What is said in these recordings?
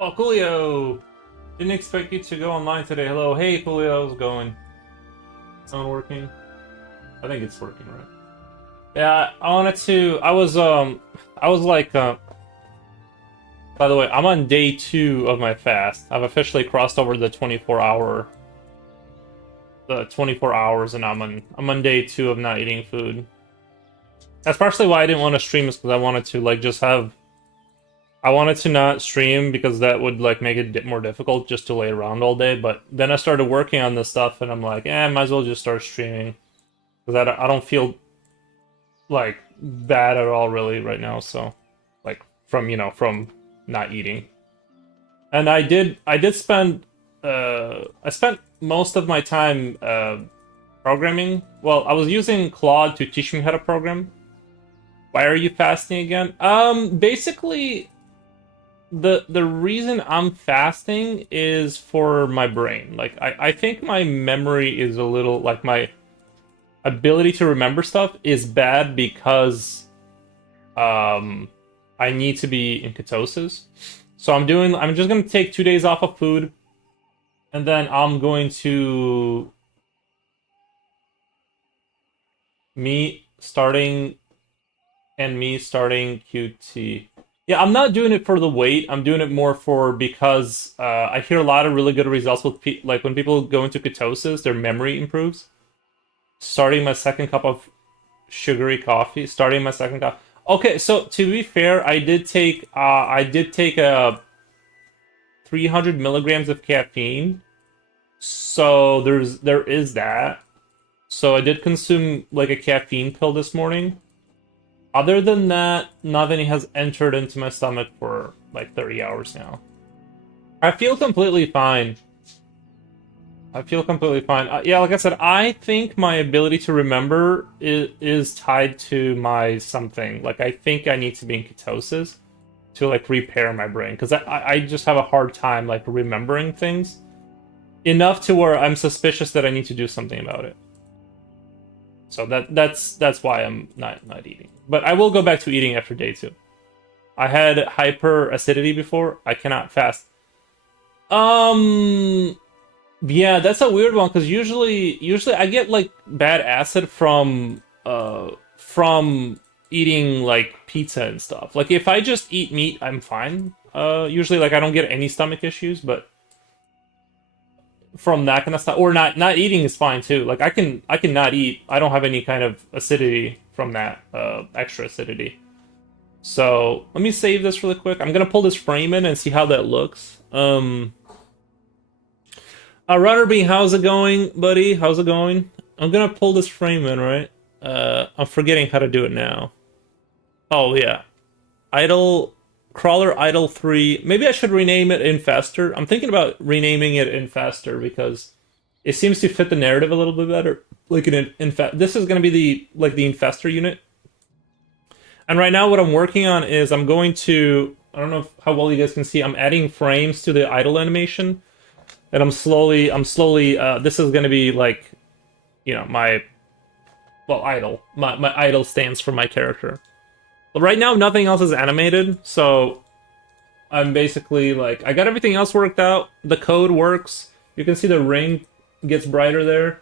Oh, Coolio! Didn't expect you to go online today. Hello. Hey, Coolio, how's it going? Sound working? I think it's working, right? Yeah, I wanted to. I was like, by the way, I'm on day 2 of my fast. I've officially crossed over the 24 hours, and I'm on day 2 of not eating food. That's partially why I didn't want to stream, is because I wanted to like just have. I wanted to not stream because that would like make it more difficult just to lay around all day. But then I started working on this stuff, and I'm like, might as well just start streaming because I don't feel like bad at all really right now. So, like from not eating, and I did spend I spent most of my time programming. Well, I was using Claude to teach me how to program. Why are you fasting again? Basically, the reason I'm fasting is for my brain. Like I think my memory is a little like my ability to remember stuff is bad because I need to be in ketosis. So I'm just gonna take 2 days off of food, and then I'm going to me starting me starting QT. Yeah, I'm not doing it for the weight. I'm doing it more for because I hear a lot of really good results with like when people go into ketosis, their memory improves. Starting my second cup of sugary coffee. Starting my second cup. Okay, so to be fair, I did take 300 milligrams of caffeine. So there is that. So I did consume like a caffeine pill this morning. Other than that, nothing has entered into my stomach for like 30 hours now. I feel completely fine. I feel completely fine. Yeah, like I said, I think my ability to remember is tied to my something. Like, I think I need to be in ketosis to like repair my brain because I just have a hard time like remembering things enough to where I'm suspicious that I need to do something about it. So that's why I'm not eating. But I will go back to eating after day 2. I had hyperacidity before. I cannot fast. Um, yeah, that's a weird one because usually I get like bad acid from eating like pizza and stuff. Like if I just eat meat, I'm fine. Usually like I don't get any stomach issues, but from that kind of stuff or not eating is fine too. Like I can not eat. I don't have any kind of acidity from that extra acidity. So let me save this really quick. I'm gonna pull this frame in and see how that looks. Runnerby, how's it going, buddy? How's it going? I'm gonna pull this frame in, right? I'm forgetting how to do it now. Oh yeah, idle crawler idle 3. Maybe I should rename it Infestor. I'm thinking about renaming it Infestor because it seems to fit the narrative a little bit better. Like an infest. This is gonna be the Infestor unit. And right now, what I'm working on is I'm going to. I don't know how well you guys can see. I'm adding frames to the idle animation, and I'm slowly. This is going to be like, my well, idle. My idle stands for my character. But right now, nothing else is animated, so I'm basically like, I got everything else worked out. The code works. You can see the ring gets brighter there.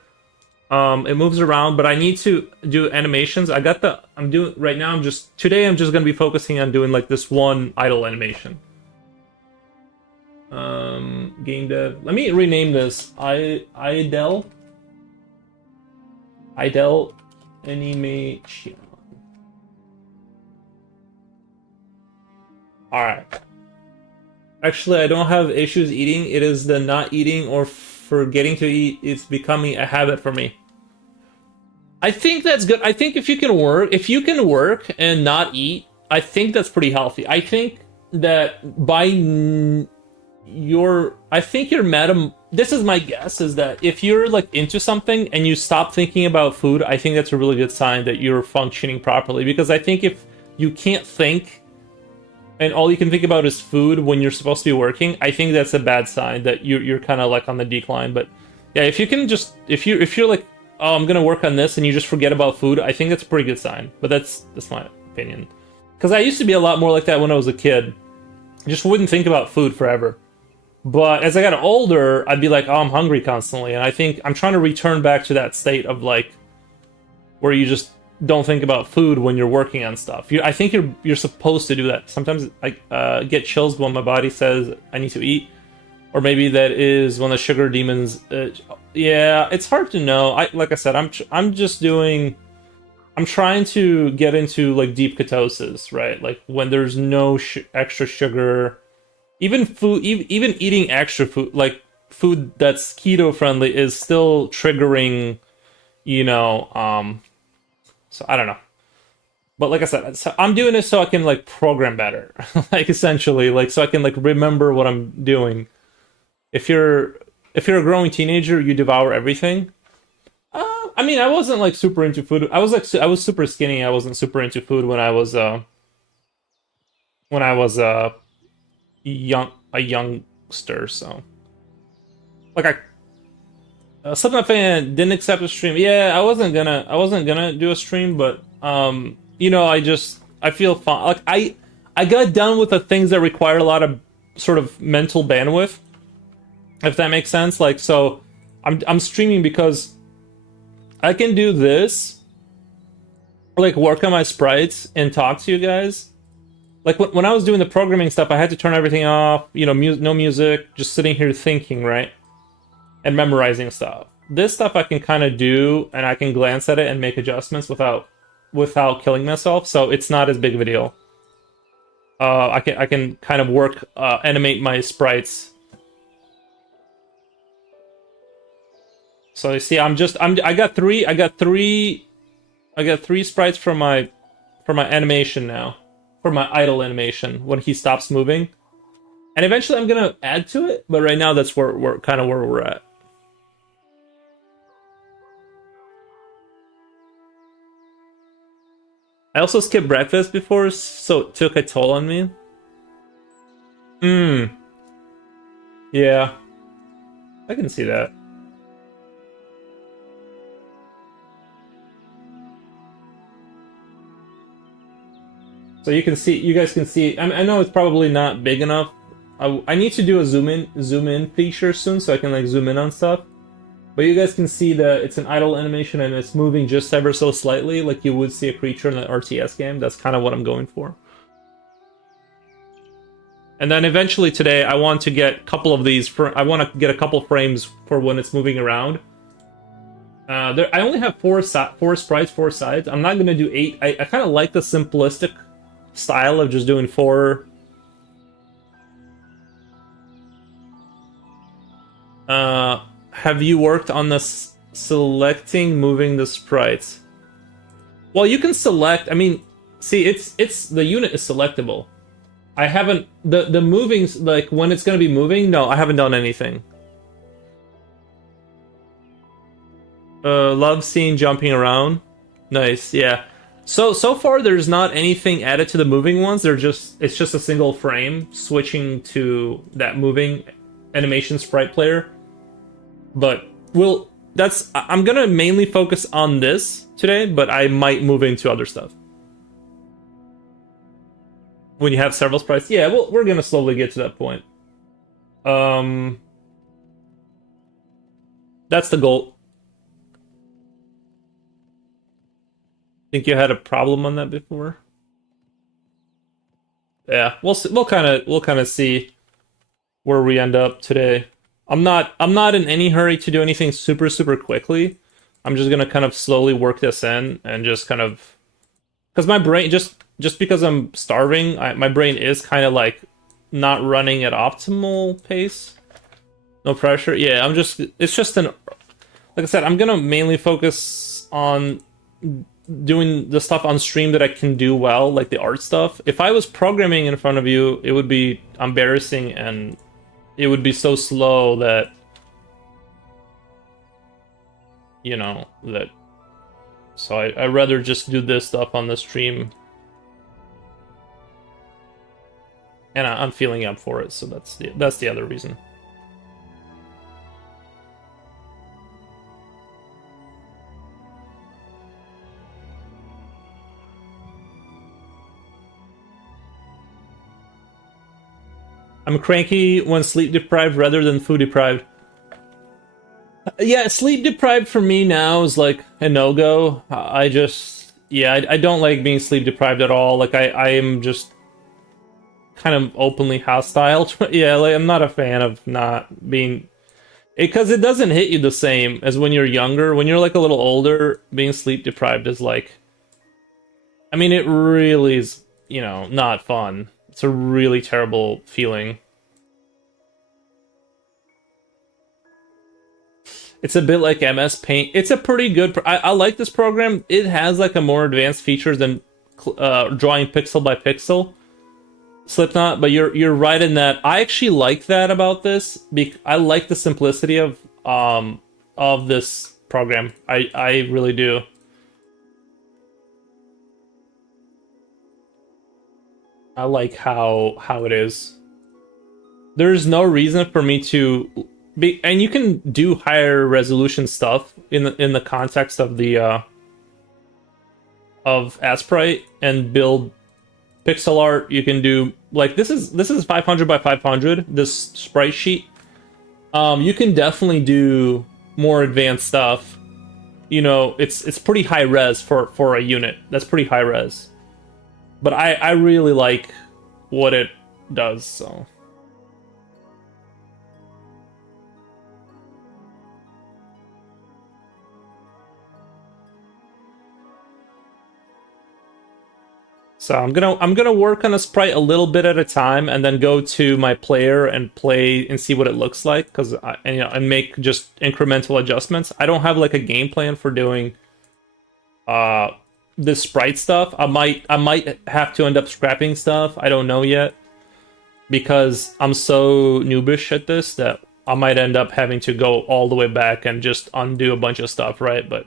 It moves around, but I need to do animations. I'm doing right now. Today I'm just gonna be focusing on doing like this one idle animation. Game dev. Let me rename this. Idle animation. All right. Actually, I don't have issues eating. It is the not eating or forgetting to eat. It's becoming a habit for me. I think that's good. I think if you can work and not eat, I think that's pretty healthy. I think that I think your this is my guess, is that if you're like into something and you stop thinking about food, I think that's a really good sign that you're functioning properly. Because I think if you can't think and all you can think about is food when you're supposed to be working, I think that's a bad sign that you're kind of like on the decline. But yeah, if you can just if you're like, oh, I'm gonna work on this, and you just forget about food, I think that's a pretty good sign. But that's my opinion. Because I used to be a lot more like that when I was a kid. I just wouldn't think about food forever. But as I got older, I'd be like, oh, I'm hungry constantly. And I think I'm trying to return back to that state of like, where you just don't think about food when you're working on stuff. I think you're supposed to do that. Sometimes I get chills when my body says I need to eat. Or maybe that is when the sugar demons... yeah, it's hard to know. Like I said, I'm trying to get into like deep ketosis, right? Like when there's no extra sugar... Even food, even eating extra food, like food that's keto friendly, is still triggering, so I don't know. But like I said, so I'm doing this so I can like program better, like essentially, like so I can like remember what I'm doing. If you're a growing teenager, you devour everything. I mean, I wasn't like super into food. I was super skinny. I wasn't super into food when I was a youngster, so like something a fan didn't accept a stream. Yeah, I wasn't gonna do a stream, but I feel fine. Like I got done with the things that require a lot of sort of mental bandwidth, if that makes sense. Like, so I'm streaming because I can do this, like work on my sprites and talk to you guys. Like when I was doing the programming stuff, I had to turn everything off, no music, just sitting here thinking, right? And memorizing stuff. This stuff I can kind of do, and I can glance at it and make adjustments without killing myself, so it's not as big of a deal. I can kind of animate my sprites. So you see, I got three sprites for my animation now. For my idle animation, when he stops moving. And eventually I'm gonna add to it, but right now that's where we're at. I also skipped breakfast before, so it took a toll on me. Yeah. I can see that. So you guys can see. I know it's probably not big enough. I need to do a zoom in feature soon, so I can like zoom in on stuff. But you guys can see that it's an idle animation and it's moving just ever so slightly, like you would see a creature in an RTS game. That's kind of what I'm going for. And then eventually today, I want to get a couple of these. I want to get a couple frames for when it's moving around. I only have four sprites, 4 sides. I'm not going to do 8. I kind of like the simplistic style of just doing 4. Have you worked on the selecting moving the sprites? Well, you can select. I mean, see, it's the unit is selectable. I haven't the moving, like when it's going to be moving. No, I haven't done anything. Love seeing jumping around. Nice, yeah. So far there's not anything added to the moving ones. It's just a single frame switching to that moving animation sprite player. But I'm gonna mainly focus on this today, but I might move into other stuff. When you have several sprites, yeah, well, we're gonna slowly get to that point. Um, that's the goal. Think you had a problem on that before? Yeah, we'll see, we'll kind of see where we end up today. I'm not in any hurry to do anything super quickly. I'm just gonna kind of slowly work this in and just kind of because my brain just because I'm starving, my brain is kind of like not running at optimal pace. No pressure. Yeah, it's just an like I said, I'm gonna mainly focus on doing the stuff on stream that I can do well, like the art stuff. If I was programming in front of you, it would be embarrassing and it would be so slow that that. So I'd rather just do this stuff on the stream, and I'm feeling up for it. So that's the other reason. I'm cranky when sleep deprived rather than food deprived. Yeah, sleep deprived for me now is like a no-go. I don't like being sleep deprived at all. Like I am just kind of openly hostile. Yeah, like I'm not a fan of not being because it doesn't hit you the same as when you're younger. When you're like a little older, being sleep deprived is like I mean it really is, not fun. It's a really terrible feeling. It's a bit like MS Paint. It's a pretty good. I like this program. It has like a more advanced feature than drawing pixel by pixel. Slipknot, but you're right in that. I actually like that about this. I like the simplicity of this program. I really do. I like how it is. There's no reason for me to be, and you can do higher resolution stuff in the context of the of Asprite and build pixel art. You can do like this is 500 by 500. This sprite sheet. You can definitely do more advanced stuff. It's pretty high res for a unit. That's pretty high res. But I really like what it does, so. So I'm gonna work on a sprite a little bit at a time, and then go to my player and play and see what it looks like, because and make just incremental adjustments. I don't have like a game plan for doing this sprite stuff. I might have to end up scrapping stuff. I don't know yet, because I'm so noobish at this that I might end up having to go all the way back and just undo a bunch of stuff, right? But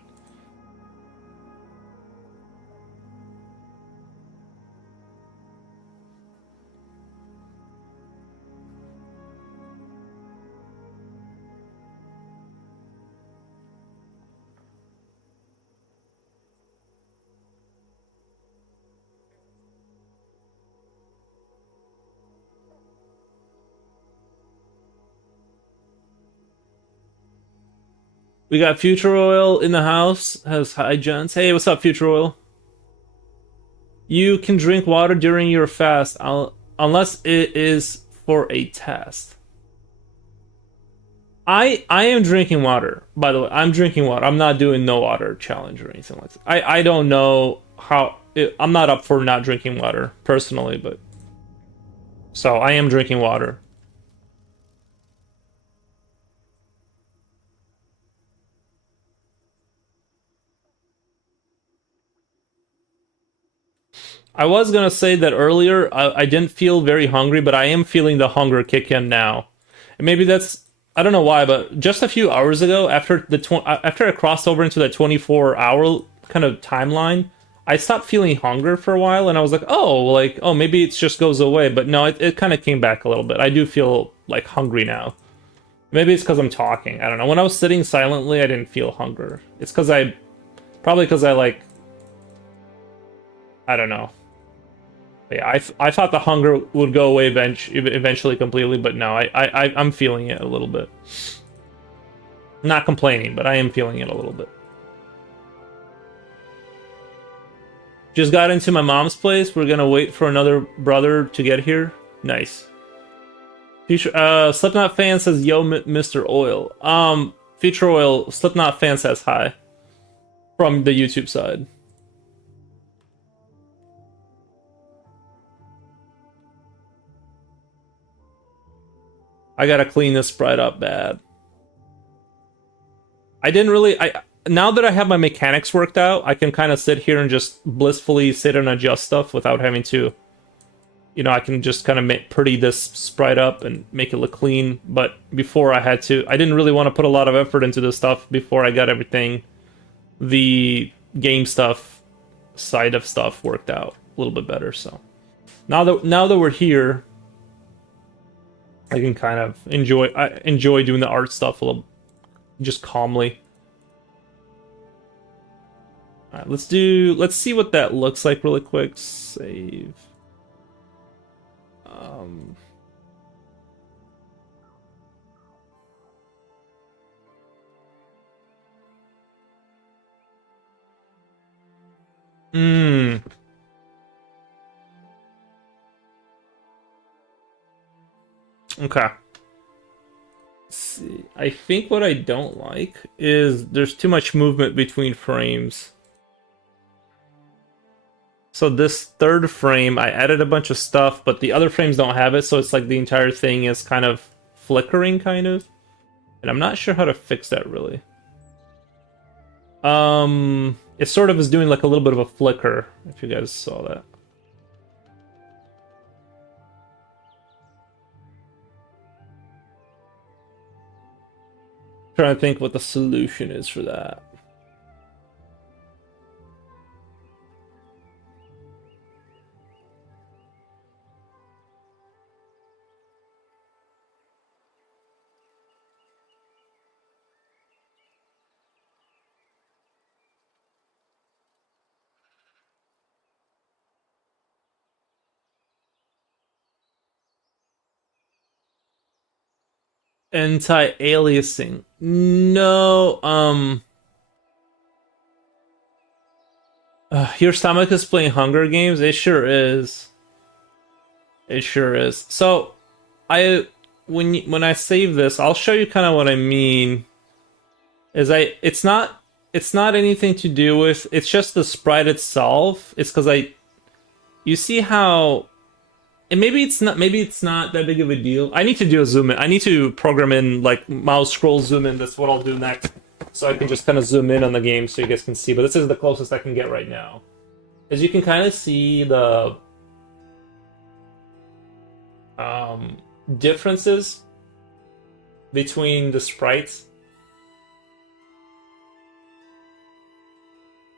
we got Future Oil in the house. Has hi gents. Hey, what's up, Future Oil? You can drink water during your fast, unless it is for a test. I am drinking water. By the way, I'm drinking water. I'm not doing no water challenge or anything like that. I don't know how. I'm not up for not drinking water personally, but so I am drinking water. I was gonna say that earlier. I didn't feel very hungry, but I am feeling the hunger kick in now. And maybe that's I don't know why, but just a few hours ago, after I crossed over into that 24-hour kind of timeline, I stopped feeling hunger for a while, and I was like, maybe it just goes away. But no, it kind of came back a little bit. I do feel like hungry now. Maybe it's because I'm talking. I don't know. When I was sitting silently, I didn't feel hunger. It's because probably because I like, I don't know. But yeah, I thought the hunger would go away eventually completely, but no, I'm feeling it a little bit. Not complaining, but I am feeling it a little bit. Just got into my mom's place. We're gonna wait for another brother to get here. Nice. Future Slipknot fan says, "Yo, Mr. Oil." Future Oil. Slipknot fan says hi from the YouTube side. I gotta clean this sprite up bad. I didn't really. I Now that I have my mechanics worked out, I can kind of sit here and just blissfully sit and adjust stuff without having to. I can just kind of make pretty this sprite up and make it look clean. But before I didn't really want to put a lot of effort into this stuff before I got everything, the game stuff side of stuff worked out a little bit better. So now that we're here, I can kind of enjoy doing the art stuff a little, just calmly. All right, let's see what that looks like really quick. Save. Um, mm, okay. Let's see. I think what I don't like is there's too much movement between frames. So this third frame, I added a bunch of stuff, but the other frames don't have it, so it's like the entire thing is kind of flickering, kind of. And I'm not sure how to fix that, really. It sort of is doing like a little bit of a flicker, if you guys saw that. Trying to think what the solution is for that. Anti-aliasing. No, your stomach is playing Hunger Games? It sure is. It sure is. So, when I save this, I'll show you kind of what I mean. It's not anything to do with, it's just the sprite itself. It's because you see how, and maybe it's not that big of a deal. I need to do a zoom in. I need to program in like mouse scroll zoom in. That's what I'll do next. So I can just kind of zoom in on the game so you guys can see. But this is the closest I can get right now. As you can kind of see the differences between the sprites.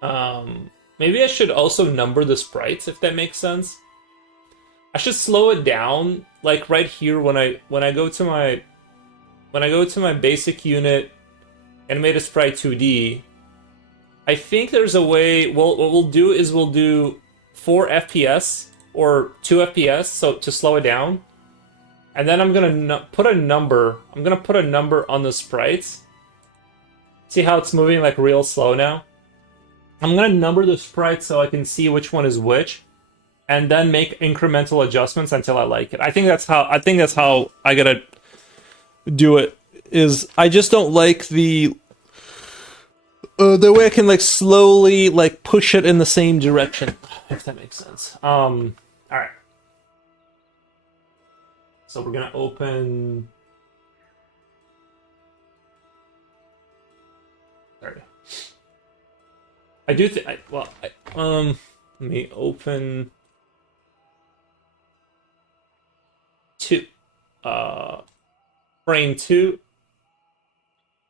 Maybe I should also number the sprites if that makes sense. I should slow it down, like right here when I go to my basic unit animated sprite 2D. I think there's a way. Well, what we'll do is we'll do 4 FPS or 2 FPS, so to slow it down, and then I'm gonna put a number. I'm gonna put a number on the sprites. See how it's moving like real slow now? I'm gonna number the sprites so I can see which one is which, and then make incremental adjustments until I like it. I think that's how I gotta do it. Is I just don't like the way I can like slowly like push it in the same direction, if that makes sense. All right. So we're gonna open. Sorry. I do think. Let me open 2. Frame 2.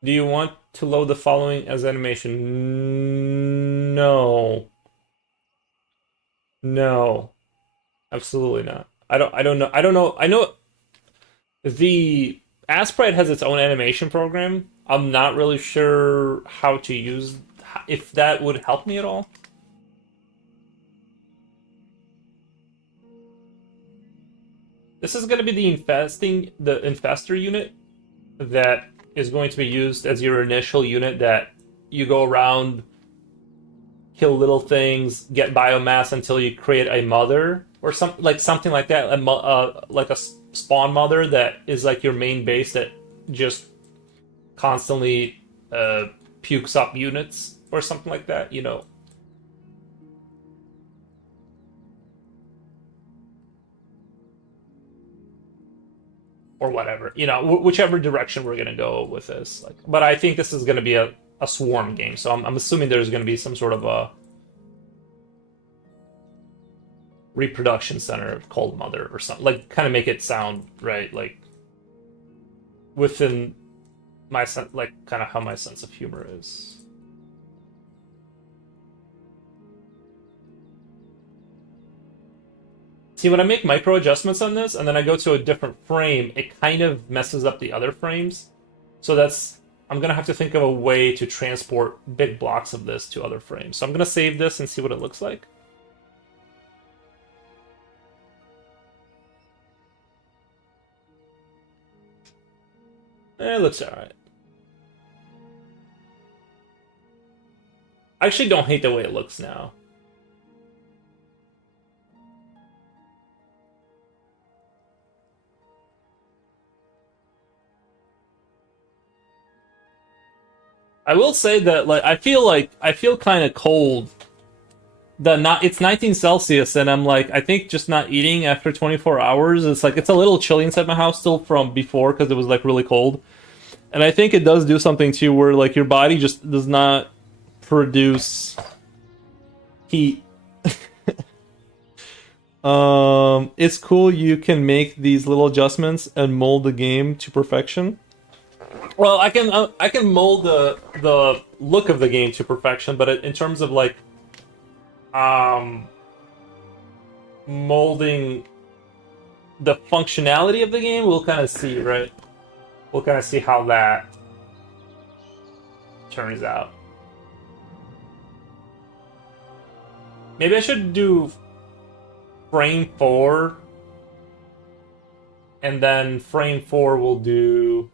Do you want to load the following as animation? No. No. Absolutely not. I don't know. I know the Asprite has its own animation program. I'm not really sure how to use, if that would help me at all. This is going to be the infestor unit that is going to be used as your initial unit that you go around, kill little things, get biomass until you create a mother or something like that, like a spawn mother that is like your main base that just constantly pukes up units or something like that, you know. Or whatever, you know, whichever direction we're gonna go with this. Like, but I think this is gonna be a swarm game, so I'm assuming there's gonna be some sort of a reproduction center called Mother or something. Like, kind of make it sound right, like within my sense, like kind of how my sense of humor is. See, when I make micro adjustments on this and then I go to a different frame, it kind of messes up the other frames. So I'm gonna have to think of a way to transport big blocks of this to other frames. So I'm gonna save this and see what it looks like. It looks alright. I actually don't hate the way it looks now. I will say that like I feel kind of cold. It's 19 Celsius and I'm like I think just not eating after 24 hours, it's like it's a little chilly inside my house still from before because it was like really cold. And I think it does do something too where like your body just does not produce heat. It's cool you can make these little adjustments and mold the game to perfection. Well, I can mold the look of the game to perfection, but in terms of like um molding the functionality of the game, we'll kind of see, right? We'll kind of see how that turns out. Maybe I should do frame 4 and then frame 4 will do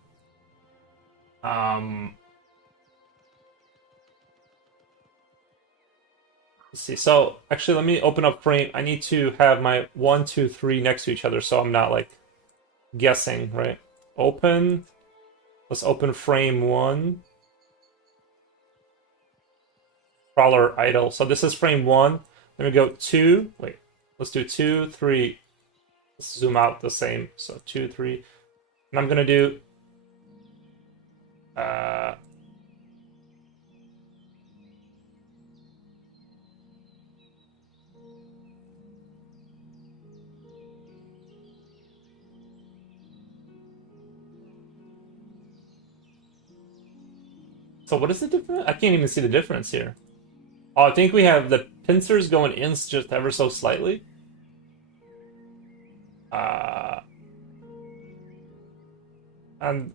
let's see. So actually, let me open up frame. I need to have my 1, 2, 3 next to each other, so I'm not like guessing, right? Open. Let's open frame 1. Crawler idle. So this is frame 1. Then we go 2. Wait. Let's do 2, 3. Let's zoom out the same. So 2, 3. And I'm gonna do so what is the difference? I can't even see the difference here. Oh, I think we have the pincers going in just ever so slightly. And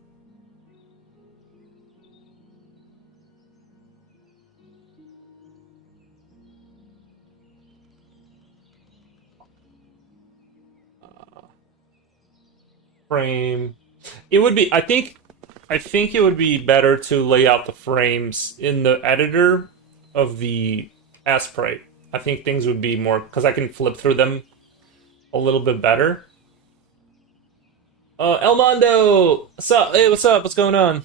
frame. It would be. I think it would be better to lay out the frames in the editor of the Asprite. I think things would be more because I can flip through them a little bit better. El Mondo, what's up? Hey, what's up? What's going on?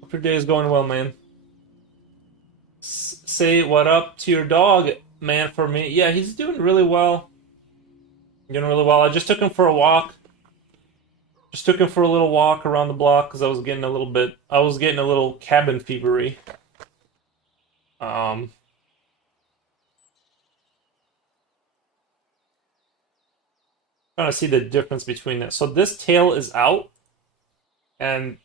Hope your day is going well, man. Say what up to your dog, man, for me. Yeah, he's doing really well. Doing really well. I just took him for a walk. Just took him for a little walk around the block because I was getting a little cabin fevery. Um, Trying to see the difference between that. So this tail is out, and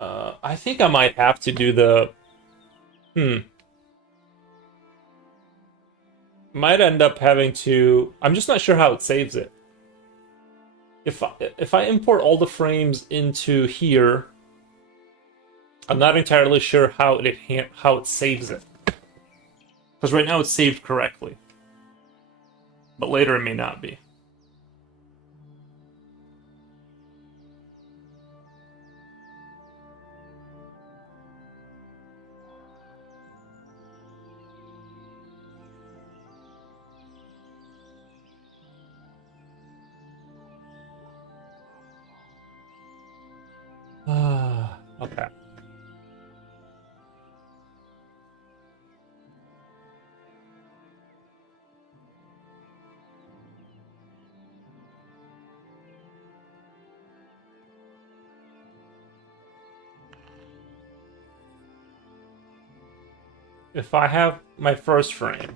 I think I might have to do the might end up having to. I'm just not sure how it saves it. if I import all the frames into here, I'm not entirely sure how it saves it. Because right now it's saved correctly, but later it may not be. Okay. If I have my first frame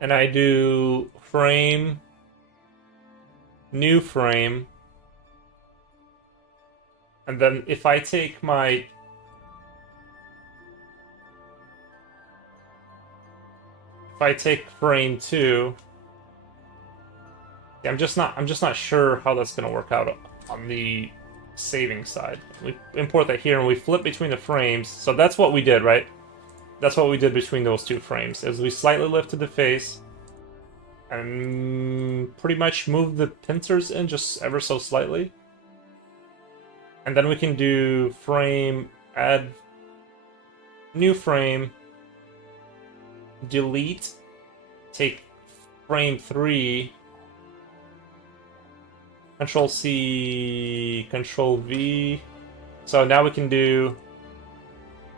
and I do frame, new frame, and then if I take my frame 2, I'm just not sure how that's going to work out on the saving side. We import that here and we flip between the frames. So that's what we did, right? That's what we did between those two frames. Is we slightly lifted the face and pretty much moved the pincers in just ever so slightly. And then we can do frame, add new frame, delete, take frame 3, Control C, Control V. So now we can do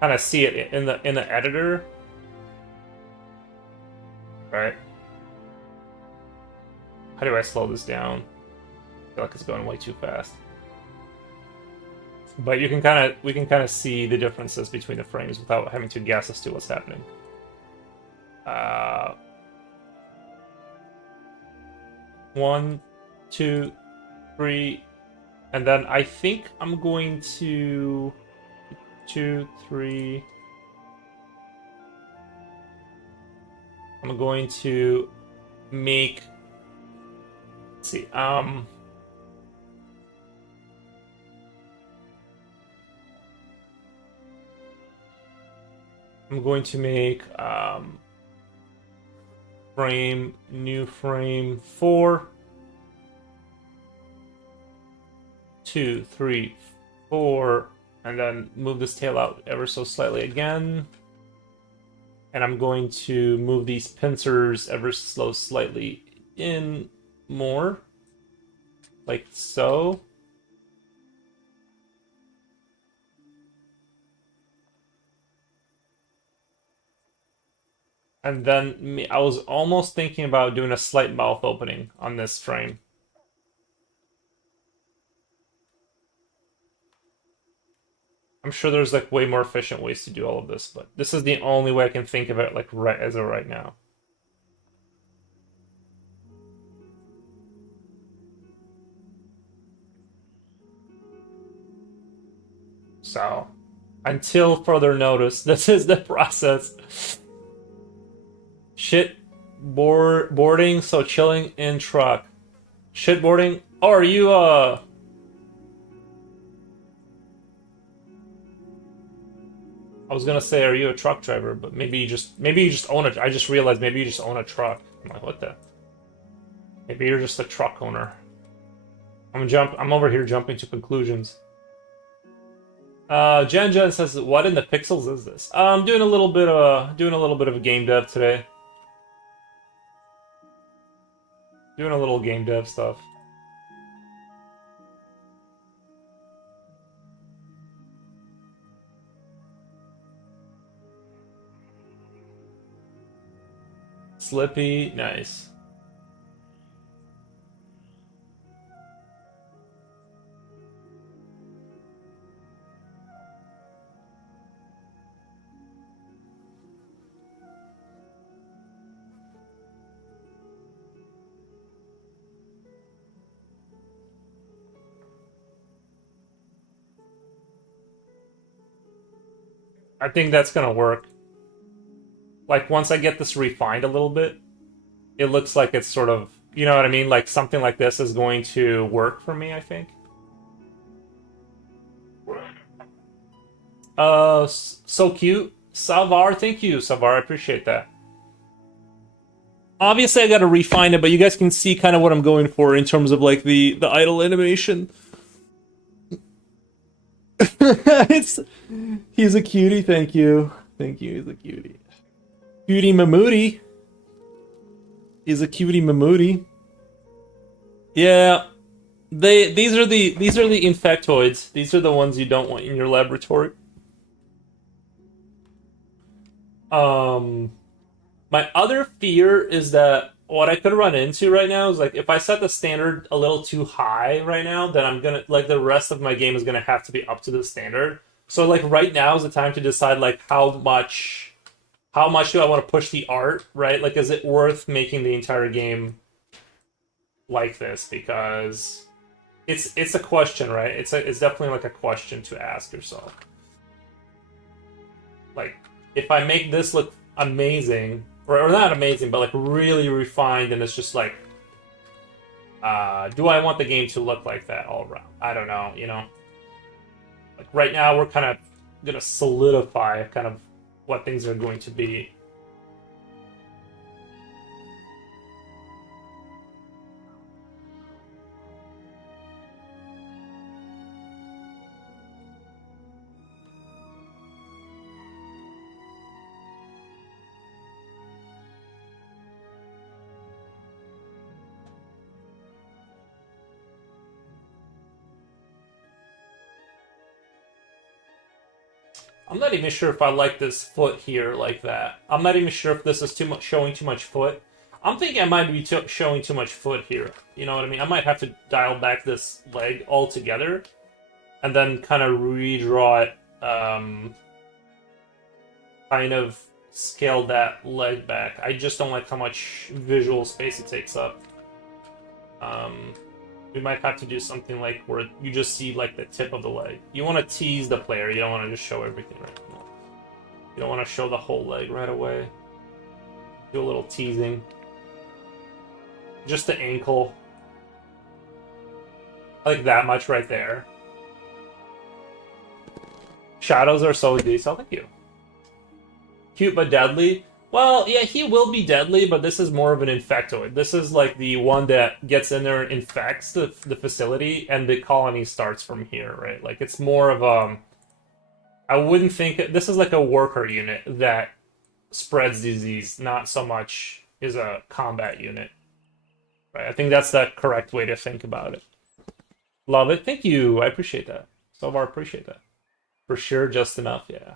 kind of see it in the editor, right? How do I slow this down? I feel like it's going way too fast. But we can kind of see the differences between the frames without having to guess as to what's happening. 1, 2, 3, and then I think I'm going to 2, 3. I'm going to make. Let's see. I'm going to make frame, new frame 4, 2, 3, 4, and then move this tail out ever so slightly again. And I'm going to move these pincers ever so slightly in more, like so. And then I was almost thinking about doing a slight mouth opening on this frame. I'm sure there's like way more efficient ways to do all of this, but this is the only way I can think of it like right as of right now. So, until further notice, this is the process. Shit boarding, so chilling in truck. Shit boarding? Oh, are you I was gonna say, are you a truck driver? But maybe you just own it. I just realized maybe you just own a truck. I'm like, what the? Maybe you're just a truck owner. I'm over here jumping to conclusions. Jen says, "What in the pixels is this?" I'm doing a little bit of game dev today. Doing a little game dev stuff. Slippy, nice. I think that's gonna work. Like once I get this refined a little bit, it looks like it's sort of you know what I mean? Like something like this is going to work for me, I think. So cute. Savar, thank you, Savar. I appreciate that. Obviously, I got to refine it, but you guys can see kind of what I'm going for in terms of like the idle animation. it's He's a cutie. Thank you. He's a cutie. Cutie Mamoody. He's a cutie Mamoody. Yeah, these are the infectoids. These are the ones you don't want in your laboratory. Um, my other fear is that what I could run into right now is like if I set the standard a little too high right now, then I'm gonna like the rest of my game is gonna have to be up to the standard. So like right now is the time to decide like how much do I want to push the art, right? Like is it worth making the entire game like this? Because it's a question, right? It's definitely like a question to ask yourself. Like if I make this look amazing, or not amazing, but like really refined, and it's just like, do I want the game to look like that all around? I don't know, you know. Like right now, we're kind of gonna solidify kind of what things are going to be. I'm not even sure if I like this foot here like that. I'm not even sure if this is too much showing too much foot. I'm thinking I might be showing too much foot here. You know what I mean? I might have to dial back this leg altogether and then kind of redraw it. Kind of scale that leg back. I just don't like how much visual space it takes up. Um, we might have to do something like where you just see like the tip of the leg. You want to tease the player. You don't want to just show everything right now. You don't want to show the whole leg right away. Do a little teasing. Just the ankle. I like that much right there. Shadows are so detailed. Thank you. Cute but deadly. Well, yeah, he will be deadly, but this is more of an infectoid. This is like the one that gets in there and infects the facility, and the colony starts from here, right? Like, it's more of I wouldn't think... This is like a worker unit that spreads disease, not so much is a combat unit. Right? I think that's the correct way to think about it. Love it. Thank you. I appreciate that. So far, appreciate that. For sure, just enough, yeah.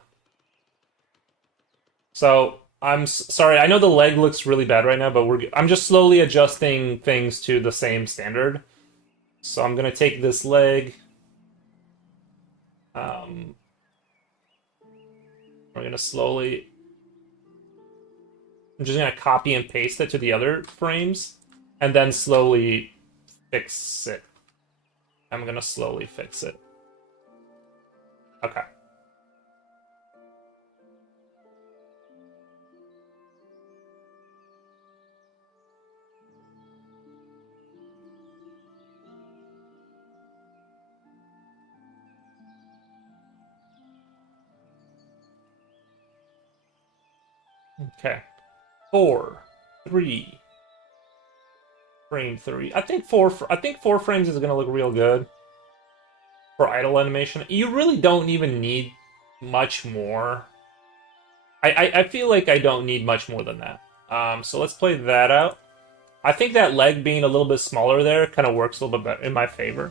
So... sorry. I know the leg looks really bad right now, but I'm just slowly adjusting things to the same standard. So I'm gonna take this leg. We're gonna slowly. I'm just gonna copy and paste it to the other frames, and then slowly fix it. I'm gonna slowly fix it. Okay. Okay. 4, 3, frame 3. I think 4 frames is gonna look real good for idle animation. You really don't even need much more. I feel like I don't need much more than that. So let's play that out. I think that leg being a little bit smaller there kind of works a little bit better in my favor.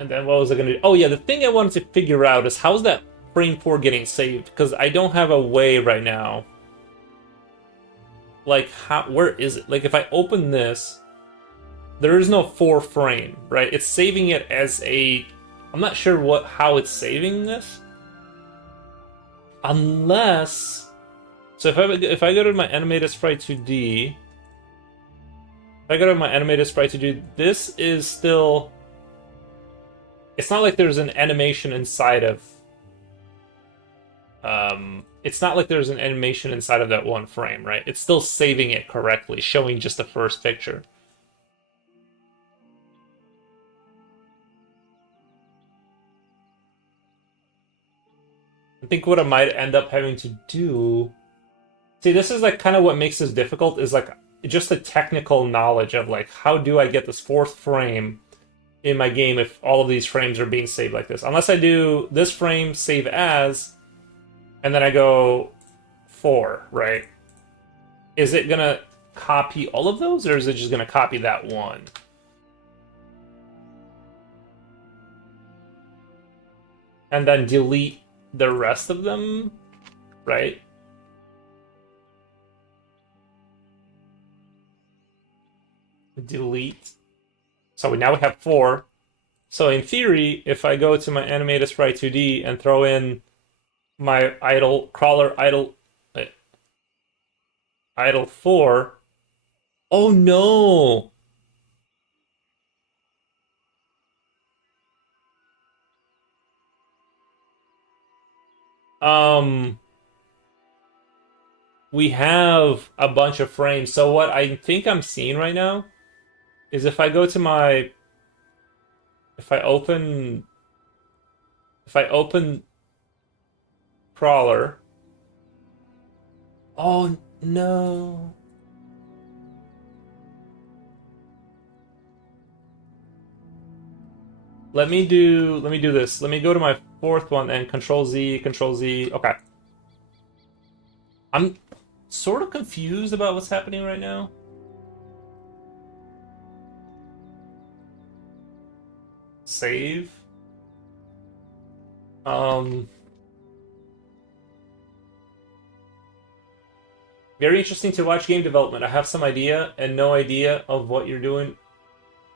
And then what was I going to do? Oh, yeah, the thing I wanted to figure out is how's that frame 4 getting saved? Because I don't have a way right now. Like, where is it? Like, if I open this, there is no 4 frame, right? It's saving it as a... I'm not sure how it's saving this. Unless... So if I go to my animated sprite 2D... If I go to my animated sprite 2D, this is still... It's not like there's an animation inside of it's not like there's an animation inside of that one frame, right? It's still saving it correctly, showing just the first picture. I think what I might end up having to do... See, this is like kind of what makes this difficult, is like just the technical knowledge of like, how do I get this fourth frame in my game if all of these frames are being saved like this? Unless I do this frame, save as, and then I go 4, right? Is it gonna copy all of those, or is it just gonna copy that one? And then delete the rest of them, right? Delete. So now we have 4. So in theory, if I go to my animated sprite 2D and throw in my idle crawler idle 4, oh no! We have a bunch of frames. So what I think I'm seeing right now is if I go to my if I open crawler. Oh no. Let me do this. Let me go to my fourth one and control Z, control Z. Okay. I'm sort of confused about what's happening right now. Save. Very interesting to watch game development. I have some idea and no idea of what you're doing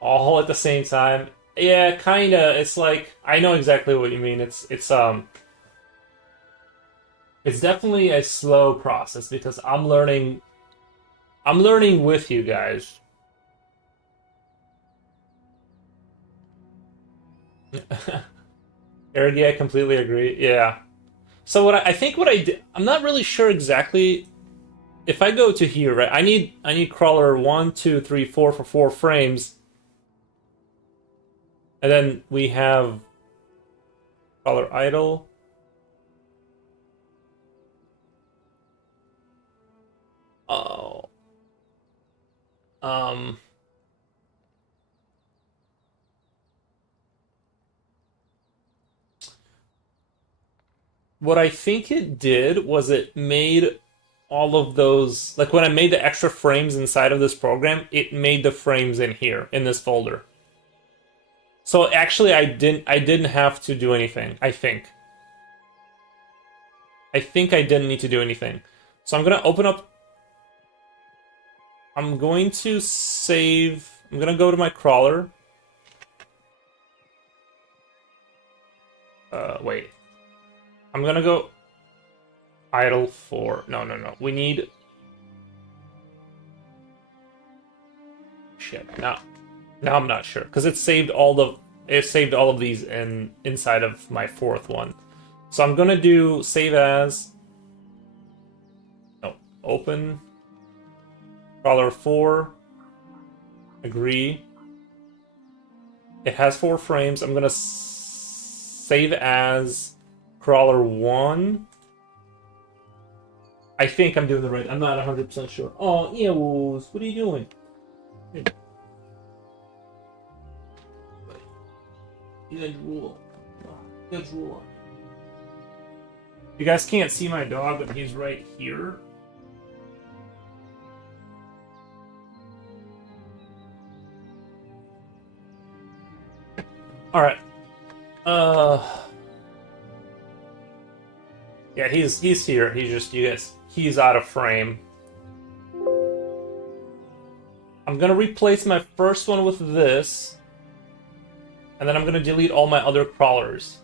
all at the same time. Yeah, kinda. It's like I know exactly what you mean. It's definitely a slow process because I'm learning with you guys. Eric, I completely agree. Yeah. So I think what I did, I'm not really sure exactly. If I go to here, right? I need crawler 1, 2, 3, 4 for 4 frames, and then we have crawler idle. Oh. Um. What I think it did was it made all of those, like when I made the extra frames inside of this program, it made the frames in here in this folder. So actually I didn't have to do anything, I think. I think I didn't need to do anything. So I'm going to open up, I'm going to save, I'm going to go to my crawler. Wait. I'm going to go idle 4. No. We need... Shit. Now I'm not sure because it saved all of these inside of my fourth one. So I'm gonna do save as. No, open. Crawler 4. Agree. It has 4 frames. I'm gonna save as crawler 1. I think I'm doing the right. I'm not 100% sure. Oh, ews! What are you doing? Here. You guys rule. You guys rule. You guys can't see my dog, but he's right here. All right. Yeah, he's here. He's just he's out of frame. I'm gonna replace my first one with this, and then I'm gonna delete all my other crawlers.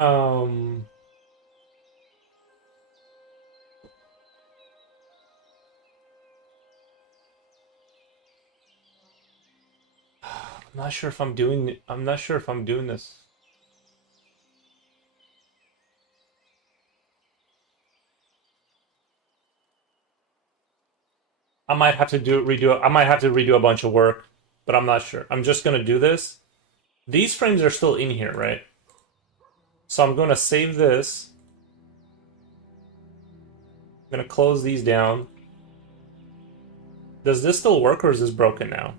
Um, I'm not sure if I'm not sure if I'm doing this. I might have to I might have to redo a bunch of work, but I'm not sure. I'm just gonna do this. These frames are still in here, right? So I'm gonna save this. I'm gonna close these down. Does this still work or is this broken now?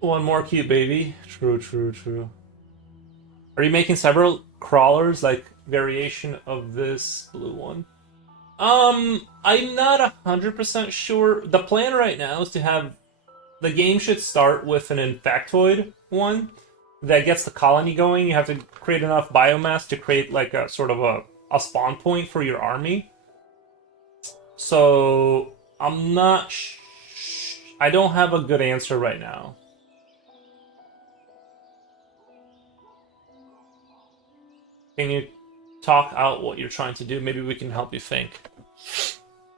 One more cute baby. True, true, true. Are you making several crawlers, like variation of this blue one? I'm not 100% sure. The plan right now is to have the game should start with an infactoid one that gets the colony going. You have to create enough biomass to create like a sort of a spawn point for your army. So I'm not. I don't have a good answer right now. Can you talk out what you're trying to do? Maybe we can help you think.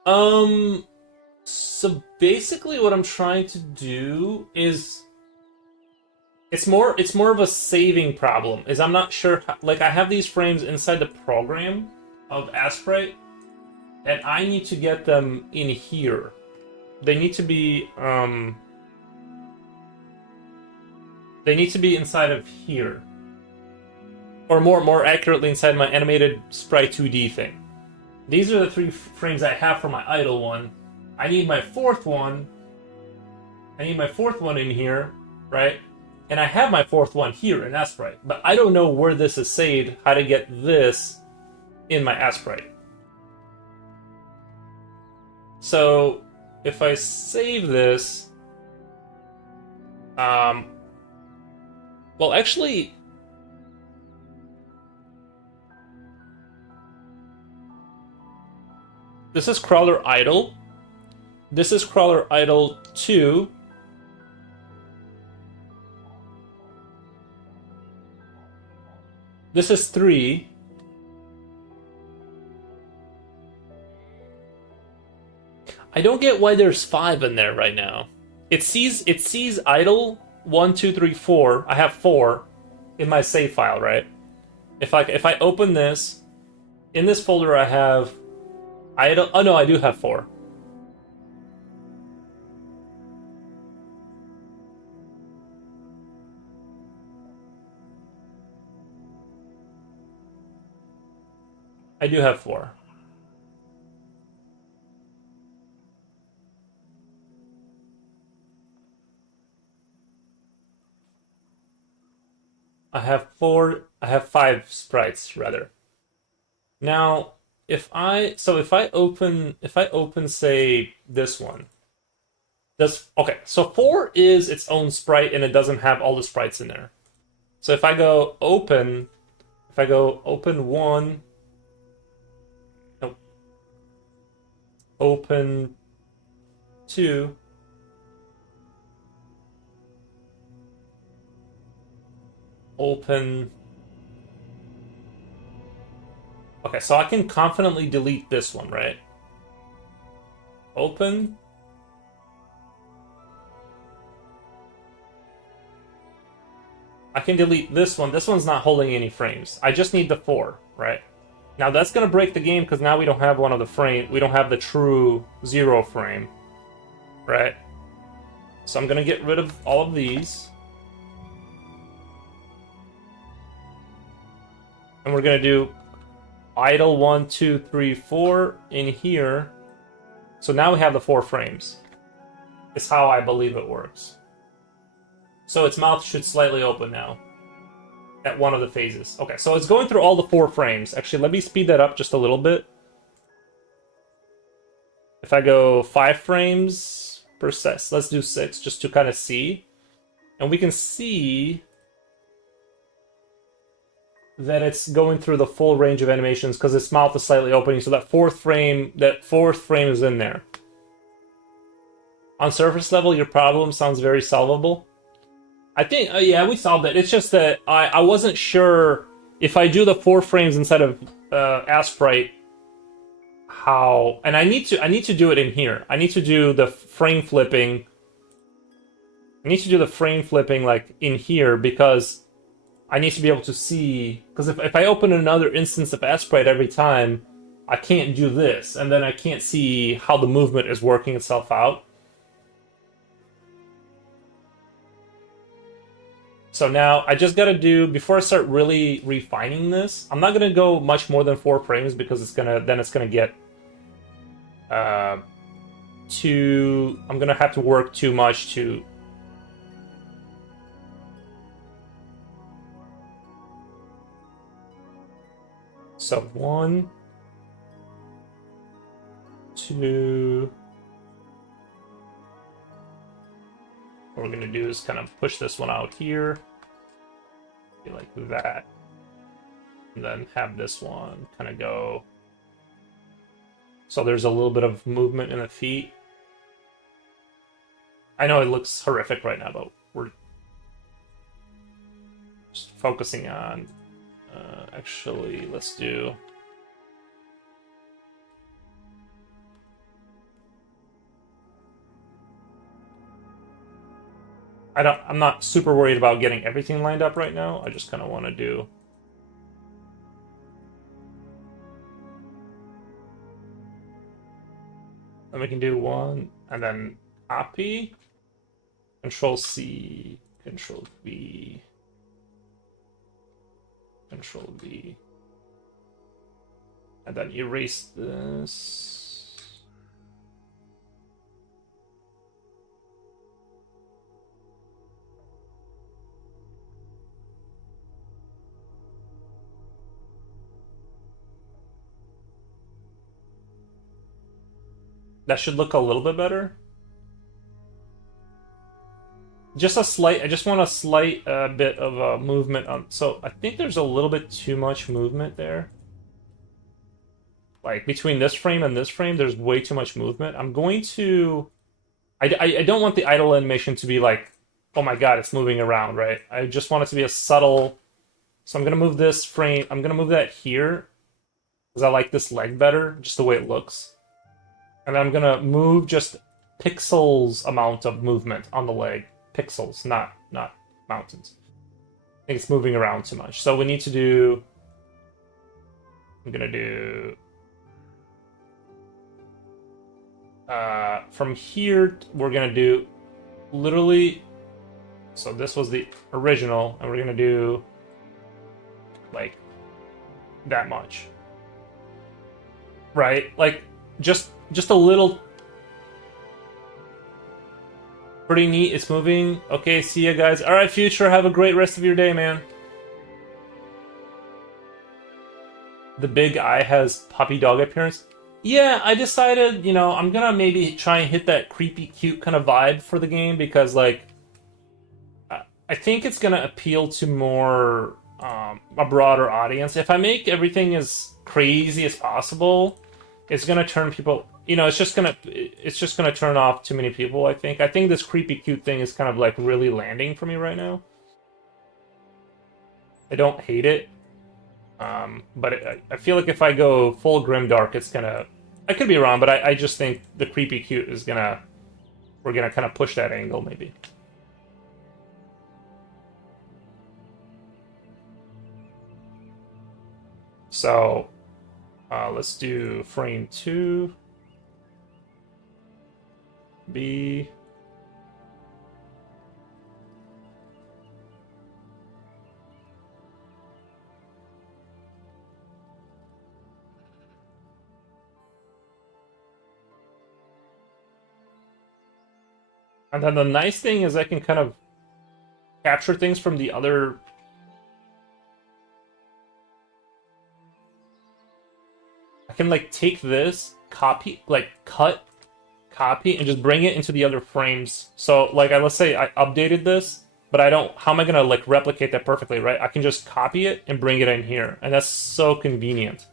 So basically what I'm trying to do is it's more of a saving problem. Is I'm not sure like I have these frames inside the program of Asprite and I need to get them in here. They need to be inside of here. Or more accurately inside my animated sprite 2D thing. These are the 3 frames I have for my idle one. I need my 4th one. I need my 4th one in here, right? And I have my 4th one here in Asprite. But I don't know where this is saved, how to get this in my Asprite. So, if I save this... well, actually... This is crawler idle. This is crawler idle 2. This is 3. I don't get why there's 5 in there right now. It sees idle 1, 2, 3, 4. I have 4 in my save file, right? If I open this, in this folder I have idle. Oh no, I do have 4. I do have 4. I have 4. I have 5 sprites rather. Now, if I open say this one. Okay, so 4 is its own sprite and it doesn't have all the sprites in there. So if I go open 1, nope, open 2, open... Okay, so I can confidently delete this one, right? Open. I can delete this one. This one's not holding any frames. I just need the 4, right? Now that's going to break the game because now we don't have one of the frame. We don't have the true 0 frame, right? So I'm going to get rid of all of these. And we're going to do idle 1, 2, 3, 4 in here. So now we have the 4 frames. It's how I believe it works. So its mouth should slightly open now at one of the phases. Okay, so it's going through all the 4 frames. Actually, let me speed that up just a little bit. If I go 5 frames per set, let's do 6 just to kind of see. And we can see that it's going through the full range of animations because its mouth is slightly opening, so that fourth frame is in there. On surface level, your problem sounds very solvable. I think, yeah, we solved it. It's just that I wasn't sure if I do the 4 frames instead of Asprite, how, and I need to do it in here. I need to do the frame flipping. I need to do the frame flipping like in here because I need to be able to see, because if I open another instance of Asprite every time, I can't do this, and then I can't see how the movement is working itself out. So now I just gotta do, before I start really refining this, I'm not gonna go much more than 4 frames because it's gonna get I'm gonna have to work too much to. So 1, 2. What we're gonna do is kind of push this one out here, be like that, and then have this one kind of go. So there's a little bit of movement in the feet. I know it looks horrific right now, but we're just focusing on. Actually, let's do. I'm not super worried about getting everything lined up right now. I just kind of want to do. And we can do 1 and then copy, Control C, Control V, Control V, and then erase this. That should look a little bit better. Just a slight, I just want a slight bit of a movement on, so I think there's a little bit too much movement there. Like between this frame and this frame, there's way too much movement. I'm going to, I don't want the idle animation to be like, oh my god, it's moving around, right? I just want it to be a subtle, so I'm gonna move this frame, I'm gonna move that here, because I like this leg better, just the way it looks. And I'm gonna move just pixels amount of movement on the leg. Pixels, not mountains. I think it's moving around too much. So we need to do. I'm gonna do. From here, we're gonna do literally. So this was the original, and we're gonna do like that much, right? Like just a little. Pretty neat. It's moving. Okay, see ya, guys. All right, Future. Have a great rest of your day, man. The big eye has puppy dog appearance. Yeah, I decided, you know, I'm gonna maybe try and hit that creepy, cute kind of vibe for the game because, like, I think it's gonna appeal to more a broader audience. If I make everything as crazy as possible, it's gonna turn people. You know, it's just gonna turn off too many people. I think this creepy cute thing is kind of like really landing for me right now. I don't hate it, but I feel like if I go full grimdark, it's gonna. I could be wrong, but I just think the creepy cute is gonna. We're gonna kind of push that angle maybe. So, let's do frame 2. B. And then the nice thing is I can kind of capture things from the other. I can like take this, copy, like copy, and just bring it into the other frames. So like let's say I updated this, but I don't. How am I gonna like replicate that perfectly, right? I can just copy it and bring it in here, and that's so convenient.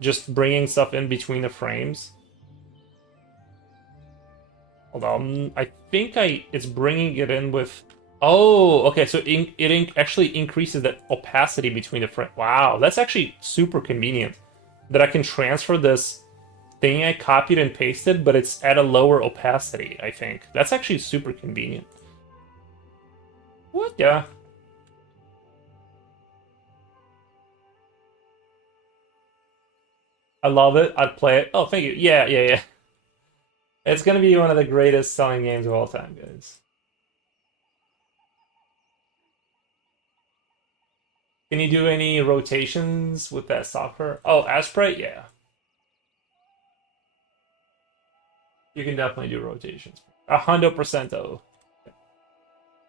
Just bringing stuff in between the frames. Hold on, I think it's bringing it in with. Oh, okay. So actually increases the opacity between the frame. Wow, that's actually super convenient. That I can transfer this thing I copied and pasted, but it's at a lower opacity. I think that's actually super convenient. What? Yeah. I love it. I'd play it. Oh, thank you. Yeah, yeah, yeah. It's gonna be one of the greatest selling games of all time, guys. Can you do any rotations with that software? Oh, Asprite? Yeah. You can definitely do rotations. 100% though.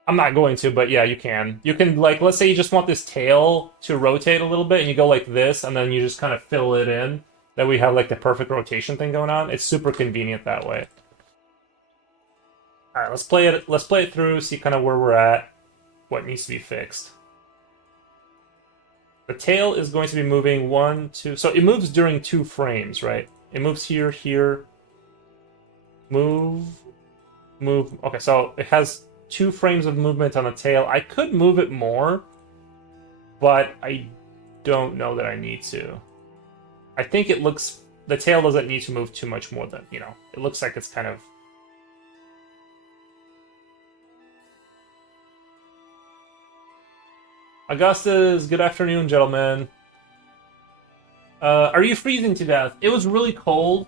I'm not going to, but yeah, you can. You can, like, let's say you just want this tail to rotate a little bit, and you go like this, and then you just kind of fill it in. That we have like the perfect rotation thing going on. It's super convenient that way. All right, let's play it. Let's play it through, see kind of where we're at, what needs to be fixed. The tail is going to be moving 1, 2. So it moves during 2 frames, right? It moves here, here. Move, move. Okay, so it has 2 frames of movement on the tail. I could move it more, but I don't know that I need to. I think it looks... The tail doesn't need to move too much more than, you know, it looks like it's kind of... Augustus, good afternoon, gentlemen. Are you freezing to death? It was really cold.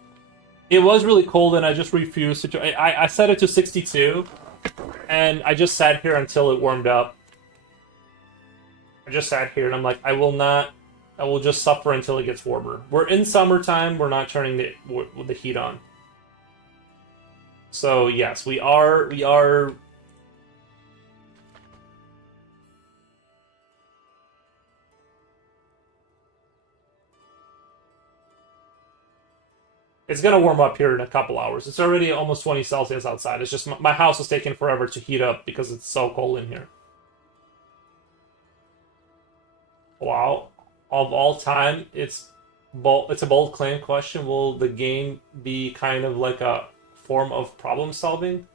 It was really cold, and I just refused to... I set it to 62, and I just sat here until it warmed up. I just sat here, and I'm like, I will not... I will just suffer until it gets warmer. We're in summertime. We're not turning the heat on. So yes, we are. It's gonna warm up here in a couple hours. It's already almost 20 Celsius outside. It's just my house is taking forever to heat up because it's so cold in here. Wow. Of all time, it's a bold claim question. Will the game be kind of like a form of problem solving?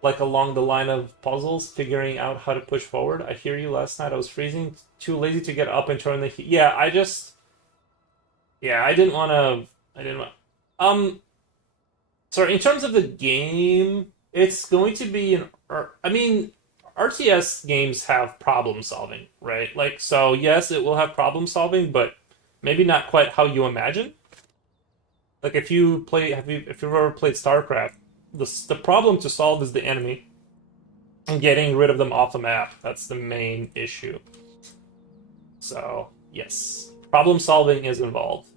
Like along the line of puzzles, figuring out how to push forward? I hear you. Last night I was freezing, too lazy to get up and turn the heat. Yeah, I didn't want to. I didn't want. Sorry. In terms of the game, it's going to be an. I mean, RTS games have problem solving, right? Like, so yes, it will have problem solving, but maybe not quite how you imagine. Like, if you play, if you've ever played StarCraft, the problem to solve is the enemy and getting rid of them off the map. That's the main issue. So yes, problem solving is involved.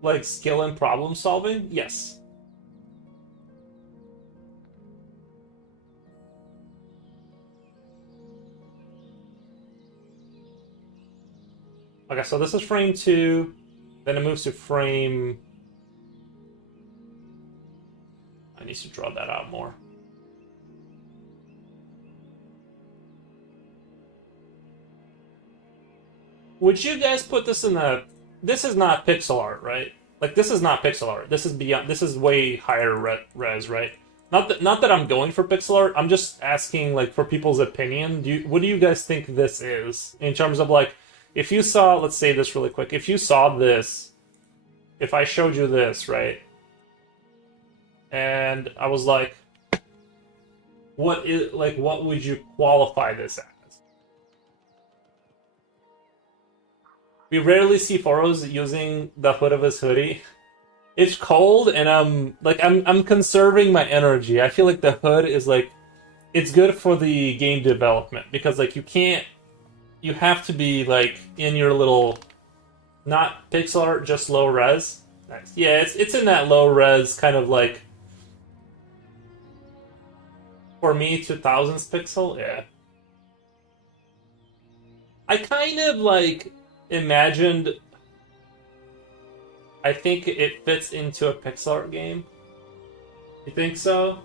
Like skill and problem solving, yes. Okay, so this is frame 2, then it moves to frame... I need to draw that out more. Would you guys put this in the... This is not pixel art, right? Like, this is not pixel art. This is beyond... This is way higher res, right? Not that I'm going for pixel art. I'm just asking, like, for people's opinion. What do you guys think this is? In terms of, like, if you saw... Let's say this really quick. If you saw this... If I showed you this, right? And I was like... What would you qualify this as? We rarely see Foros using the hood of his hoodie. It's cold, and I'm conserving my energy. I feel like the hood is like it's good for the game development because like you have to be like in your little not pixel art, just low res. Nice. Yeah, it's in that low res kind of like for me 2000s pixel. Yeah, I kind of like imagined. I think it fits into a pixel art game. You think so?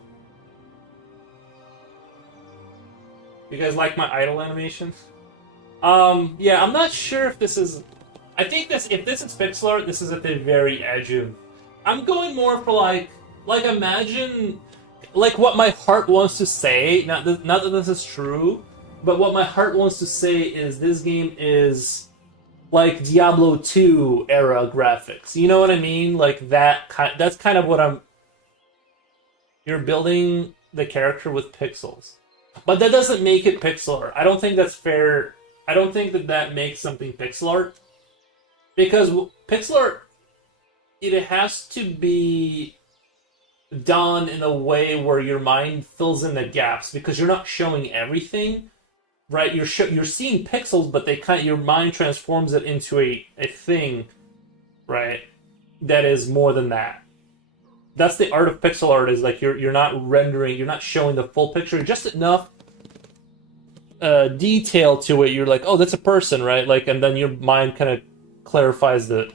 You guys like my idle animation? Yeah, I'm not sure if this is. I think this if this is pixel art, this is at the very edge of. I'm going more for like imagine like what my heart wants to say. Not that this is true, but what my heart wants to say is this game is like Diablo 2 era graphics. You know what I mean? Like that kind. That's kind of what I'm. You're building the character with pixels, but that doesn't make it pixel art. I don't think that's fair. I don't think that that makes something pixel art because pixel art it has to be done in a way where your mind fills in the gaps because you're not showing everything, right? You're seeing pixels, but they kind of, your mind transforms it into a thing, right? That is more than that. That's the art of pixel art. Is like you're not rendering, you're not showing the full picture, just enough detail to it. You're like, oh, that's a person, right? Like, and then your mind kind of clarifies the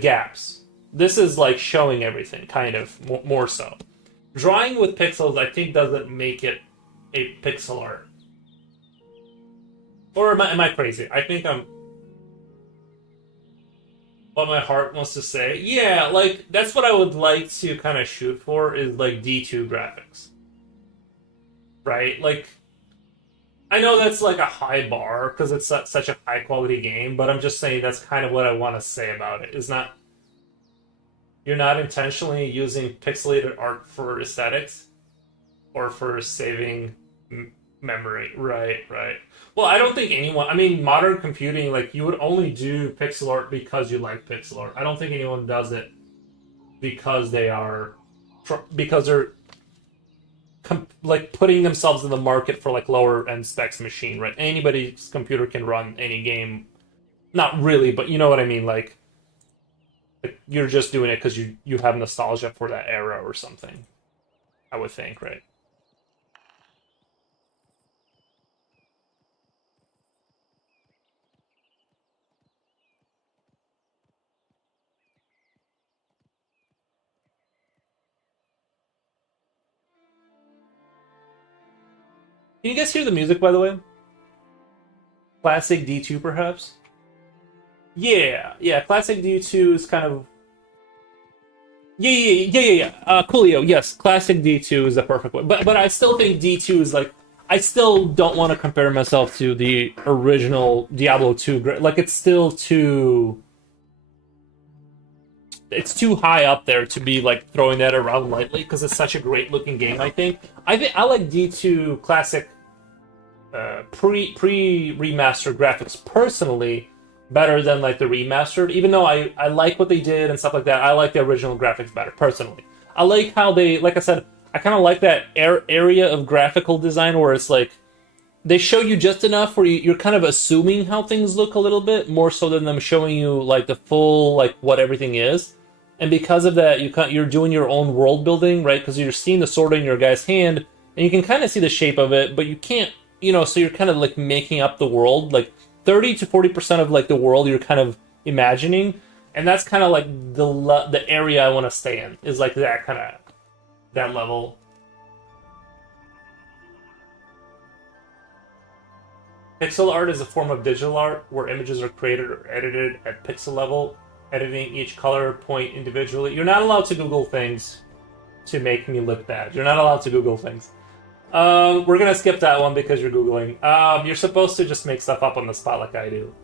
gaps. This is like showing everything, kind of more so. Drawing with pixels, I think, doesn't make it a pixel art. Or am I crazy? I think I'm. What my heart wants to say, yeah, like that's what I would like to kind of shoot for is like D2 graphics, right? Like I know that's like a high bar because it's such a high quality game, but I'm just saying that's kind of what I want to say about it. Is not you're not intentionally using pixelated art for aesthetics or for saving memory. Right, right. Well, I don't think anyone. I mean, modern computing, like you would only do pixel art because you like pixel art. I don't think anyone does it because they are because they're like putting themselves in the market for like lower end specs machine. Right? Anybody's computer can run any game. Not really, but you know what I mean. Like you're just doing it because you have nostalgia for that era or something. I would think, right? Can you guys hear the music, by the way? Classic D2, perhaps? Yeah, yeah. Classic D2 is kind of yeah. Coolio, yes. Classic D2 is the perfect one, but I still think D2 is like I still don't want to compare myself to the original Diablo 2. Like it's too high up there to be like throwing that around lightly because it's such a great looking game. I think I like D2 classic pre remastered graphics personally better than like the remastered. Even though I like what they did and stuff like that, I like the original graphics better personally. I like how they, like I said, I kind of like that area of graphical design where it's like they show you just enough where you're kind of assuming how things look a little bit more so than them showing you like the full like what everything is. And because of that, you're doing your own world building, right? Because you're seeing the sword in your guy's hand, and you can kind of see the shape of it, but you can't, so you're kind of like making up the world, like 30 to 40% of like the world you're kind of imagining, and that's kind of like the area I want to stay in is like that kind of that level. Pixel art is a form of digital art where images are created or edited at pixel level, editing each color point individually. You're not allowed to Google things to make me look bad. You're not allowed to Google things. We're gonna skip that one because you're Googling. You're supposed to just make stuff up on the spot like I do.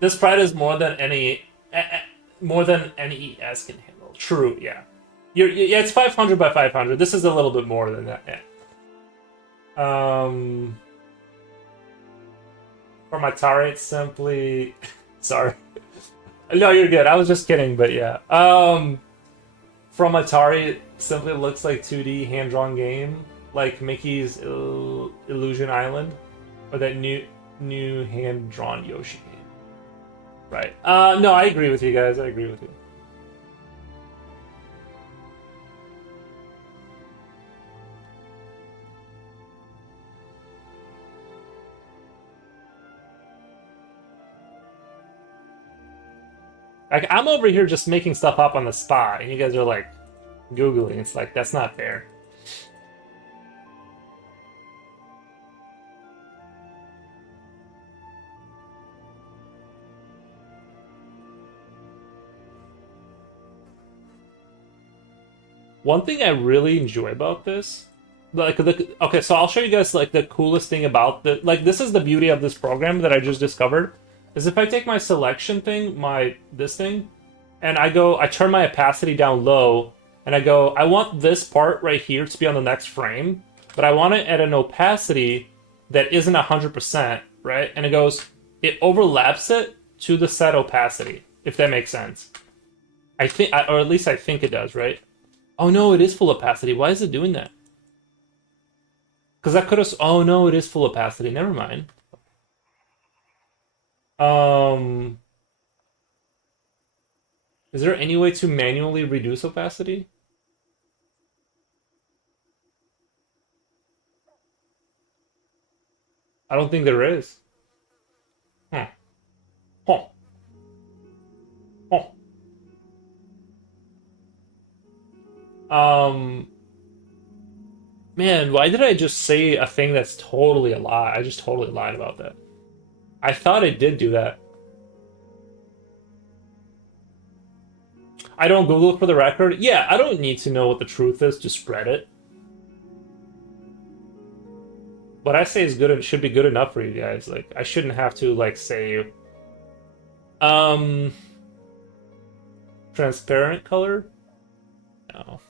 This pride is more than any ES can handle. True, yeah. Yeah, it's 500 by 500. This is a little bit more than that. Yeah. For my Atari, it's simply. Sorry. No, you're good. I was just kidding, but yeah. From Atari, it simply looks like 2D hand-drawn game. like Mickey's Illusion Island, or that new hand drawn Yoshi game. Right. No, I agree with you guys. I agree with you. Like, I'm over here just making stuff up on the spot, and you guys are like Googling. It's like, that's not fair. One thing I really enjoy about this, like okay, so I'll show you guys like the coolest thing about the like this is the beauty of this program that I just discovered, is if I take my selection thing, this thing, and I turn my opacity down low, and I go, I want this part right here to be on the next frame, but I want it at an opacity that isn't 100%, right? And it overlaps it to the set opacity, if that makes sense. I think, or at least I think it does, right? Oh no, it is full opacity. Why is it doing that? Because that could have. Oh no, it is full opacity. Never mind. Um, is there any way to manually reduce opacity? I don't think there is. Huh. Huh. Huh. Um, man, why did I just say a thing that's totally a lie? I just totally lied about that. I thought it did do that. I don't Google for the record. Yeah, I don't need to know what the truth is to spread it. What I say is good and should be good enough for you guys. Like, I shouldn't have to like say um transparent color. No.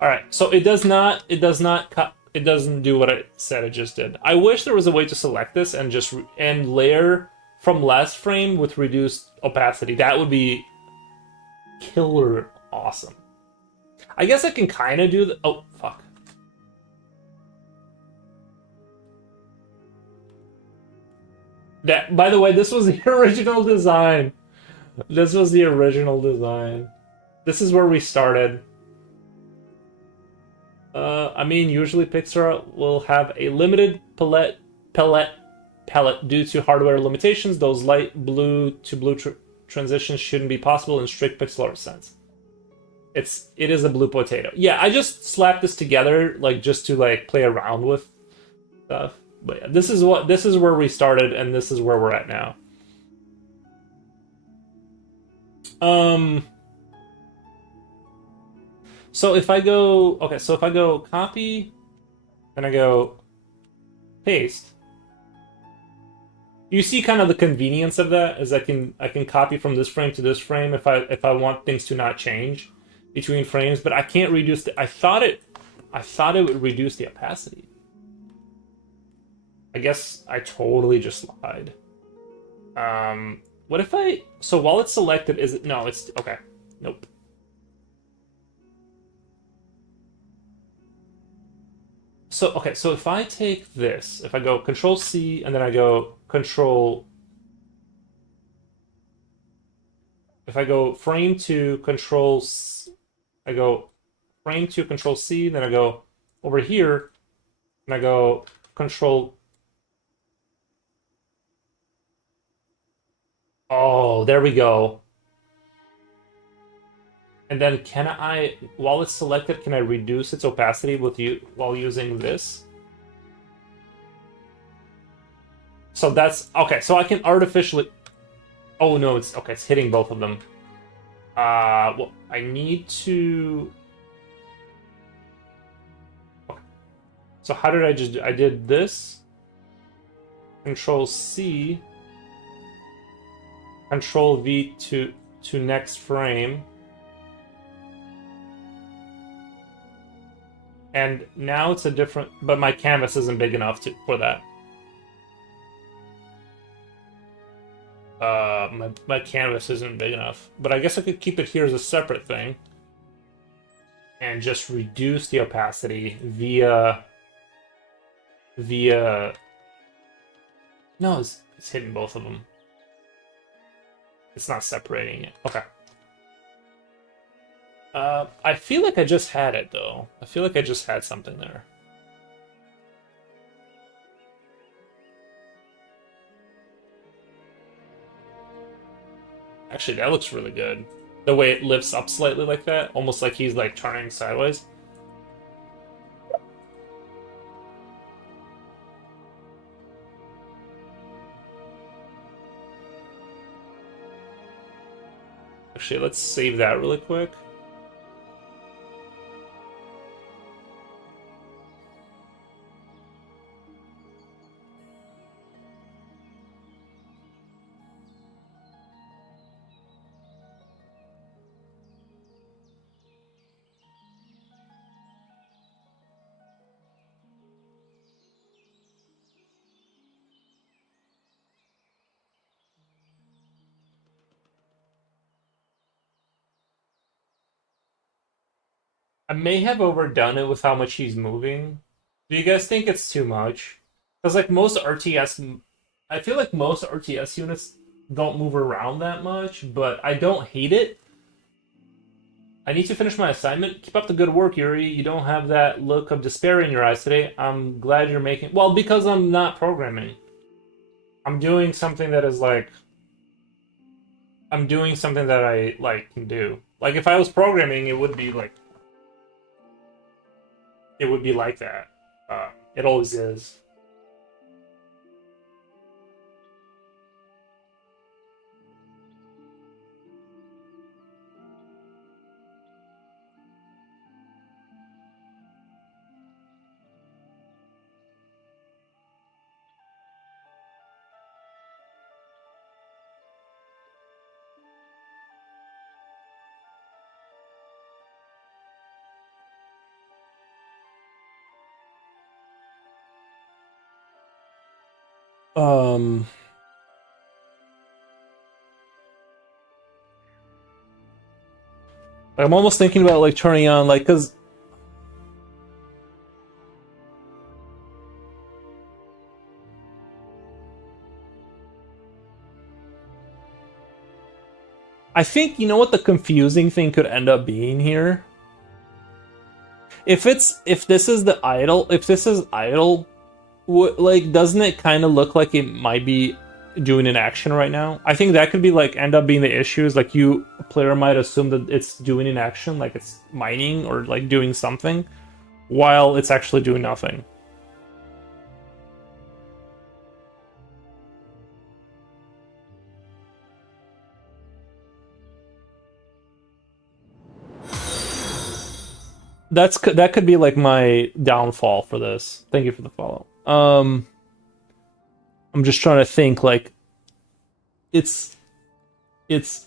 All right, so it doesn't do what I said it just did. I wish there was a way to select this and just and layer from last frame with reduced opacity. That would be killer awesome. I guess I can kind of do the. Oh fuck. That, by the way, this was the original design. This was the original design. This is where we started. I mean, usually Pixar will have a limited palette due to hardware limitations. Those light blue to blue transitions shouldn't be possible in strict pixel art sense. It is a blue potato. Yeah, I just slapped this together like just to like play around with stuff. But yeah, this is where we started, and this is where we're at now. So if I go copy, then I go paste. You see kind of the convenience of that, is I can copy from this frame to this frame if I want things to not change between frames, but I can't reduce I thought it would reduce the opacity. I guess I totally just lied. What if so while it's selected, is it, no, it's, okay. Nope. So, okay, so if I take this, if I go Control C and then I go Control, if I go frame to Control, I go frame to Control C, then I go over here and I go Control. Oh, there we go. And then while it's selected, can I reduce its opacity while using this? So that's, okay, so I can artificially, oh no, it's hitting both of them. Well, I need to, okay. So how did I did this, Control C, Control V to next frame. And now it's a different, but my canvas isn't big enough for that. My canvas isn't big enough, but I guess I could keep it here as a separate thing and just reduce the opacity via via... No, it's hitting both of them. It's not separating it. Okay. I feel like I just had it, though. I feel like I just had something there. Actually, that looks really good. The way it lifts up slightly like that, almost like he's like turning sideways. Actually, let's save that really quick. I may have overdone it with how much he's moving. Do you guys think it's too much? Because like most RTS, I feel like most RTS units don't move around that much, but I don't hate it. I need to finish my assignment. Keep up the good work, Yuri. You don't have that look of despair in your eyes today. I'm glad you're making... Well, because I'm not programming. I'm doing something that is like... I'm doing something that I like can do. Like if I was programming, it would be like... It would be like that. It always is. Um, I'm almost thinking about like turning on like because I think you know what the confusing thing could end up being here. If this is the idle, if this is idle, like doesn't it kind of look like it might be doing an action right now? I think that could be like end up being the issue is like you player might assume that it's doing an action, like it's mining or like doing something, while it's actually doing nothing. That could be like my downfall for this. Thank you for the follow. I'm just trying to think like it's is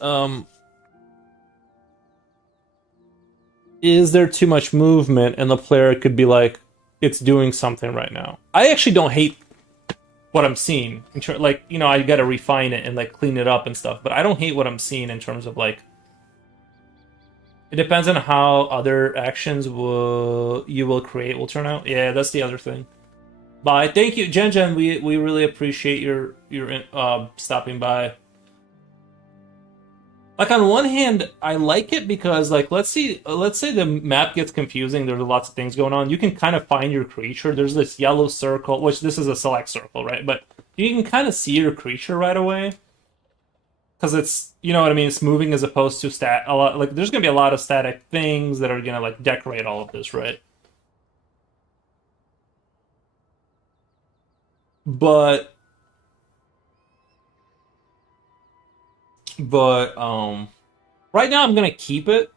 there too much movement and the player could be like it's doing something right now. I actually don't hate what I'm seeing. Like, you know, I got to refine it and like clean it up and stuff, but I don't hate what I'm seeing in terms of like it depends on how other actions you will create will turn out. Yeah, that's the other thing. Bye. Thank you, Jen Jen. We really appreciate your stopping by. Like on one hand, I like it because like let's say the map gets confusing. There's lots of things going on. You can kind of find your creature. There's this yellow circle, which this is a select circle, right? But you can kind of see your creature right away because it's you know what I mean. It's moving as opposed to a lot. Like there's gonna be a lot of static things that are gonna like decorate all of this, right? But right now I'm gonna keep it,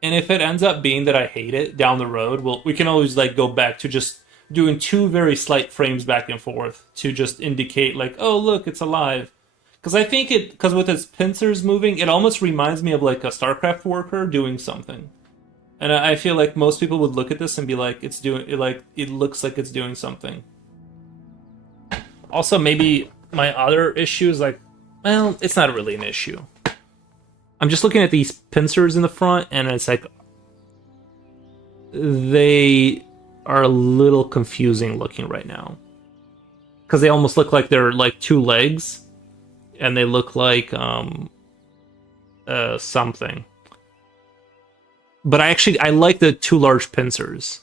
and if it ends up being that I hate it down the road, we can always like go back to just doing two very slight frames back and forth to just indicate like, oh look, it's alive. Because I think because with its pincers moving, it almost reminds me of like a StarCraft worker doing something. And I feel like most people would look at this and be like, it's doing it like it looks like it's doing something. Also, maybe my other issue is like, well, it's not really an issue. I'm just looking at these pincers in the front, and it's like they are a little confusing looking right now. because they almost look like they're like two legs, and they look like something. But I like the two large pincers.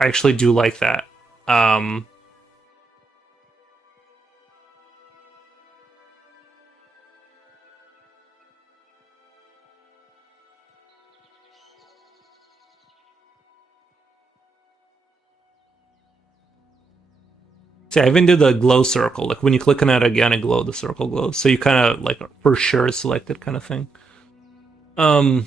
I actually do like that. Um, See, I even did the glow circle. Like when you click on it again, it glow. The circle glows. So you kind of like for sure selected kind of thing. Um,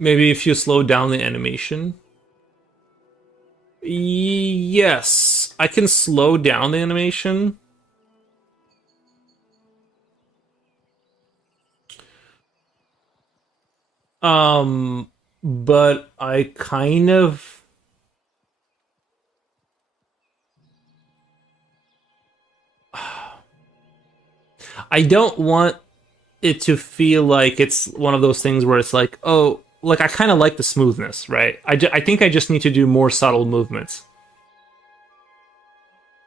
Maybe if you slow down the animation. Yes, I can slow down the animation. But I kind of I don't want it to feel like it's one of those things where it's like, oh, like I kind of like the smoothness, right? I think I just need to do more subtle movements.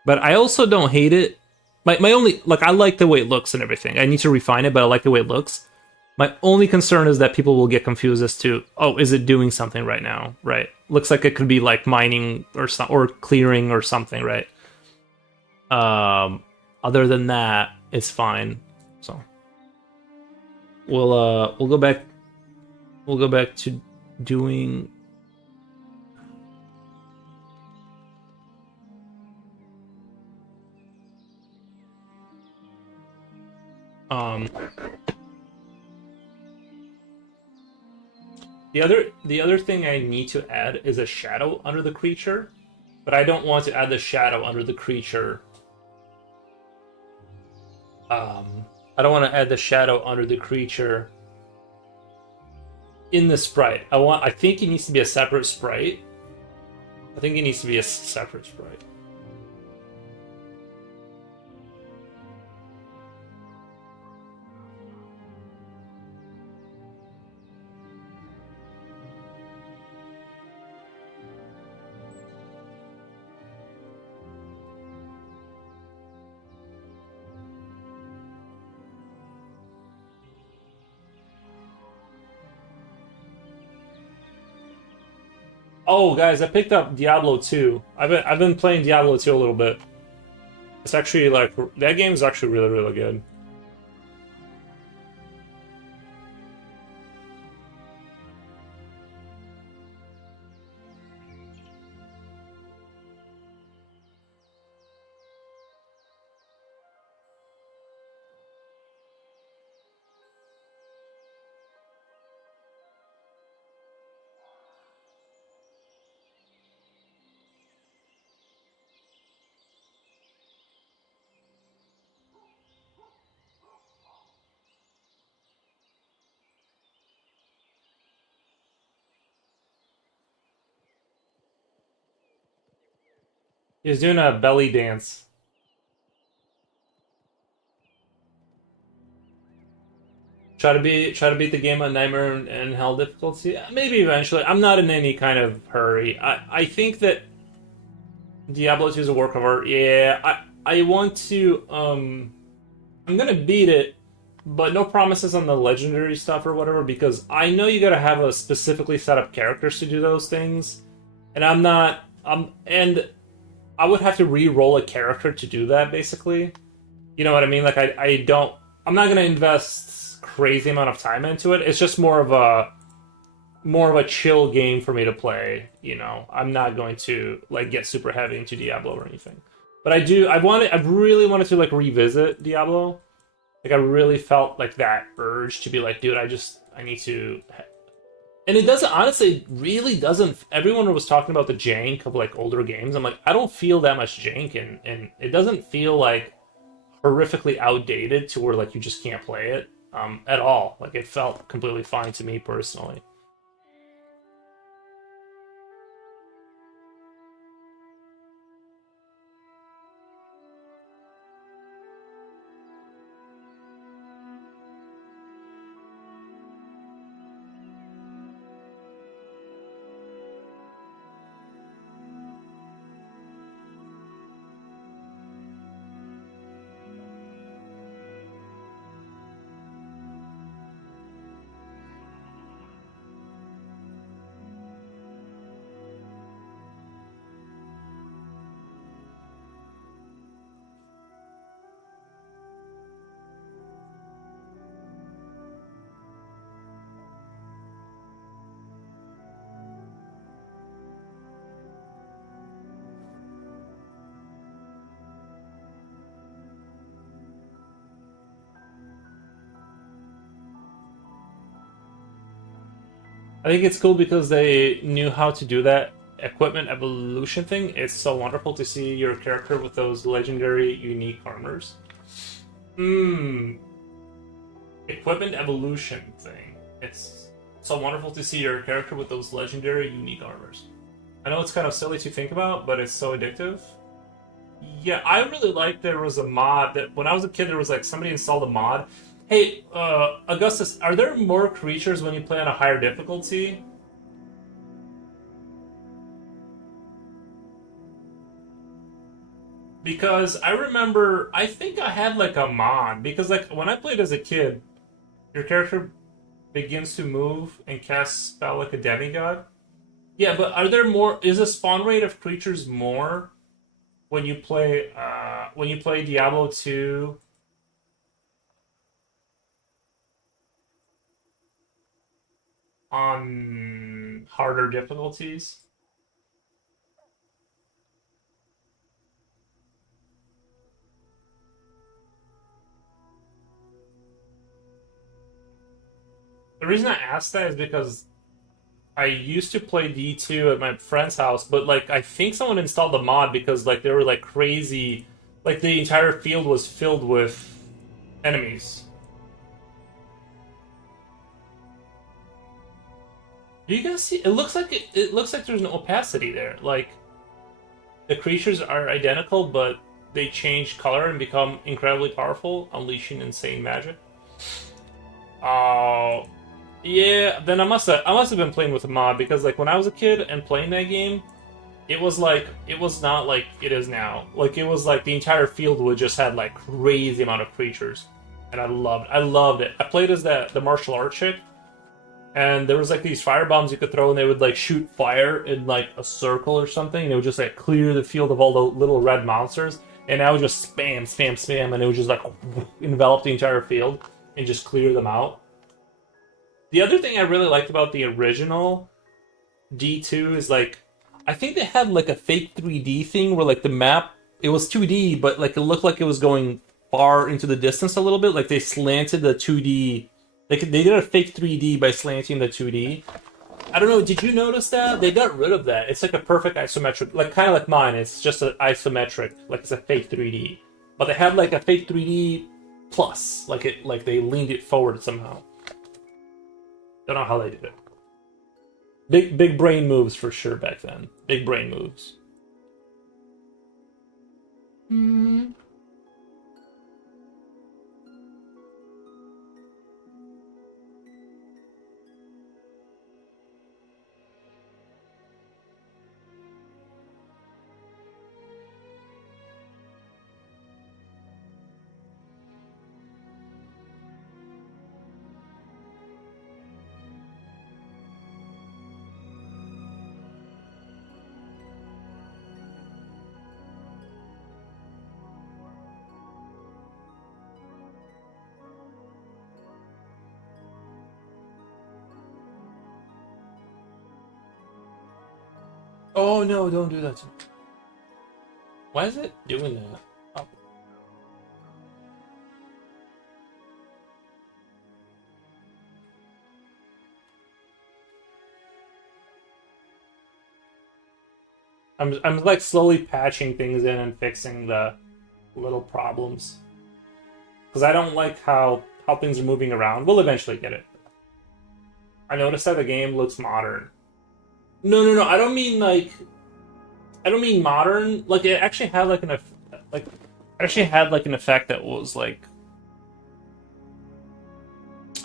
But I also don't hate it. My only like I like the way it looks and everything. I need to refine it, but I like the way it looks. My only concern is that people will get confused as to, oh, is it doing something right now? Right? Looks like it could be like mining or clearing or something, right? Other than that, it's fine. So we'll go back. We'll go back to doing. Um, the other thing I need to add is a shadow under the creature, but I don't want to add the shadow under the creature. I don't want to add the shadow under the creature in the sprite. I think it needs to be a separate sprite. I think it needs to be a separate sprite. Oh, guys, I picked up Diablo 2. I've been playing Diablo 2 a little bit. It's actually like that game is actually really really good. He's doing a belly dance. Try to beat the game on Nightmare and Hell difficulty. Maybe eventually. I'm not in any kind of hurry. I think that Diablo 2 is a work of art. Yeah, I want to I'm gonna beat it, but no promises on the legendary stuff or whatever because I know you gotta have a specifically set up characters to do those things, and I'm not. And I would have to re-roll a character to do that. Basically, you know what I mean? Like I don't. I'm not gonna invest crazy amount of time into it. It's just more of a chill game for me to play. You know, I'm not going to like get super heavy into Diablo or anything. But I do. I really wanted to like revisit Diablo. Like I really felt like that urge to be like, dude, I need to. And it doesn't honestly, it really doesn't. Everyone was talking about the jank of like older games. I'm like, I don't feel that much jank, and it doesn't feel like horrifically outdated to where like you just can't play it at all. Like it felt completely fine to me personally. I think it's cool because they knew how to do that equipment evolution thing. It's so wonderful to see your character with those legendary unique armors. Hmm. Equipment evolution thing. It's so wonderful to see your character with those legendary unique armors. I know it's kind of silly to think about, but it's so addictive. Yeah, I really like there was a mod that when I was a kid there was like somebody installed a mod. Hey, Augustus, are there more creatures when you play on a higher difficulty? Because I remember, I think I had like a mod because like when I played as a kid, your character begins to move and cast spell like a demigod. Yeah, but are there more? Is the spawn rate of creatures more when you play Diablo 2 on harder difficulties? The reason I asked that is because I used to play D2 at my friend's house, but like I think someone installed the mod because like they were like crazy, like the entire field was filled with enemies. Do you guys see? It looks like there's no opacity there. Like the creatures are identical, but they change color and become incredibly powerful, unleashing insane magic. Oh, yeah. Then I must have been playing with a mod because like when I was a kid and playing that game, it was not like it is now. Like it was like the entire field would just had like crazy amount of creatures, and I loved it. I played as the martial art chick, and there was like these fire bombs you could throw, and they would like shoot fire in like a circle or something, and it would just like clear the field of all the little red monsters. And I would just spam, spam, spam, and it would just like envelop the entire field and just clear them out. The other thing I really liked about the original D2 is like I think they had like a fake 3D thing where like the map it was 2D but like it looked like it was going far into the distance a little bit like they slanted the 2D they did a fake 3D by slanting the 2D. I don't know, did you notice that? They got rid of that. It's like a perfect isometric like kind of like mine. It's just an isometric like it's a fake 3D. But they had like a fake 3D plus like they leaned it forward somehow. Don't know how they did it. Big brain moves for sure back then. Big brain moves. Mm. Oh no! Don't do that to me. Why is it doing that? Oh. I'm like slowly patching things in and fixing the little problems because I don't like how things are moving around. We'll eventually get it. I noticed that the game looks modern. No, no, no. I don't mean modern. Like it actually had like like it actually had like an effect that was like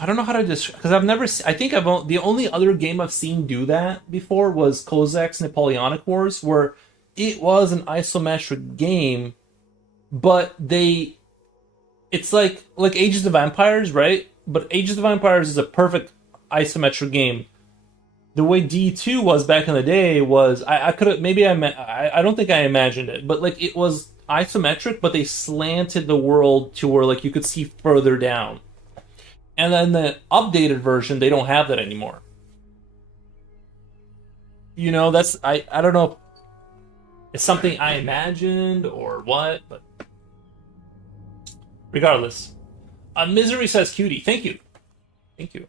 I don't know how to describe because I've never. I think the only other game I've seen do that before was Kozak's Napoleonic Wars, where it was an isometric game, but it's like Ages of Empires, right? But Ages of Empires is a perfect isometric game. The way D2 was back in the day was I could have maybe I don't think I imagined it, but like it was isometric, but they slanted the world to where like you could see further down. And then the updated version, they don't have that anymore. You know, that's I don't know if it's something I imagined or what, but regardless. Misery says cutie. Thank you. Thank you.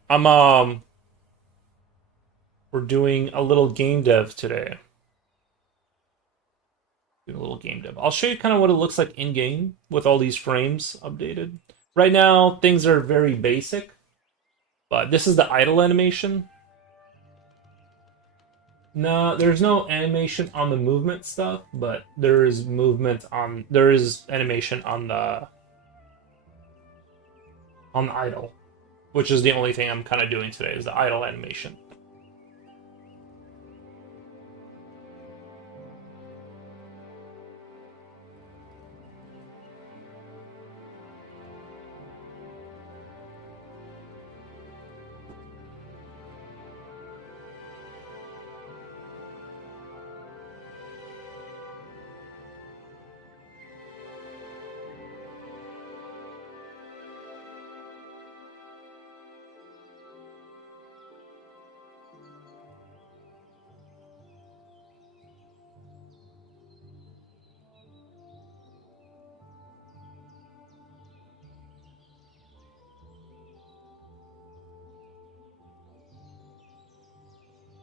We're doing a little game dev today. Doing a little game dev. I'll show you kind of what it looks like in game with all these frames updated. Right now, things are very basic, but this is the idle animation. No, there's no animation on the movement stuff, but there is animation on the idle, which is the only thing I'm kind of doing today is the idle animation.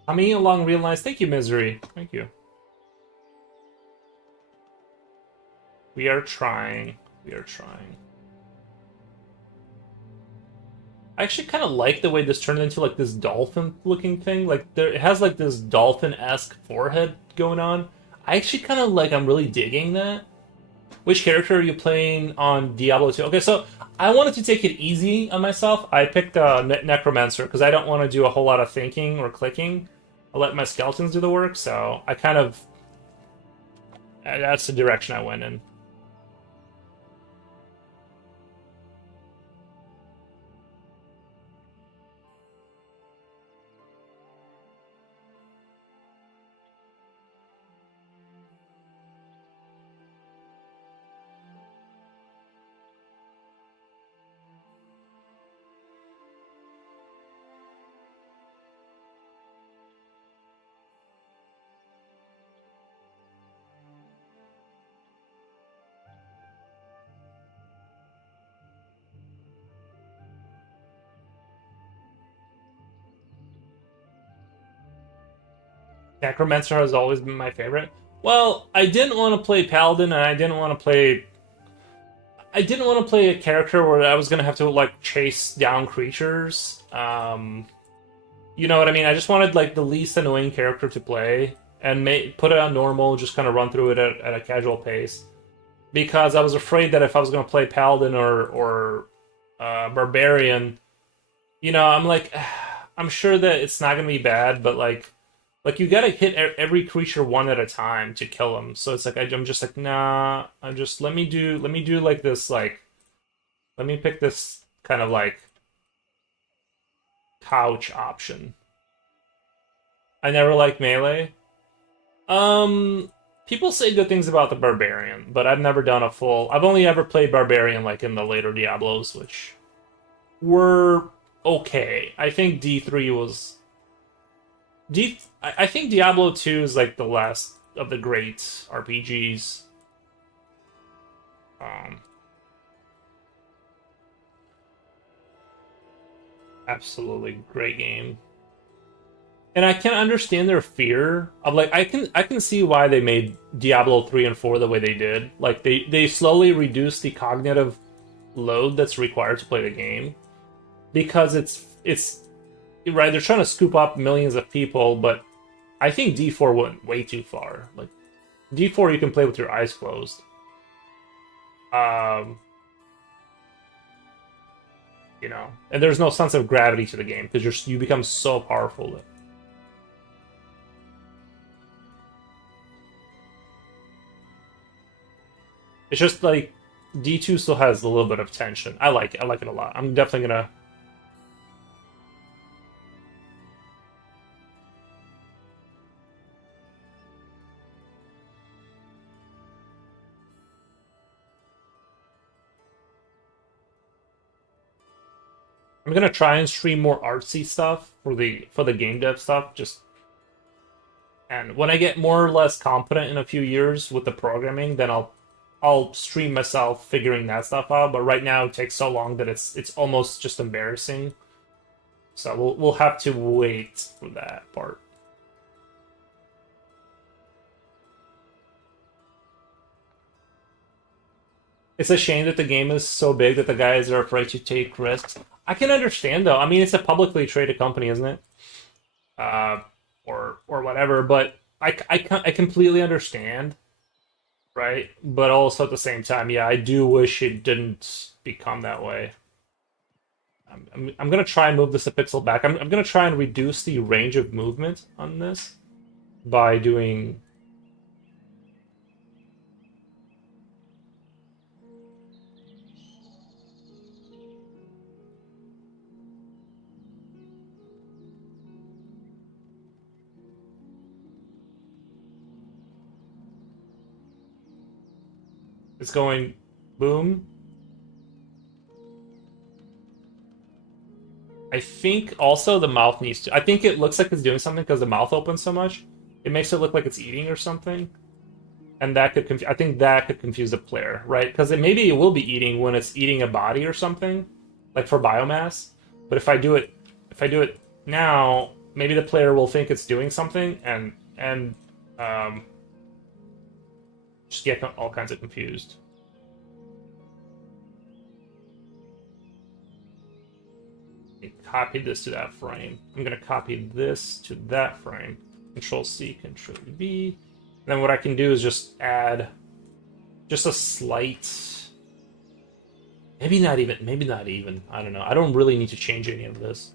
Coming along real nice. Thank you, Misery. Thank you. We are trying. We are trying. I actually kind of like the way this turned into like this dolphin-looking thing. Like it has like this dolphin-esque forehead going on. I actually kind of like. I'm really digging that. Which character are you playing on Diablo 2? Okay, so I wanted to take it easy on myself. I picked Necromancer because I don't want to do a whole lot of thinking or clicking. I'll let my skeletons do the work, so I kind of... That's the direction I went in. Necromancer has always been my favorite. Well, I didn't want to play Paladin, and I didn't want to play... I didn't want to play a character where I was going to have to, like, chase down creatures. You know what I mean? I just wanted, like, the least annoying character to play, and put it on normal, just kind of run through it at a casual pace. Because I was afraid that if I was going to play Paladin or Barbarian, you know, I'm like... I'm sure that it's not going to be bad, but, like you gotta hit every creature one at a time to kill them. So it's like I'm just like, nah. Let me do like this, like, let me pick this kind of like couch option. I never liked melee. People say good things about the Barbarian, but I've never done a full. I've only ever played Barbarian like in the later Diablos, which were okay. I think D3 was. I think Diablo 2 is like the last of the great RPGs. Absolutely great game. And I can understand their fear of like I can see why they made Diablo 3 and 4 the way they did. Like they slowly reduced the cognitive load that's required to play the game. Because it's right, they're trying to scoop up millions of people, but I think D4 went way too far. Like D4 you can play with your eyes closed. You know, and there's no sense of gravity to the game because you become so powerful. It's just like D2 still has a little bit of tension. I like it. I like it a lot. I'm definitely gonna. I'm gonna try and stream more artsy stuff for the game dev stuff. And when I get more or less competent in a few years with the programming, then I'll stream myself figuring that stuff out. But right now it takes so long that it's almost just embarrassing. So we'll have to wait for that part. It's a shame that the game is so big that the guys are afraid to take risks. I can understand though. I mean, it's a publicly traded company, isn't it? Uh, or whatever. But I completely understand, right? But also at the same time, yeah, I do wish it didn't become that way. I'm gonna try and move this a pixel back. I'm gonna try and reduce the range of movement on this by doing. It's going boom. I think also the mouth needs to. I think it looks like it's doing something because the mouth opens so much. It makes it look like it's eating or something, and that could. I think that could confuse the player, right? Because maybe it will be eating when it's eating a body or something, like for biomass. But if I do it now, maybe the player will think it's doing something and um, just get all kinds of confused. Copy this to that frame. I'm going to copy this to that frame. Control C, Control V. And then what I can do is just add just a slight. Maybe not even. Maybe not even. I don't know. I don't really need to change any of this.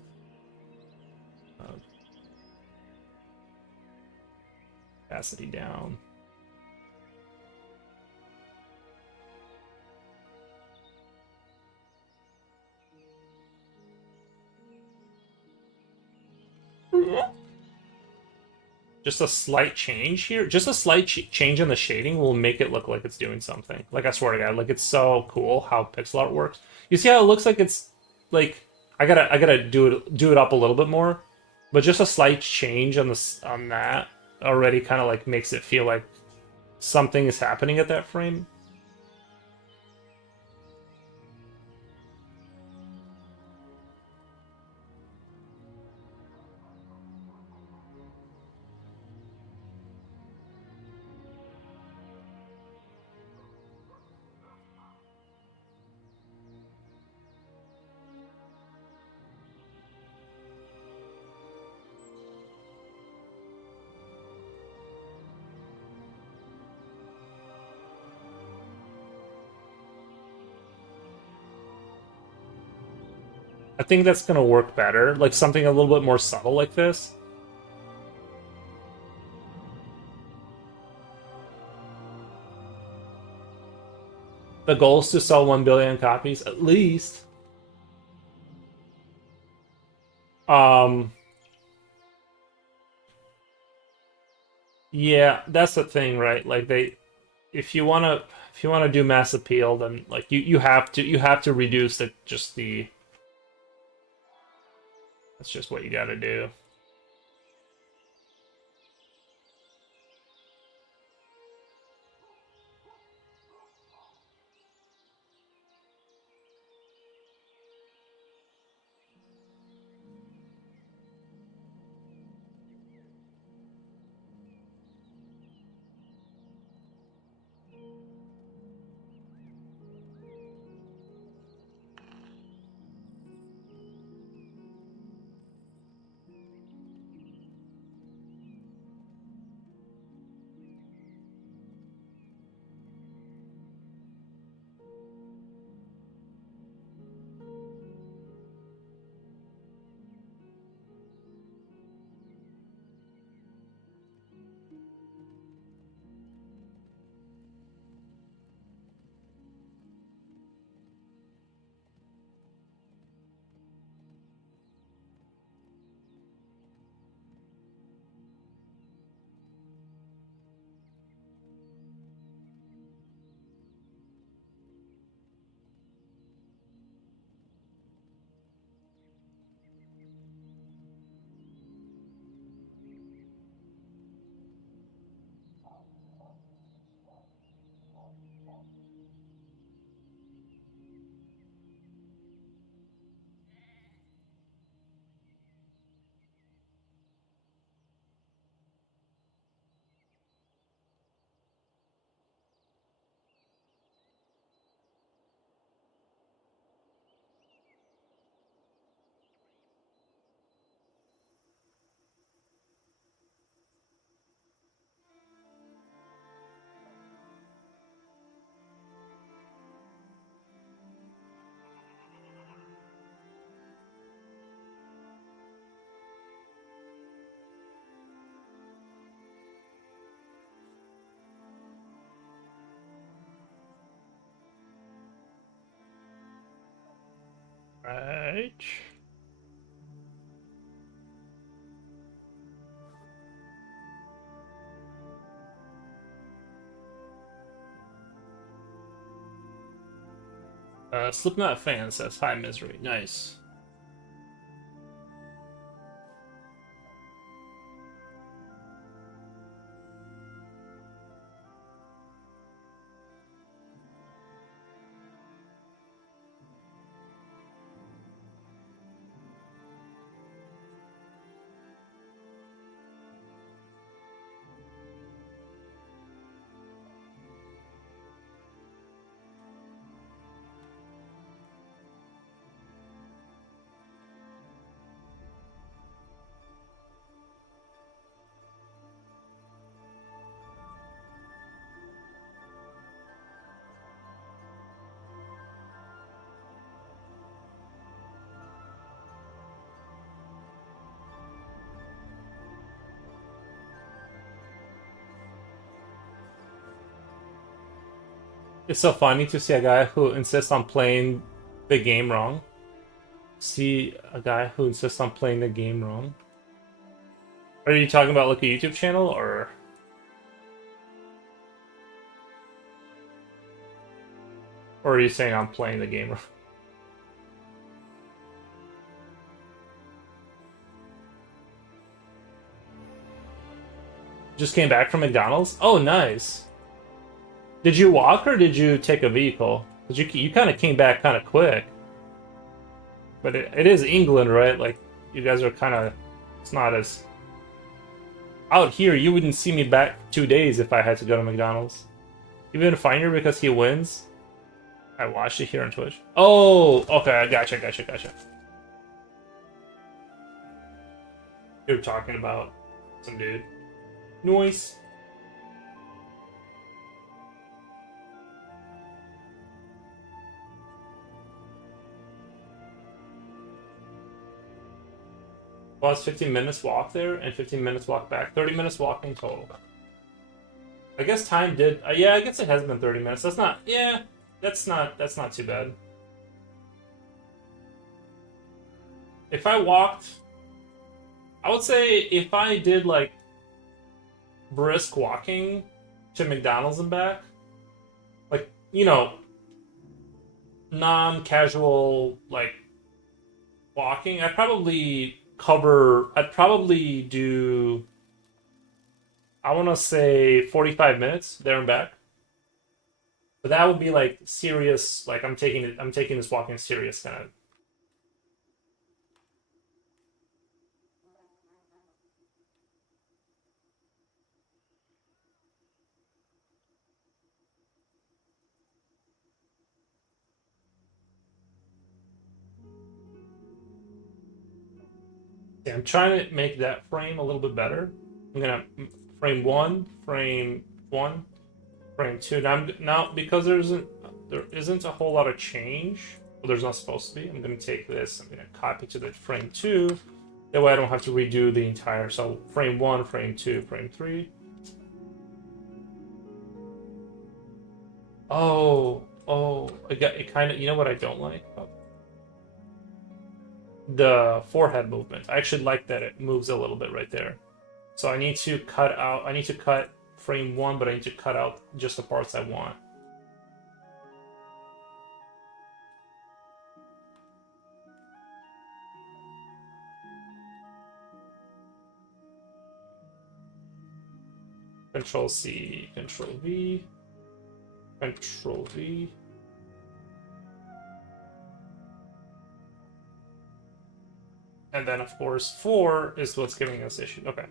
Opacity down. Just a slight change here. Just a slight change in the shading will make it look like it's doing something. Like I swear to God, like it's so cool how pixel art works. You see how it looks like it's like I gotta do it up a little bit more, but just a slight change on this on that already kind of like makes it feel like something is happening at that frame. I think that's gonna work better, like something a little bit more subtle like this. The goal is to sell 1 billion copies at least. Um, yeah, that's the thing, right? Like if you wanna do mass appeal, then like you have to reduce the just the. That's just what you got to do. Right. Slipknot fan says hi misery. Nice. It's so funny to see a guy who insists on playing the game wrong. See a guy who insists on playing the game wrong. Are you talking about like a YouTube channel or are you saying I'm playing the game wrong? Just came back from McDonald's? Oh, nice. Did you walk or did you take a vehicle? Because you kind of came back kind of quick. But it is England, right? Like, you guys are kind of... It's not as... Out here, you wouldn't see me back for 2 days if I had to go to McDonald's. Even Finder because he wins. I watched it here on Twitch. Oh, okay, gotcha. You're talking about some dude. Noise. Well, it's 15 minutes walk there and 15 minutes walk back. 30 minutes walking total. I guess time did. Yeah, I guess it has been 30 minutes. That's not. Yeah, that's not too bad. If I walked, I would say if I did like brisk walking to McDonald's and back, like non-casual like walking, I'd probably do, I want to say 45 minutes there and back. But that would be like serious, like I'm taking this walking serious kind of. Yeah, I'm trying to make that frame a little bit better. I'm gonna frame one, frame two. Now because there isn't a whole lot of change. Well, there's not supposed to be. I'm gonna take this. I'm gonna copy to the frame two. That way I don't have to redo the entire. So frame one, frame two, frame three. Oh, it kind of. You know what I don't like? The forehead movement. I actually like that it moves a little bit right there. So I need to cut frame one, but I need to cut out just the parts I want. Control C, Control V, Control V. And then, of course, 4 is what's giving us issue. Okay.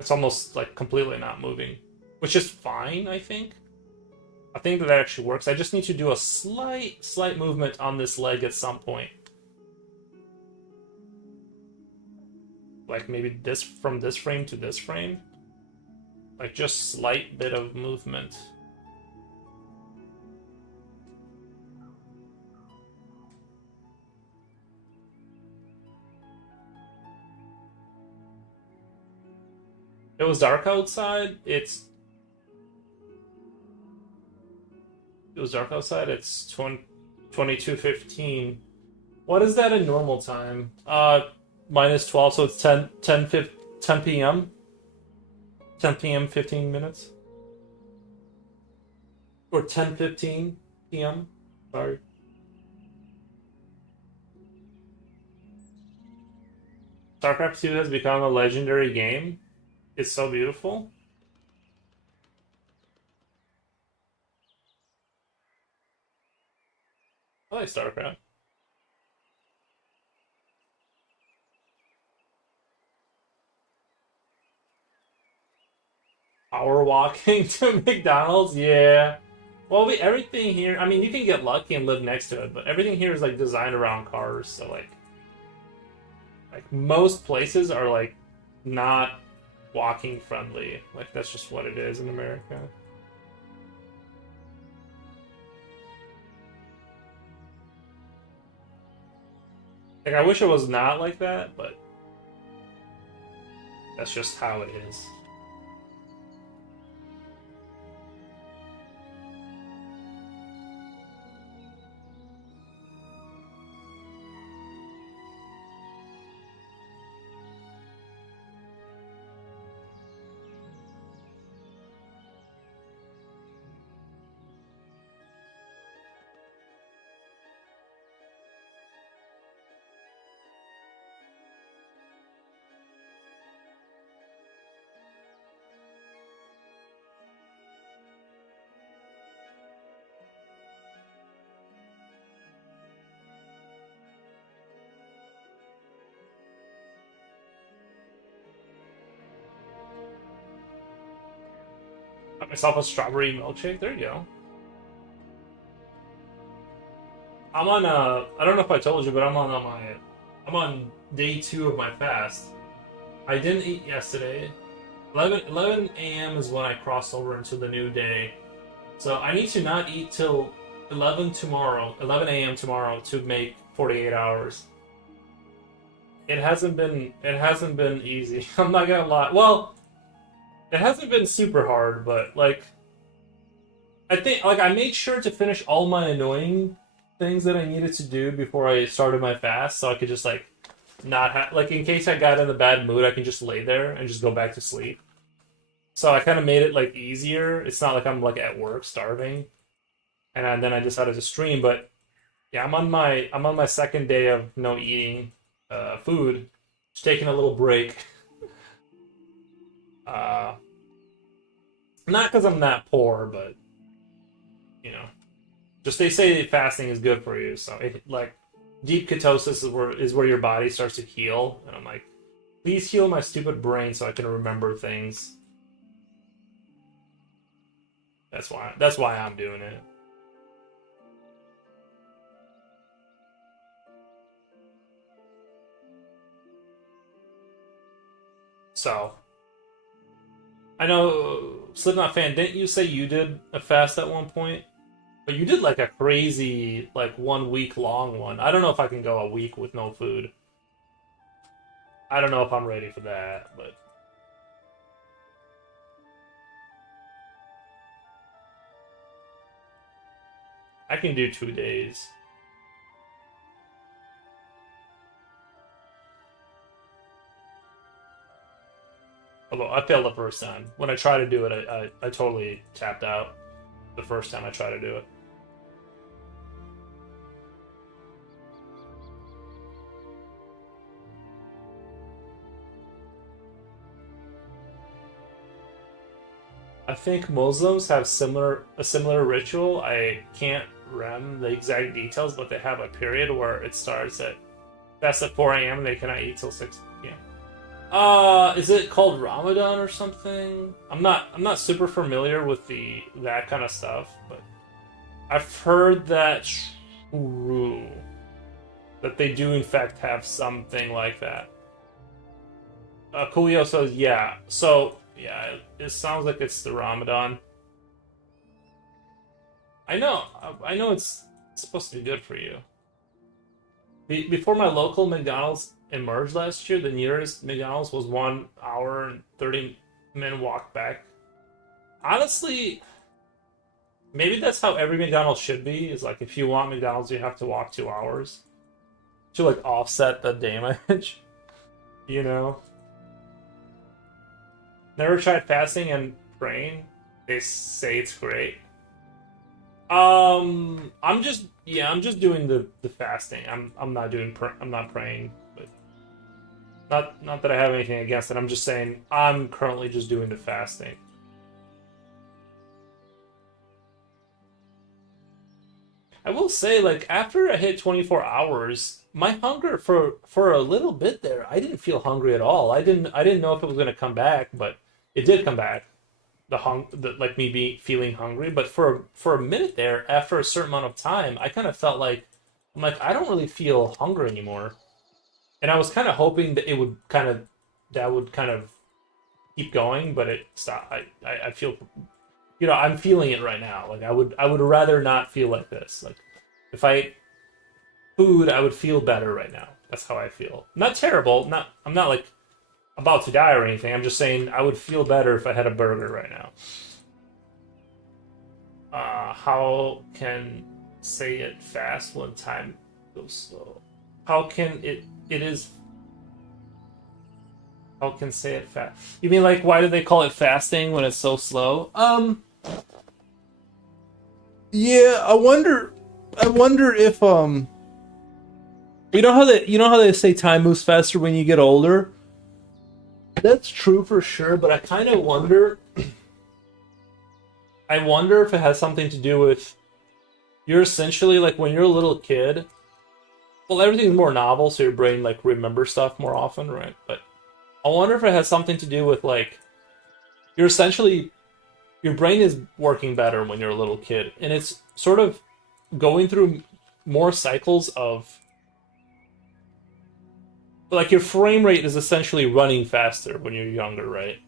It's almost like completely not moving, which is fine, I think. I think that actually works. I just need to do a slight movement on this leg at some point. Like maybe this from this frame to this frame. Like just slight bit of movement. It was dark outside. It was dark outside. It's 22:15. What is that in normal time? Minus 12, so it's 10 p.m. 10 p.m. 15 minutes. Or 10:15 p.m. Sorry. StarCraft 2 has become a legendary game. It's so beautiful. I like StarCraft. Hour walking to McDonald's, yeah. Well, everything here. I mean, you can get lucky and live next to it, but everything here is like designed around cars. So like most places are like not walking friendly. Like that's just what it is in America. Like I wish it was not like that, but that's just how it is. Got myself a strawberry milkshake. There you go. I'm on I don't know if I told you, but I'm on day 2 of my fast. I didn't eat yesterday. 11 a.m. is when I crossed over into the new day. So I need to not eat till 11 a.m. tomorrow to make 48 hours. It hasn't been easy. I'm not gonna lie. Well, it hasn't been super hard, but like I think like I made sure to finish all my annoying things that I needed to do before I started my fast, so I could just like not have like in case I got in a bad mood, I can just lay there and just go back to sleep. So I kind of made it like easier. It's not like I'm like at work starving, and then I decided to stream. But yeah, I'm on my second day of no eating food, just taking a little break. Uh, Not because I'm that poor, but you know, just they say fasting is good for you. So it like deep ketosis is where your body starts to heal, and I'm like, please heal my stupid brain so I can remember things. That's why I'm doing it. So I know Slipknot fan, didn't you say you did a fast at one point? But you did like a crazy like 1 week long one. I don't know if I can go a week with no food. I don't know if I'm ready for that, but I can do 2 days. Although I failed the first time. When I tried to do it, I totally tapped out the first time I tried to do it. I think Muslims have a similar ritual. I can't rem the exact details, but they have a period where it starts at that's at 4 a.m. They cannot eat till 6 p.m. Is it called Ramadan or something? I'm not super familiar with the that kind of stuff, but I've heard that true that they do in fact have something like that. Coolio says, yeah. So yeah, it sounds like it's the Ramadan. I know, I know it's supposed to be good for you. Before my local McDonald's emerged last year, the nearest McDonald's was 1 hour and 30 and then walk back. Honestly, maybe that's how every McDonald's should be. Is like if you want McDonald's, you have to walk 2 hours to like offset the damage. You know. Never tried fasting and praying. They say it's great. I'm just doing the fasting. I'm not doing I'm not praying, but not that I have anything against it. I'm just saying I'm currently just doing the fasting. I will say, like after I hit 24 hours, my hunger for a little bit there, I didn't feel hungry at all. I didn't know if it was gonna come back, but it did come back. Like me being feeling hungry, but for a minute there, after a certain amount of time, I kind of felt like I'm like I don't really feel hunger anymore, and I was kind of hoping that it would kind of that would kind of keep going, but it stopped. I feel I'm feeling it right now. Like I would rather not feel like this. Like if I ate food, I would feel better right now. That's how I feel. Not terrible. Not I'm not like about to die or anything. I'm just saying I would feel better if I had a burger right now. How can say it fast when time goes slow? How can it is how can say it fast? You mean like why do they call it fasting when it's so slow? Yeah, I wonder if you know how they say time moves faster when you get older? That's true for sure, but I kind of wonder. I wonder if it has something to do with you're essentially like when you're a little kid. Well, everything's more novel, so your brain like remembers stuff more often, right? But I wonder if it has something to do with like you're essentially your brain is working better when you're a little kid, and it's sort of going through more cycles of like your frame rate is essentially running faster when you're younger, right?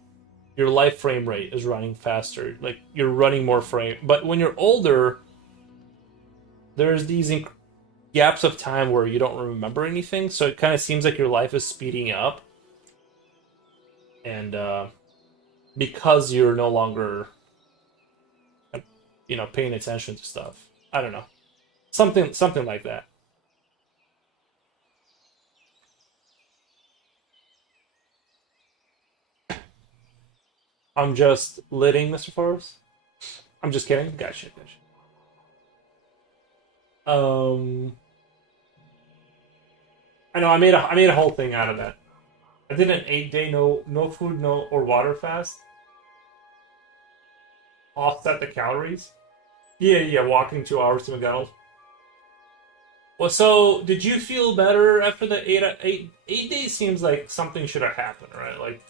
Your life frame rate is running faster. Like you're running more frame. But when you're older, there's these gaps of time where you don't remember anything. So it kind of seems like your life is speeding up. And because you're no longer, paying attention to stuff. I don't know. Something like that. I'm just letting Mr. Forrest. I'm just kidding. Gotcha. Um, I know. I made a whole thing out of that. I did an 8 day no food no or water fast. Offset the calories. Yeah. Walking 2 hours to McDonald's. Well, so did you feel better after the 8 days? Seems like something should have happened, right? Like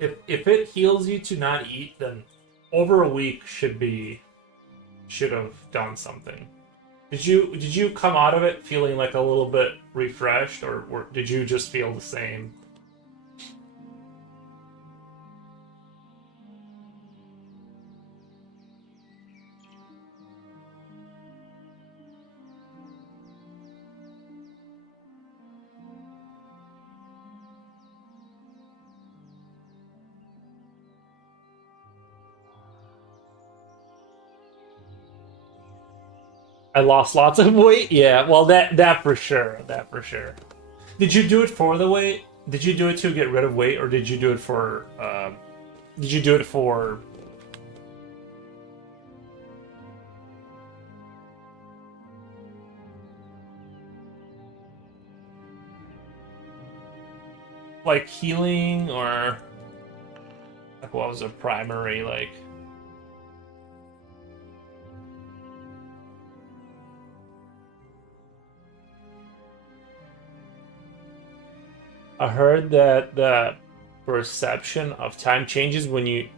if it heals you to not eat, then over a week should have done something. Did you come out of it feeling like a little bit refreshed, or did you just feel the same? I lost lots of weight. Yeah, well that for sure. That for sure. Did you do it for the weight? Did you do it to get rid of weight, or did you do it for? Did you do it for like healing, or like what was a primary like? I heard that the perception of time changes when you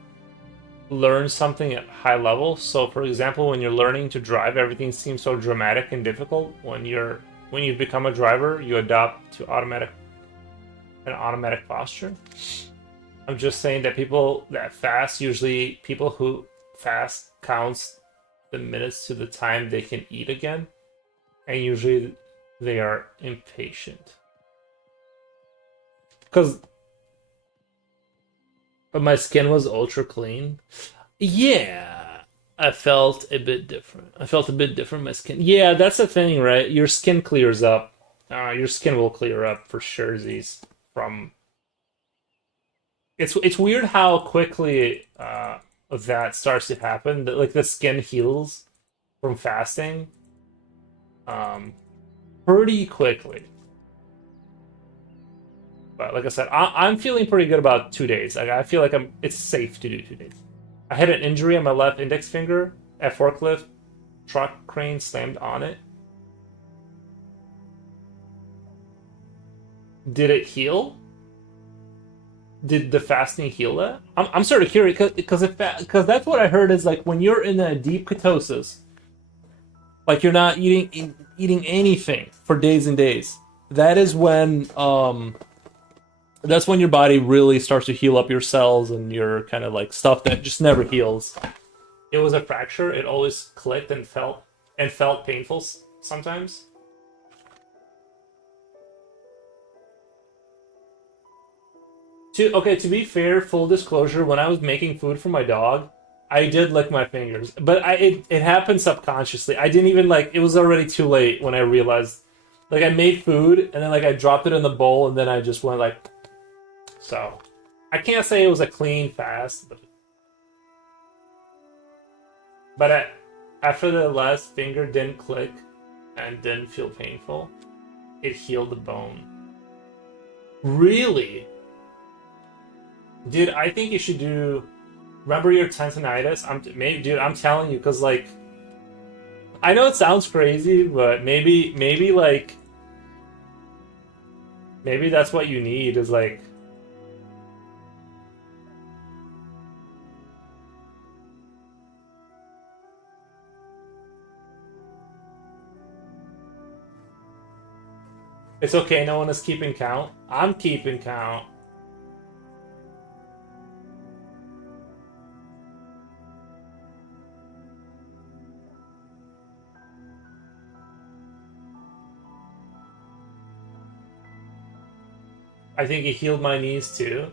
learn something at high level. So, for example, when you're learning to drive, everything seems so dramatic and difficult. When you become a driver, you adopt to an automatic posture. I'm just saying that people that fast, usually people who fast counts the minutes to the time they can eat again, and usually they are impatient. Because But my skin was ultra clean. Yeah, I felt a bit different. I felt a bit different. My skin. Yeah, that's the thing, right? Your skin clears up. Your skin will clear up for sure, Z's. From it's weird how quickly that starts to happen. That like the skin heals from fasting um pretty quickly. But like I said, I'm feeling pretty good about 2 days. Like I feel like it's safe to do 2 days. I had an injury on my left index finger at forklift. Truck crane slammed on it. Did it heal? Did the fasting heal that? I'm sort of curious because that's what I heard is like when you're in a deep ketosis, like you're not eating anything for days and days. That is when that's when your body really starts to heal up your cells and your kind of like stuff that just never heals. It was a fracture. It always clicked and felt painful sometimes. To be fair, full disclosure, when I was making food for my dog, I did lick my fingers, but it happened subconsciously. I didn't even like it was already too late when I realized like I made food and then like I dropped it in the bowl and then I just went like so. I can't say it was a clean fast, but after the last finger didn't click and didn't feel painful, it healed the bone. Really? Dude, I think you should do. Remember your tendonitis? Dude. I'm telling you, because like, I know it sounds crazy, but maybe like, maybe that's what you need. Is like, it's okay. No one is keeping count. I'm keeping count. I think it healed my knees too.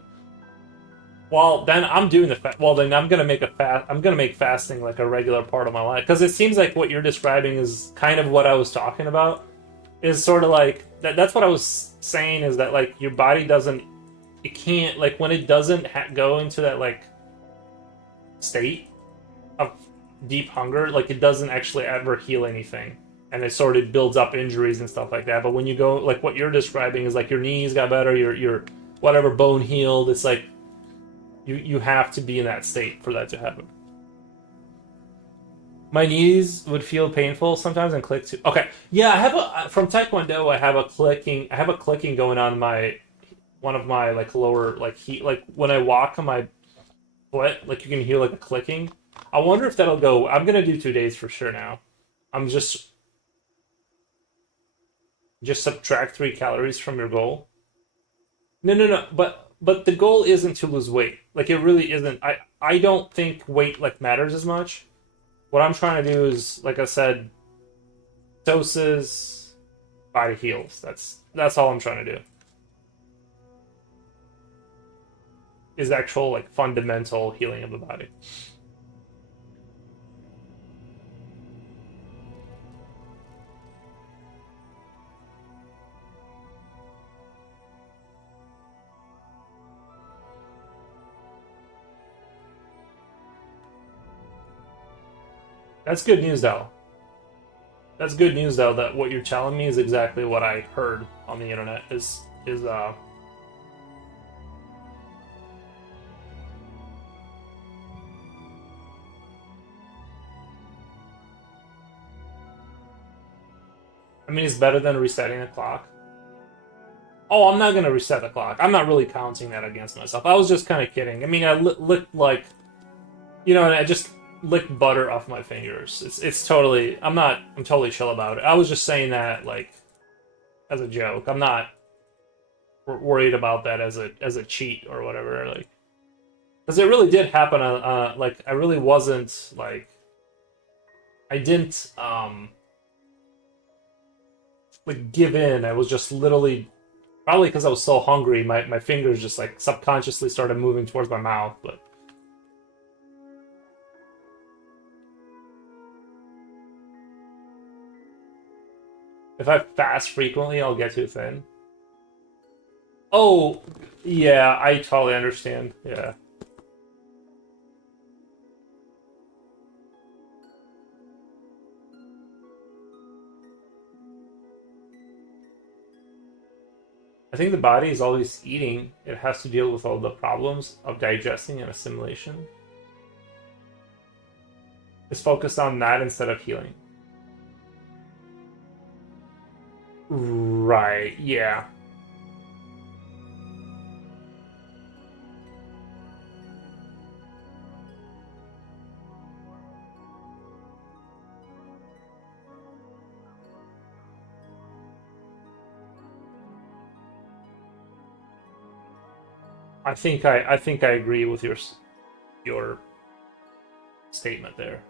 Well, then I'm doing well, then I'm gonna make a fast. I'm gonna make fasting like a regular part of my life because it seems like what you're describing is kind of what I was talking about. Is sort of like that's what I was saying is that like your body doesn't, it can't like when it doesn't go into that like state of deep hunger, like it doesn't actually ever heal anything, and it sort of builds up injuries and stuff like that. But when you go like what you're describing is like your knees got better, your whatever bone healed. It's like you have to be in that state for that to happen. My knees would feel painful sometimes and click too. Okay, yeah, I have a from Taekwondo. I have a clicking. I have a clicking going on my one of my like lower like heat like when I walk on my foot, like you can hear like a clicking. I wonder if that'll go. I'm gonna do 2 days for sure now. I'm just subtract 3 calories from your goal. No, no, no. But the goal isn't to lose weight. Like it really isn't. I don't think weight like matters as much. What I'm trying to do is, like I said, doses, body heals. That's all I'm trying to do. Is actual like fundamental healing of the body. That's good news though. That's good news though that what you're telling me is exactly what I heard on the internet is. I mean it's better than resetting the clock. Oh, I'm not gonna reset the clock. I'm not really counting that against myself. I was just kind of kidding. I mean, I licked like, and I just licked butter off my fingers. It's totally. I'm totally chill about it. I was just saying that like as a joke. I'm not worried about that as a cheat or whatever. Like, because it really did happen. Like I really wasn't like I didn't like give in. I was just literally Probably because I was so hungry, my fingers just like subconsciously started moving towards my mouth. But if I fast frequently, I'll get too thin. Oh, yeah, I totally understand. Yeah. I think the body is always eating. It has to deal with all the problems of digesting and assimilation. It's focused on that instead of healing. Right, yeah. I think I agree with your statement there.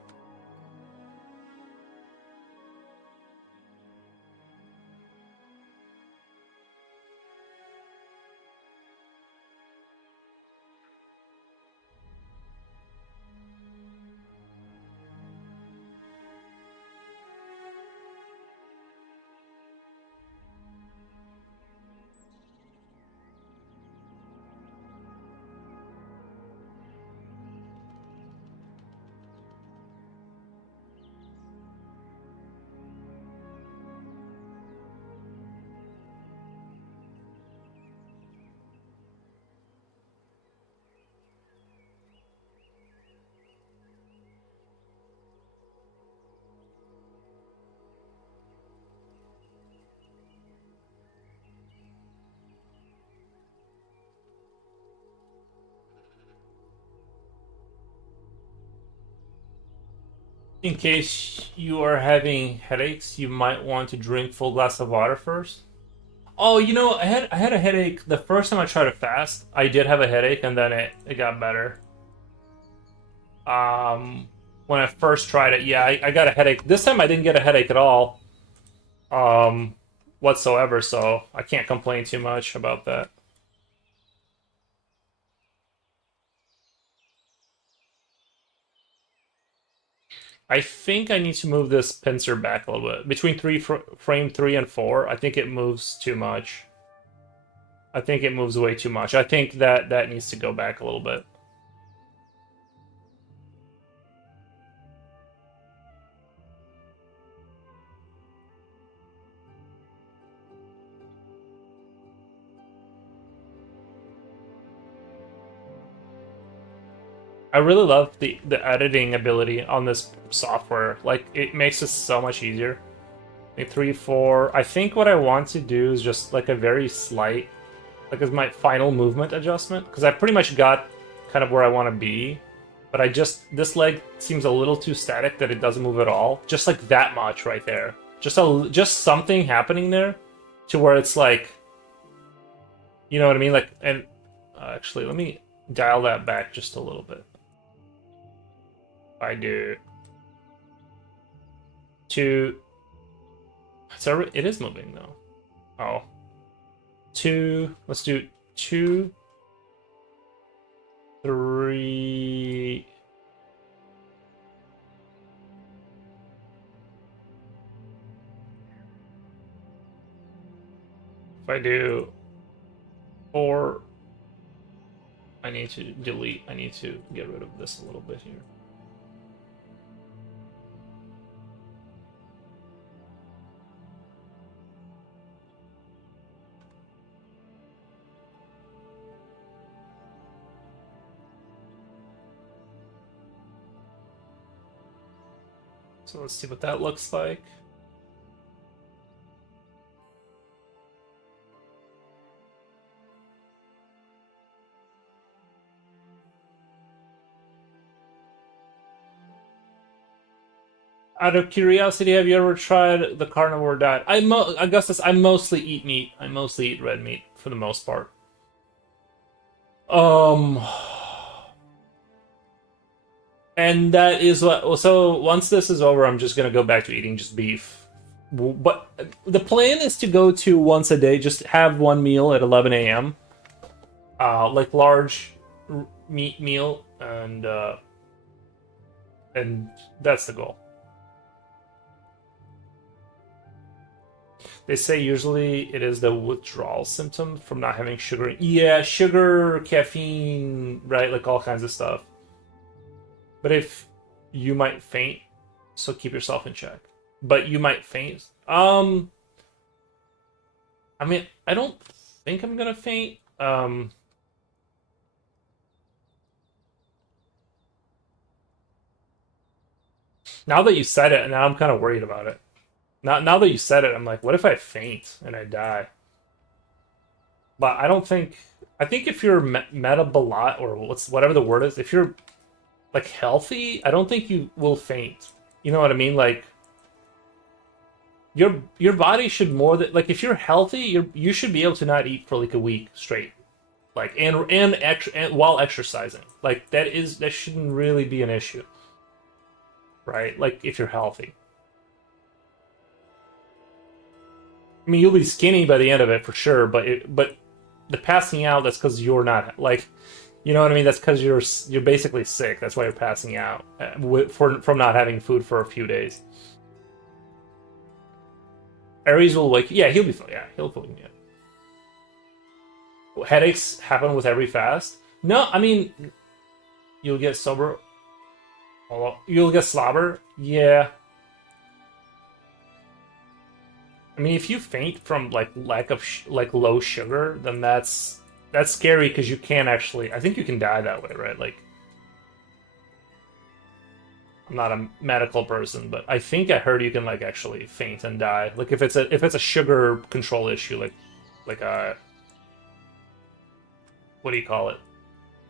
In case you are having headaches, you might want to drink full glass of water first. Oh, I had a headache the first time I tried to fast. I did have a headache, and then it got better. When I first tried it, yeah, I got a headache. This time I didn't get a headache at all, um, whatsoever. So I can't complain too much about that. I think I need to move this pincer back a little bit. Between frame 3 and 4, I think it moves too much. I think it moves way too much. I think that needs to go back a little bit. I really love the editing ability on this software. Like it makes it so much easier. Like 3, 4. I think what I want to do is just like a very slight, like as my final movement adjustment, because I pretty much got kind of where I want to be. But I just this leg seems a little too static that it doesn't move at all. Just like that much right there. Just something happening there, to where it's like, you know what I mean? Like, and actually, let me dial that back just a little bit. I do two. So it is moving though. Oh, two. Let's do 2, 3. If I do 4, I need to delete. I need to get rid of this a little bit here. So let's see what that looks like. Out of curiosity, have you ever tried the carnivore diet? Augustus, I mostly eat meat. I mostly eat red meat for the most part. Um, and that is what. So once this is over, I'm just gonna go back to eating just beef. But the plan is to go to once a day. Just have one meal at 11 a.m. Like large meat meal, and that's the goal. They say usually it is the withdrawal symptom from not having sugar. Yeah, sugar, caffeine, right? Like all kinds of stuff. But if you might faint, so keep yourself in check. But you might faint. I mean, I don't think I'm gonna faint. Now that you said it, now I'm kind of worried about it. Now that you said it, I'm like, what if I faint and I die? But I don't think. I think if you're metabolic or whatever the word is, if you're like healthy, I don't think you will faint. You know what I mean? Like your body should more than like if you're healthy, you should be able to not eat for like a week straight. Like and while exercising. Like that shouldn't really be an issue, right? Like if you're healthy. I mean, you'll be skinny by the end of it for sure, but the passing out that's because you're not like you know what I mean. That's because you're basically sick. That's why you're passing out from not having food for a few days. Aries will wake. Yeah, he'll be fine. Yeah, he'll be. Yeah. Headaches happen with every fast. No, I mean you'll get sober. You'll get slobber. Yeah, I mean, if you faint from like lack of like low sugar, then that's scary because you can't actually. I think you can die that way, right? Like I'm not a medical person, but I think I heard you can like actually faint and die. Like if it's a sugar control issue, like a what do you call it?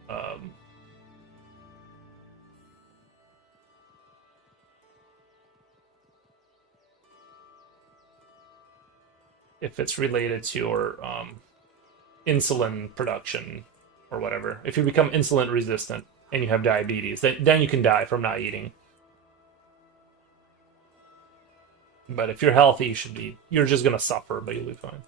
Um, if it's related to your insulin production or whatever. If you become insulin resistant and you have diabetes, then you can die from not eating. But if you're healthy, you're just gonna suffer, but you'll be fine.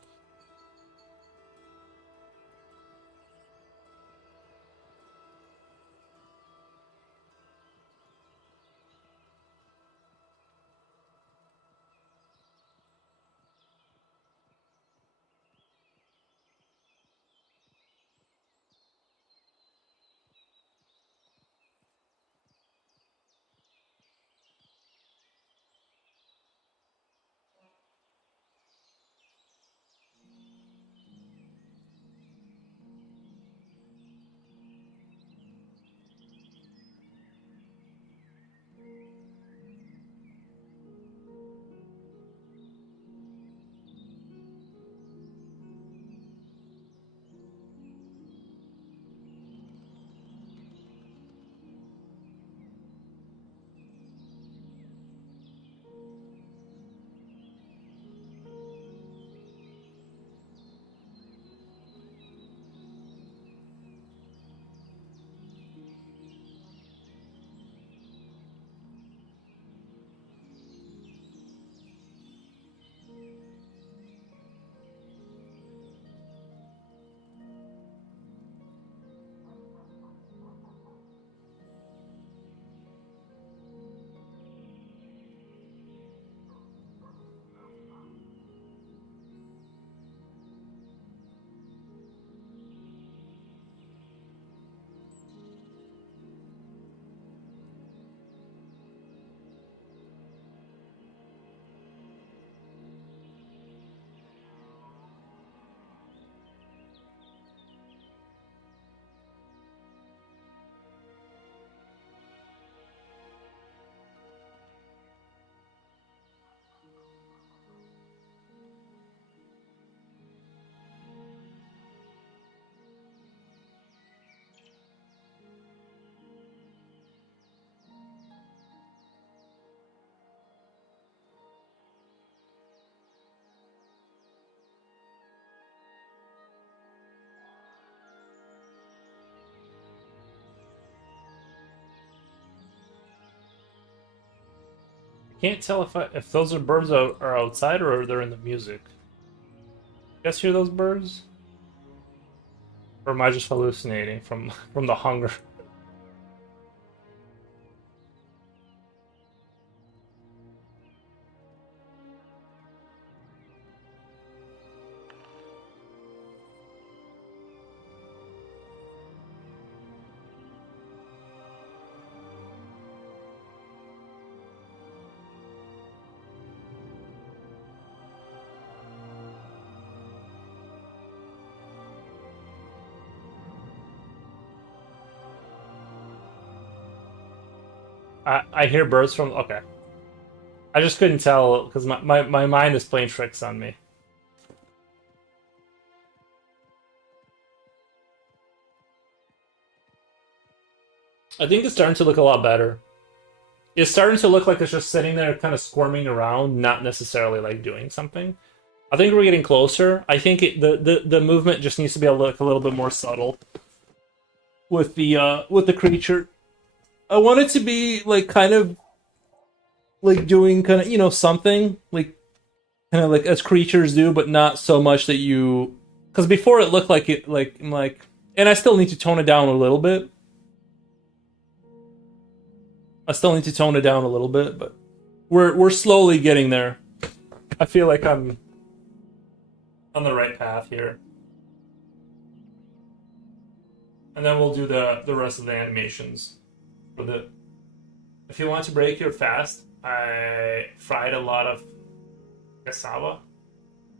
Can't tell if those are birds are outside or they're in the music. You guys hear those birds? Or am I just hallucinating from from the hunger? I hear birds from. Okay, I just couldn't tell because my mind is playing tricks on me. I think it's starting to look a lot better. It's starting to look like it's just sitting there, kind of squirming around, not necessarily like doing something. I think we're getting closer. I think the movement just needs to be a little bit more subtle with the creature. I want it to be like kind of like doing kind of something like kind of like as creatures do, but not so much that you. Because before it looked like it like, and I still need to tone it down a little bit. I still need to tone it down a little bit, but we're slowly getting there. I feel like I'm on the right path here. And then we'll do the rest of the animations for the. If you want to break your fast, I fried a lot of cassava.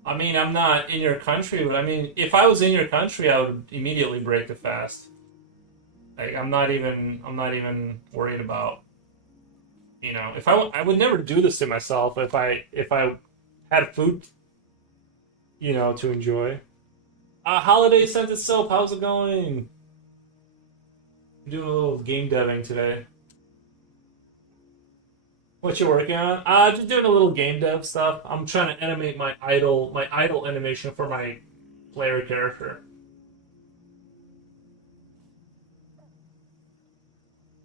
I mean, I'm not in your country, but I mean, if I was in your country, I would immediately break the fast. Like, I'm not even worried about. If I would never do this to myself if I had food, to enjoy. Holiday sent itself. How's it going? I'm doing a little game deving today. What you working on? Just doing a little game dev stuff. I'm trying to animate my idle animation for my player character.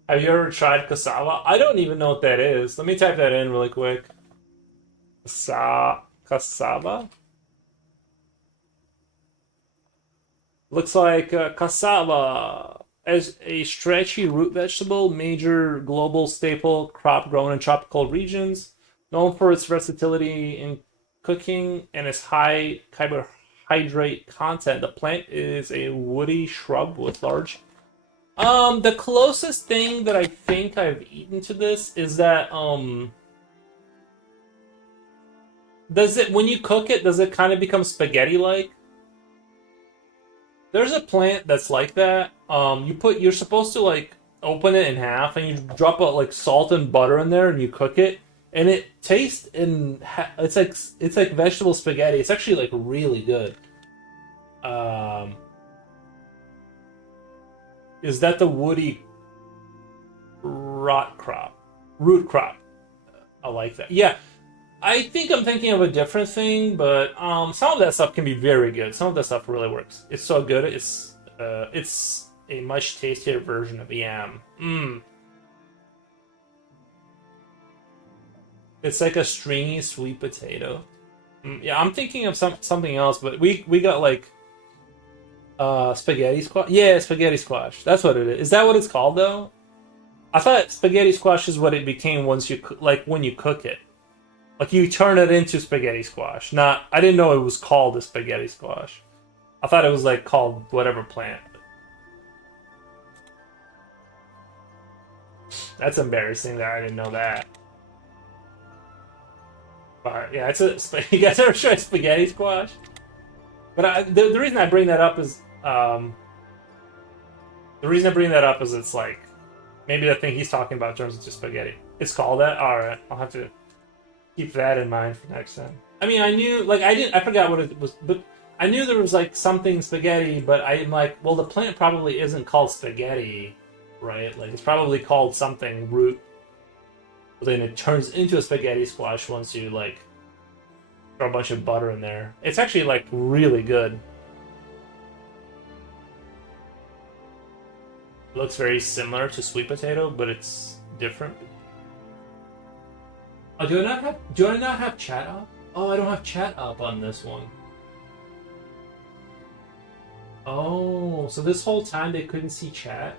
Have you ever tried cassava? I don't even know what that is. Let me type that in really quick. Cassava? Looks like cassava as a stretchy root vegetable, major global staple crop grown in tropical regions, known for its versatility in cooking and its high carbohydrate content. The plant is a woody shrub with large. The closest thing that I think I've eaten to this is that does it when you cook it, does it kind of become spaghetti like? There's a plant that's like that. You're supposed to like open it in half and you drop like salt and butter in there and you cook it and it tastes it's like vegetable spaghetti. It's actually like really good. Um, is that the woody rot crop? Root crop. I like that. Yeah, I think I'm thinking of a different thing, but some of that stuff can be very good. Some of that stuff really works. It's so good. It's a much tastier version of yam. It's like a stringy sweet potato. Yeah, I'm thinking of something else, but we got like spaghetti squash. Yeah, spaghetti squash. That's what it is. Is that what it's called though? I thought spaghetti squash is what it became once like when you cook it. Like you turn it into spaghetti squash. Not, I didn't know it was called a spaghetti squash. I thought it was like called whatever plant. That's embarrassing that I didn't know that. But yeah, you guys ever tried spaghetti squash? But the reason I bring that up is it's like maybe the thing he's talking about turns into spaghetti. It's called that. All right, I'll have to keep that in mind for next time. I mean, I knew, like, I forgot what it was, but I knew there was like something spaghetti. But I'm like, well, the plant probably isn't called spaghetti, right? Like, it's probably called something root. But then it turns into a spaghetti squash once you like throw a bunch of butter in there. It's actually like really good. It looks very similar to sweet potato, but it's different. Oh, do I not have chat up? Oh, I don't have chat up on this one. Oh, so this whole time they couldn't see chat?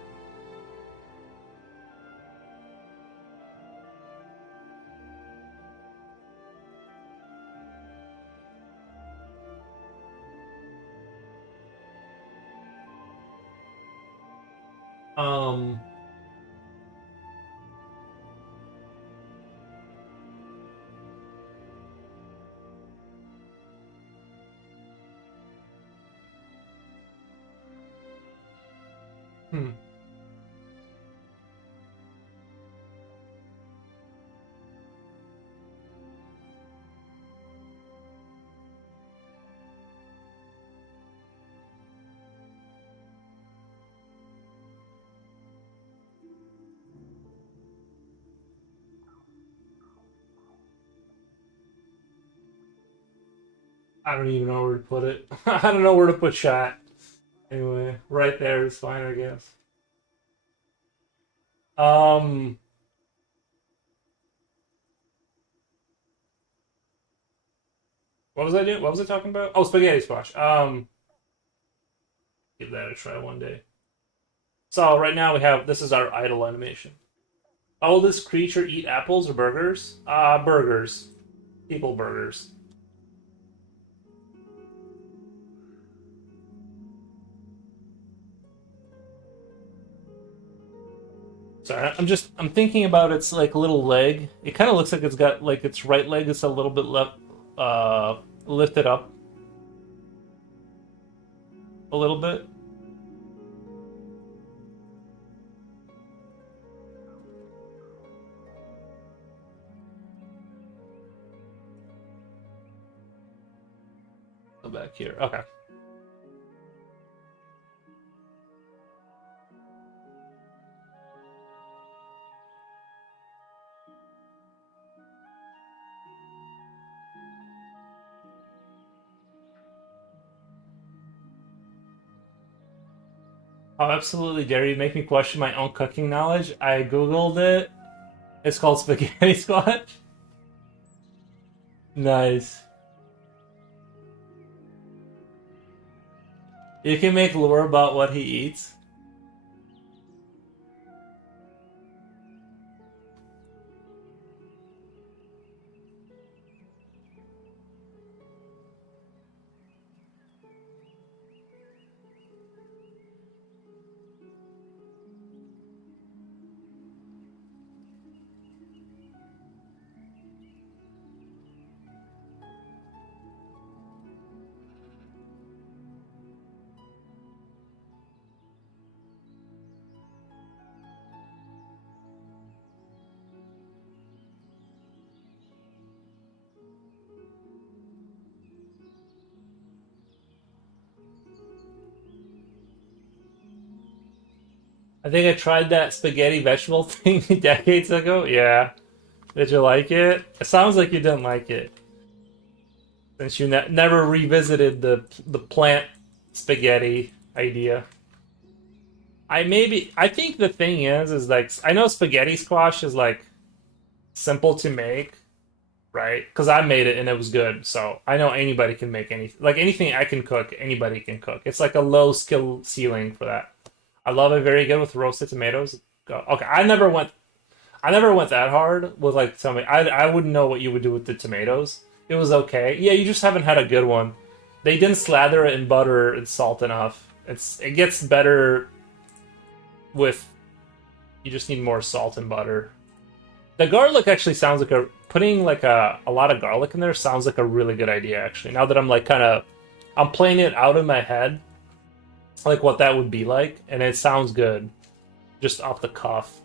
Um, hmm. I don't even know where to put it. I don't know where to put chat. Anyway, right there is fine, I guess. Um, what was I doing? What was I talking about? Oh, spaghetti squash. Give that a try one day. So right now we have this is our idle animation. Oldest creature eat apples or burgers? Burgers. People burgers. Sorry, I'm thinking about its like little leg. It kind of looks like it's got like its right leg is a little bit left, lifted up a little bit. Go back here. Okay. Oh, absolutely, Gary. You make me question my own cooking knowledge. I googled it. It's called spaghetti squash. Nice. You can make lore about what he eats. I think I tried that spaghetti vegetable thing decades ago. Yeah. Did you like it? It sounds like you didn't like it since you never revisited the plant spaghetti idea. I think the thing is like I know spaghetti squash is like simple to make, right? Because I made it and it was good, so I know anybody can make anything I can cook. Anybody can cook. It's like a low skill ceiling for that. I love it very good with roasted tomatoes. Okay, I never went that hard with like something. I wouldn't know what you would do with the tomatoes. It was okay. Yeah, you just haven't had a good one. They didn't slather it in butter and salt enough. It gets better with you just need more salt and butter. The garlic actually sounds like putting like a lot of garlic in there sounds like a really good idea actually. Now that I'm like kind of I'm playing it out in my head like what that would be like and it sounds good just off the cuff.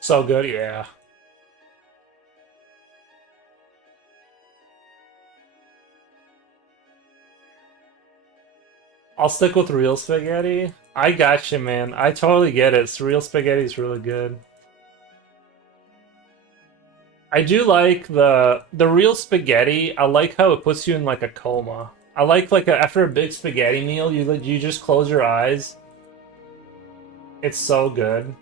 So good, yeah. I'll stick with real spaghetti. I got you, man. I totally get it. Real spaghetti is really good. I do like the real spaghetti. I like how it puts you in like a coma. I like after a big spaghetti meal, you just close your eyes. It's so good.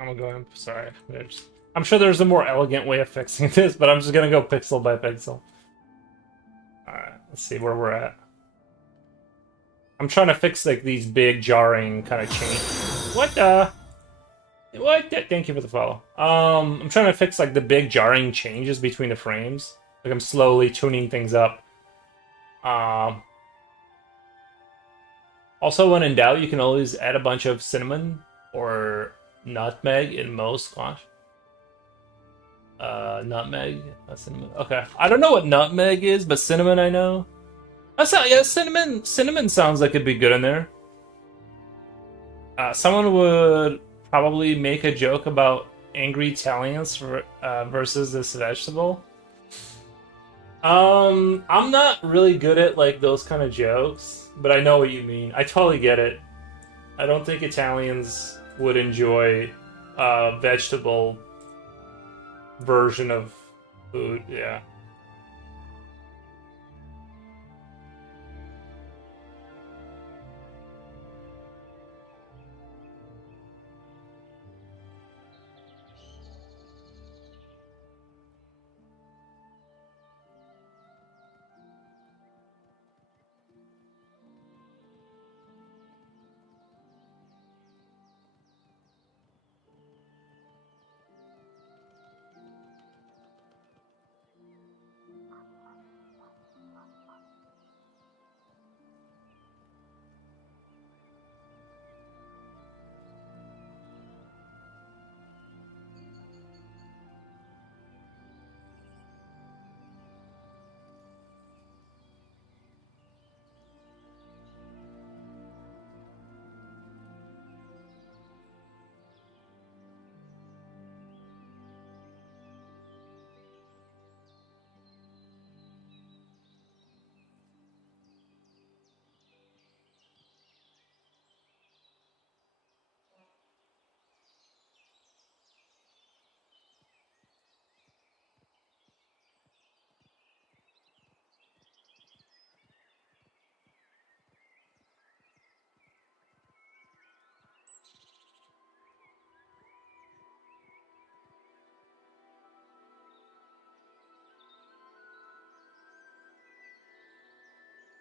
I'm gonna go. Sorry, I'm sure there's a more elegant way of fixing this, but I'm just gonna go pixel by pixel. All right, let's see where we're at. I'm trying to fix like these big jarring kind of change. What the? What? Thank you for the follow. I'm trying to fix like the big jarring changes between the frames. Like I'm slowly tuning things up. Um. Also, when in doubt, you can always add a bunch of cinnamon or nutmeg in most squash. Nutmeg. Cinnamon. Okay. I don't know what nutmeg is, but cinnamon I know. That's not, yeah, cinnamon. Cinnamon sounds like it'd be good in there. Someone would probably make a joke about angry Italians versus this vegetable. I'm not really good at like those kind of jokes, but I know what you mean. I totally get it. I don't think Italians would enjoy a vegetable version of food. Yeah.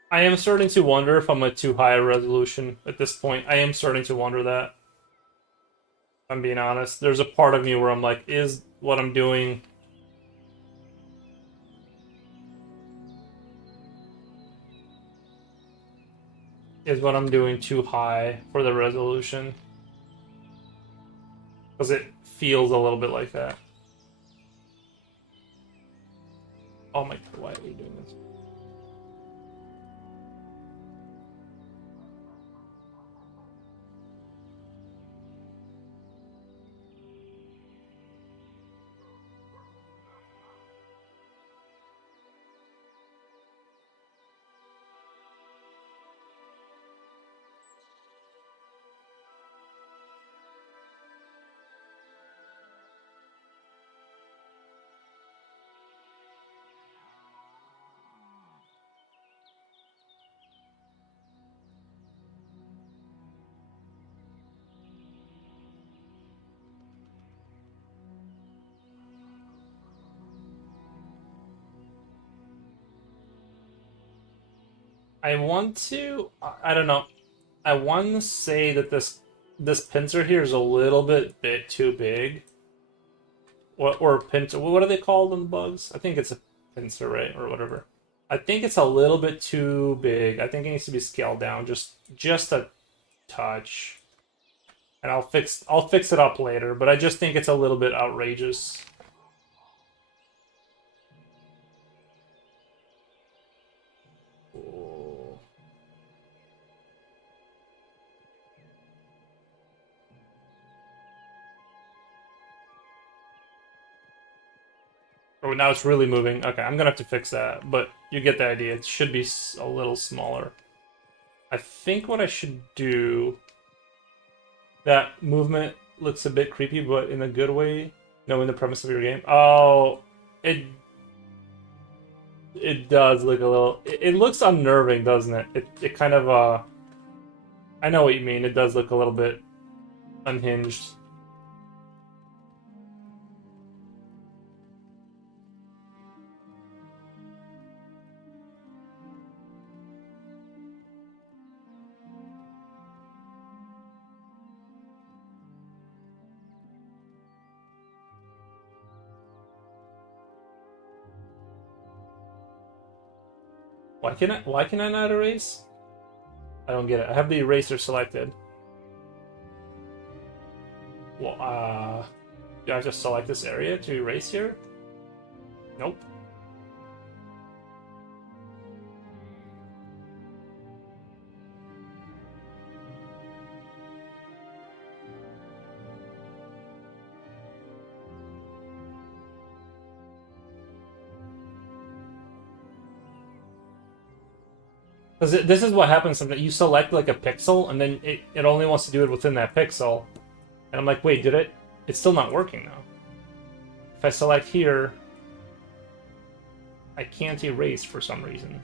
I am starting to wonder if I'm at too high a resolution at this point. I am starting to wonder that. If I'm being honest. There's a part of me where I'm like, is what I'm doing too high for the resolution? Because it feels a little bit like that. Oh my god, why are we doing this? I want to. I don't know. I want to say that this pincer here is a little bit too big. What or pincer? What do they call them? Bugs? I think it's a pincer, right, or whatever. I think it's a little bit too big. I think it needs to be scaled down just a touch. And I'll fix it up later. But I just think it's a little bit outrageous. Oh. Oh, now it's really moving. Okay, I'm gonna have to fix that, but you get the idea. It should be a little smaller. I think what I should do. That movement looks a bit creepy, but in a good way, knowing the premise of your game. Oh, it it does look a little. It looks unnerving, doesn't it? It kind of I know what you mean. It does look a little bit unhinged. Why can I not erase? I don't get it. I have the eraser selected. Well, do I just select this area to erase here? Nope. Because this is what happens sometimes. You select like a pixel, and then it only wants to do it within that pixel. And I'm like, wait, did it? It's still not working now. If I select here, I can't erase for some reason.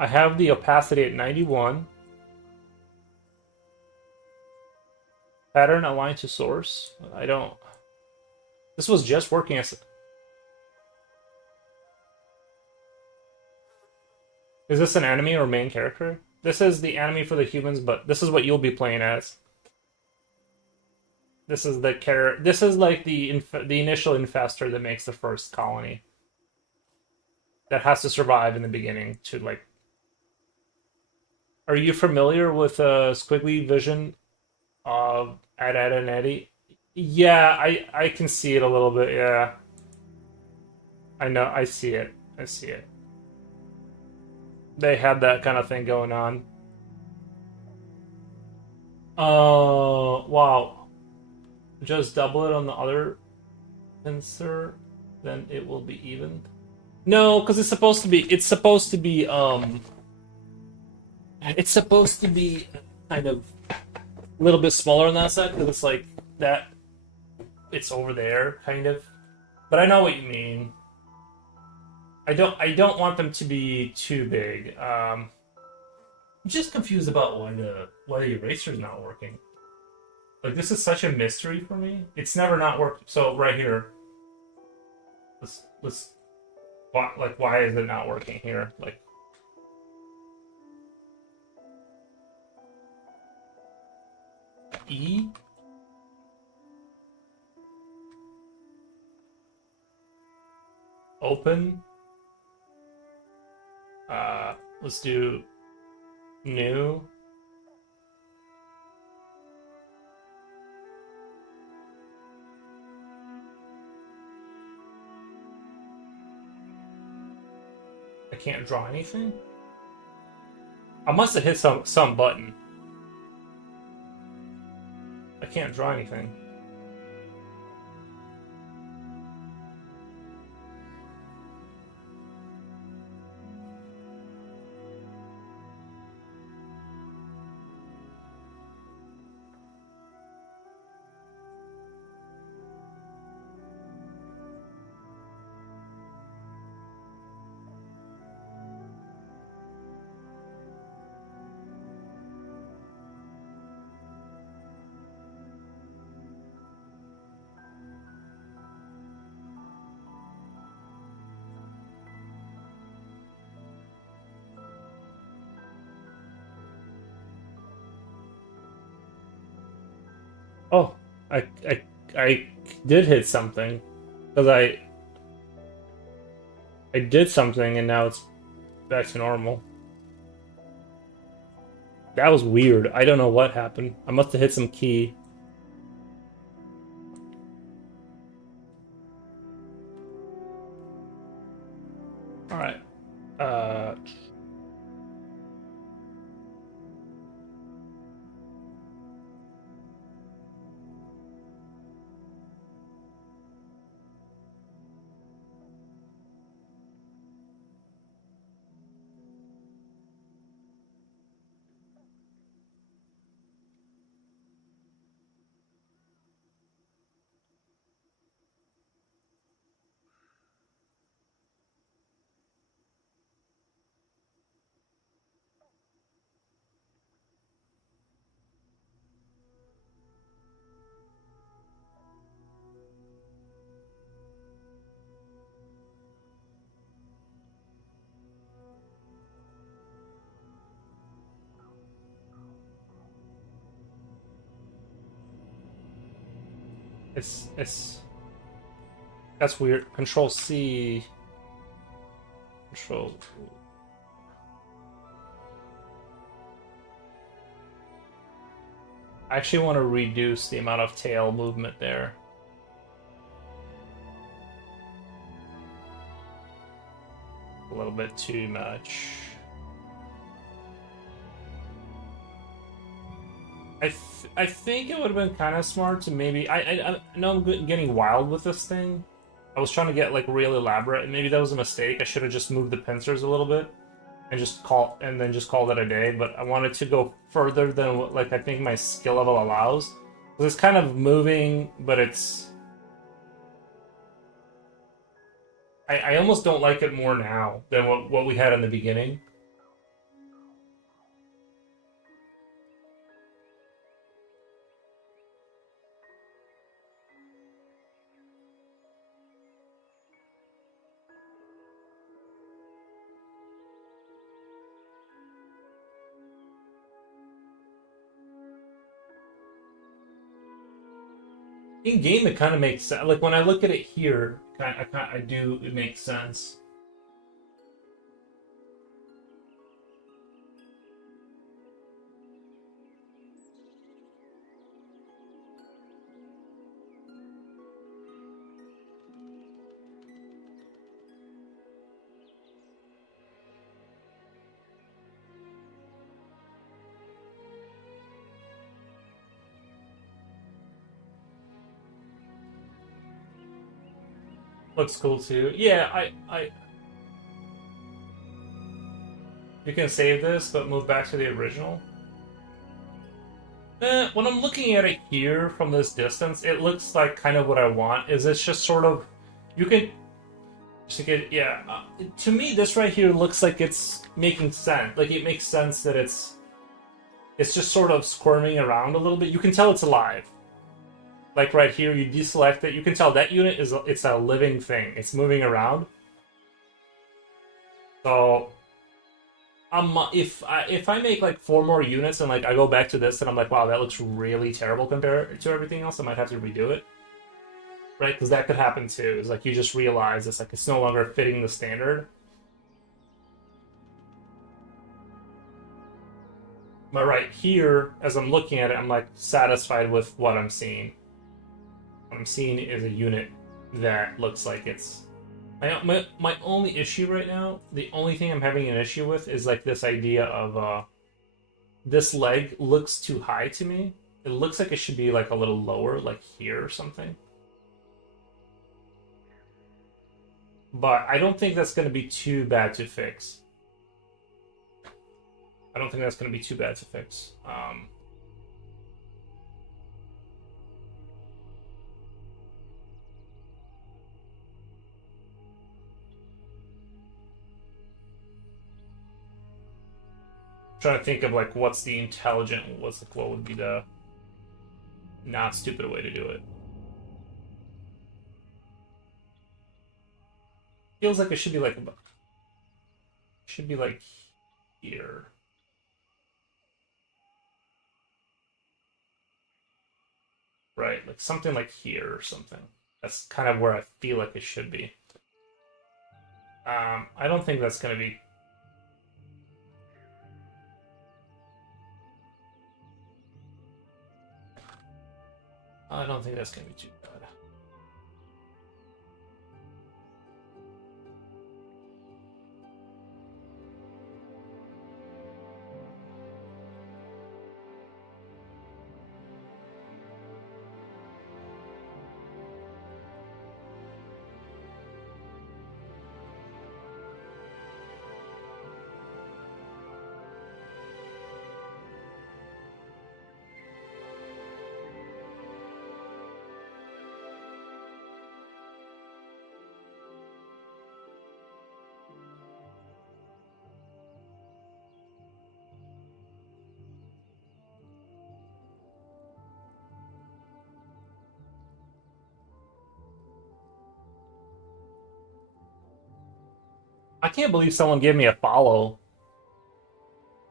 I have the opacity at 91. Pattern aligned to source. I don't... This was just working as... Is this an enemy or main character? This is the enemy for the humans, but this is what you'll be playing as. This is the character. This is like the initial infestor that makes the first colony. That has to survive in the beginning to like. Are you familiar with Squiggly Vision of Ed, Ed and Eddie? Yeah, I can see it a little bit. Yeah, I know. I see it. I see it. They had that kind of thing going on. Oh, wow. Just double it on the other pincer, then it will be even. No, because it's supposed to be kind of a little bit smaller on that side because it's like that. It's over there, kind of. But I know what you mean. I don't want them to be too big. I'm just confused about why the eraser's not working. Like this is such a mystery for me. It's never not worked. So right here, let's why is it not working here? Like E. Open. Let's do new. I can't draw anything. I must have hit some button. I can't draw anything. Oh, I did hit something because I did something and now it's back to normal. That was weird. I don't know what happened. I must have hit some key. All right. Uh, it's that's weird. Control C. Control. I actually want to reduce the amount of tail movement there. A little bit too much. I think it would have been kind of smart to maybe I know I'm getting wild with this thing. I was trying to get like real elaborate, and maybe that was a mistake. I should have just moved the pincers a little bit and then just called it a day. But I wanted to go further than what like I think my skill level allows. 'Cause it's kind of moving, but I almost don't like it more now than what we had in the beginning. In game, it kind of makes sense. Like when I look at it here, I do it makes sense. Looks cool too. Yeah, I you can save this, but move back to the original. When I'm looking at it here from this distance, it looks like kind of what I want. Is it's just sort of you can just get yeah. To me, this right here looks like it's making sense. Like it makes sense that it's just sort of squirming around a little bit. You can tell it's alive. Like right here, you deselect it. You can tell that unit it's a living thing. It's moving around. So if I make like four more units and like I go back to this and I'm like, wow, that looks really terrible compared to everything else, I might have to redo it, right? Because that could happen too. Is like you just realize it's like it's no longer fitting the standard. But right here, as I'm looking at it, I'm like satisfied with what I'm seeing. What I'm seeing is a unit that looks like it's my only issue right now. The only thing I'm having an issue with is like this idea of this leg looks too high to me. It looks like it should be like a little lower, like here or something. But I don't think that's going to be too bad to fix. I don't think that's going to be too bad to fix. Trying to think of like what's the intelligent, what's like what would be the not stupid way to do it. Feels like it should be like here. Right, like something like here or something. That's kind of where I feel like it should be. I don't think that's gonna be. I don't think that's gonna be too bad. I can't believe someone gave me a follow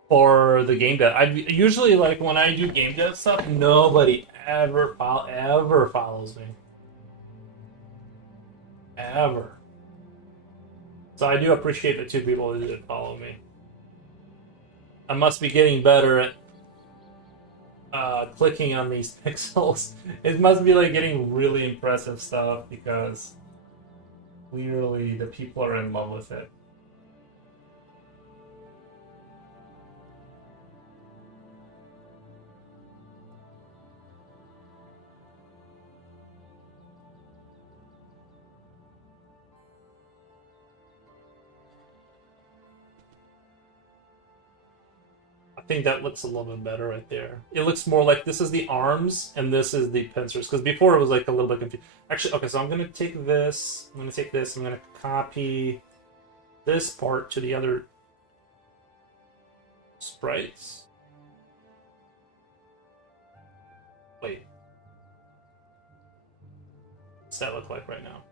for the game dev. I usually like when I do game dev stuff, nobody ever follows me, ever. So I do appreciate the two people who did follow me. I must be getting better at clicking on these pixels. It must be like getting really impressive stuff because clearly the people are in love with it. I think that looks a little bit better right there. It looks more like this is the arms and this is the pincers. Because before it was like a little bit confused. Actually, okay, so I'm going to take this. I'm going to take this. I'm going to copy this part to the other sprites. Wait. What's that look like right now?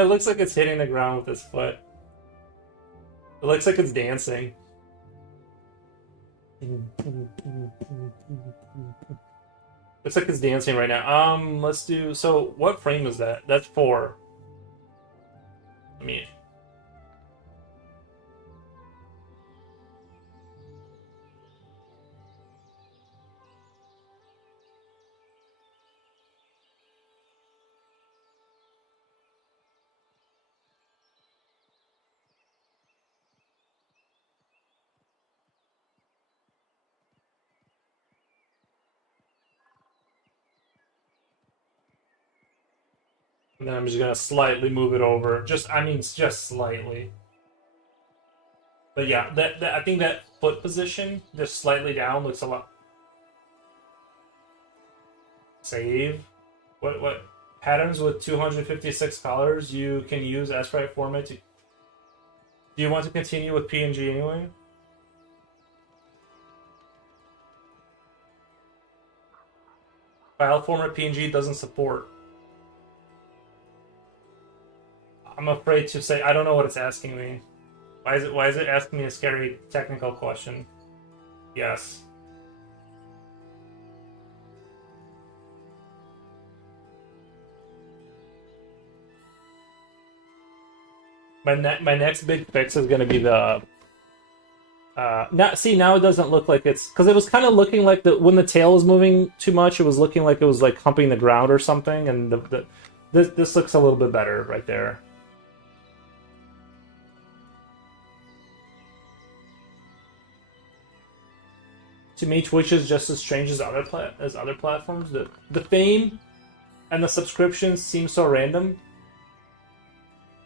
It looks like it's hitting the ground with its foot. It looks like it's dancing. Looks like it's dancing right now. Let's do. So, what frame is that? That's 4. I mean, and then I'm just gonna slightly move it over. I mean, just slightly. But yeah, that I think that foot position, just slightly down, looks a lot. Save. What patterns with 256 colors you can use as sprite format to. Do you want to continue with PNG anyway? File format PNG doesn't support. I'm afraid to say I don't know what it's asking me. Why is it asking me a scary technical question? Yes. My next big fix is gonna be the now it doesn't look like it's because it was kind of looking like when the tail was moving too much, it was looking like it was like humping the ground or something, and this looks a little bit better right there. To me, Twitch is just as strange as other platforms. The fame and the subscriptions seem so random.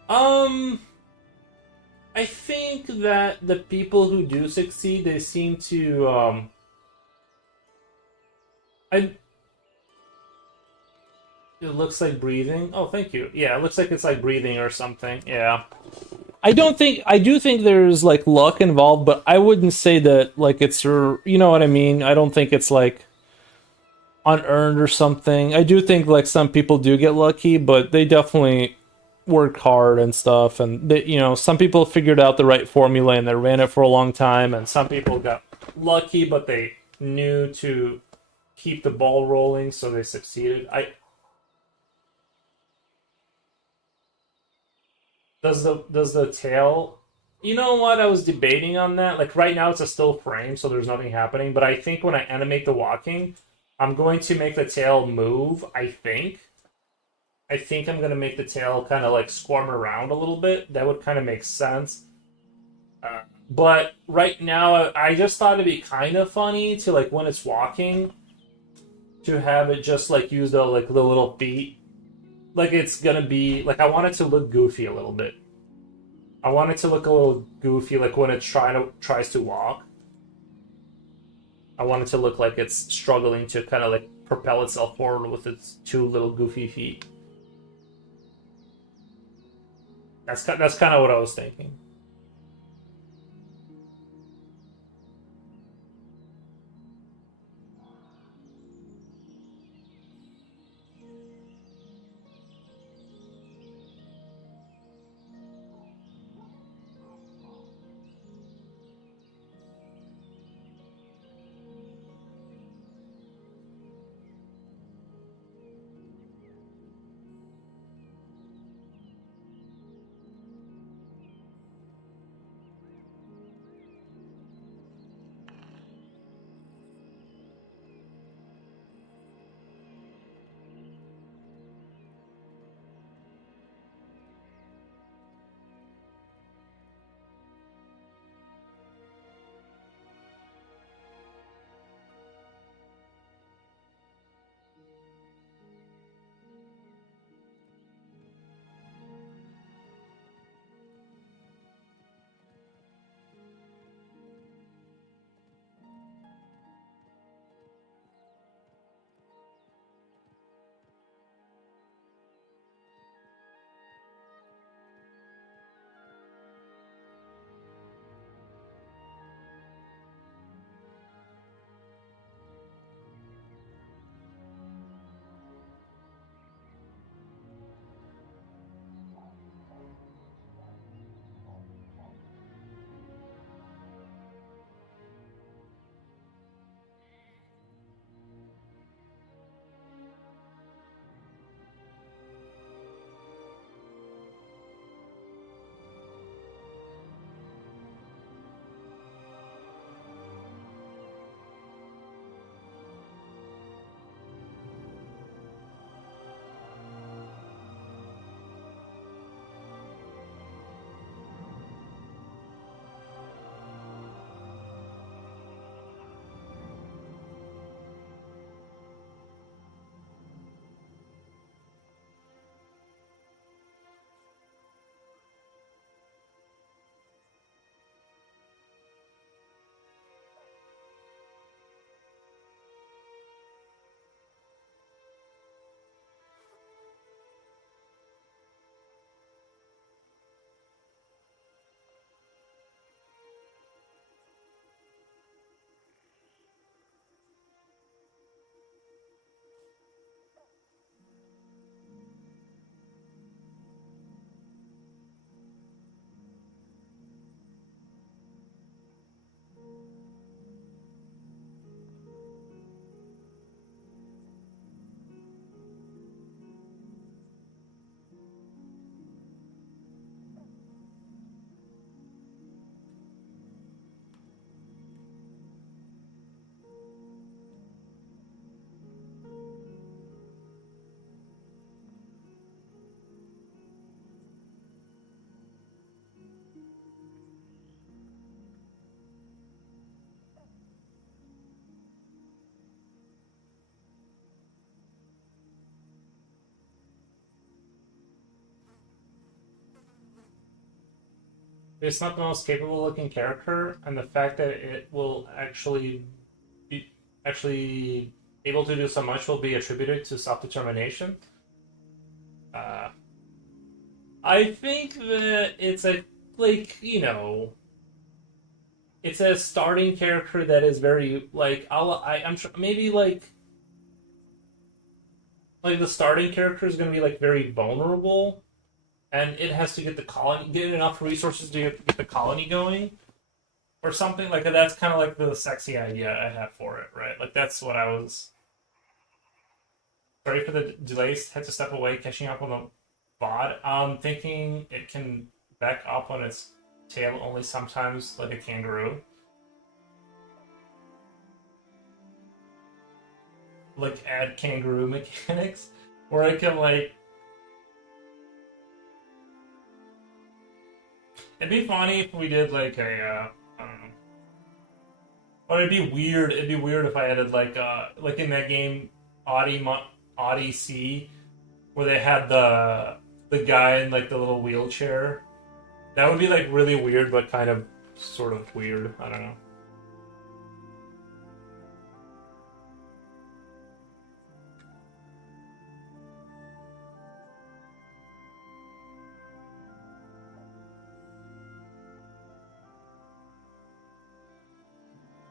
Um, I think that the people who do succeed, they seem to I it looks like breathing. Oh, thank you. Yeah, it looks like it's like breathing or something. Yeah. I do think there's like luck involved, but I wouldn't say that like it's you know what I mean? I don't think it's like unearned or something. I do think like some people do get lucky, but they definitely work hard and stuff, and some people figured out the right formula and they ran it for a long time, and some people got lucky but they knew to keep the ball rolling, so they succeeded. I does the tail? You know what? I was debating on that. Like right now, it's a still frame, so there's nothing happening. But I think when I animate the walking, I'm going to make the tail move. I think I'm gonna make the tail kind of like squirm around a little bit. That would kind of make sense. But right now, I just thought it'd be kind of funny to like when it's walking to have it just like use the little feet. Like it's gonna be like I want it to look goofy a little bit. I want it to look a little goofy, like when it tries to walk. I want it to look like it's struggling to kind of like propel itself forward with its two little goofy feet. That's kind of what I was thinking. It's not the most capable looking character, and the fact that it will actually be actually able to do so much will be attributed to self determination. Uh, I think that it's a like it's a starting character that is very like I'm sure maybe like the starting character is going to be like very vulnerable, and it has to get the colony get enough resources to get the colony going. or something like that. That's kind of like the sexy idea I have for it, right? Like that's what I was. Sorry for the delays. Had to step away, catching up on the VOD. Thinking it can back up on its tail only sometimes, like a kangaroo. Like add kangaroo mechanics, where I can like. It'd be funny if we did like a. I don't know. But it'd be weird. It'd be weird if I added like in that game, Odyssey, where they had the guy in like the little wheelchair. That would be like really weird, but kind of sort of weird. I don't know.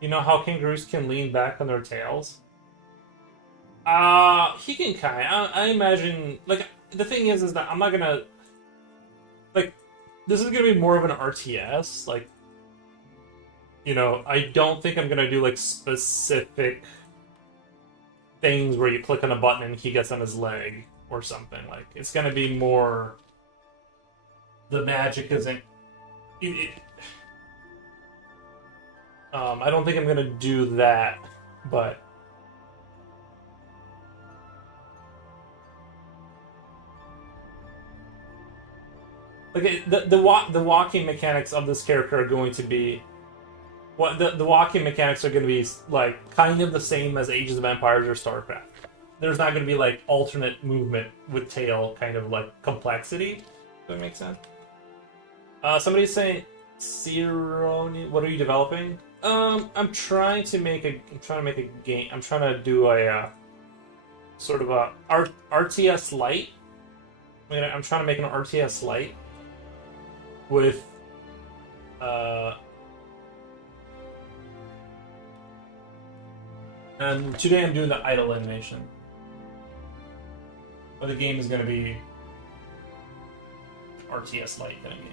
You know how kangaroos can lean back on their tails? He can kind. I imagine. Like the thing is that I'm not gonna like. This is gonna be more of an RTS. Like, I don't think I'm gonna do like specific things where you click on a button and he gets on his leg or something. Like, it's gonna be more. The magic isn't. I don't think I'm gonna do that, but like the walking mechanics of this character are going to be what the walking mechanics are going to be like kind of the same as Ages of Empires or StarCraft. There's not going to be like alternate movement with tail kind of like complexity. Does that make sense? Somebody's saying, Cironi, what are you developing? I'm trying to make a game. I'm trying to do a sort of a RTS light. I'm trying to make an RTS light with and today I'm doing the idle animation. But the game is going to be RTS light kind of game.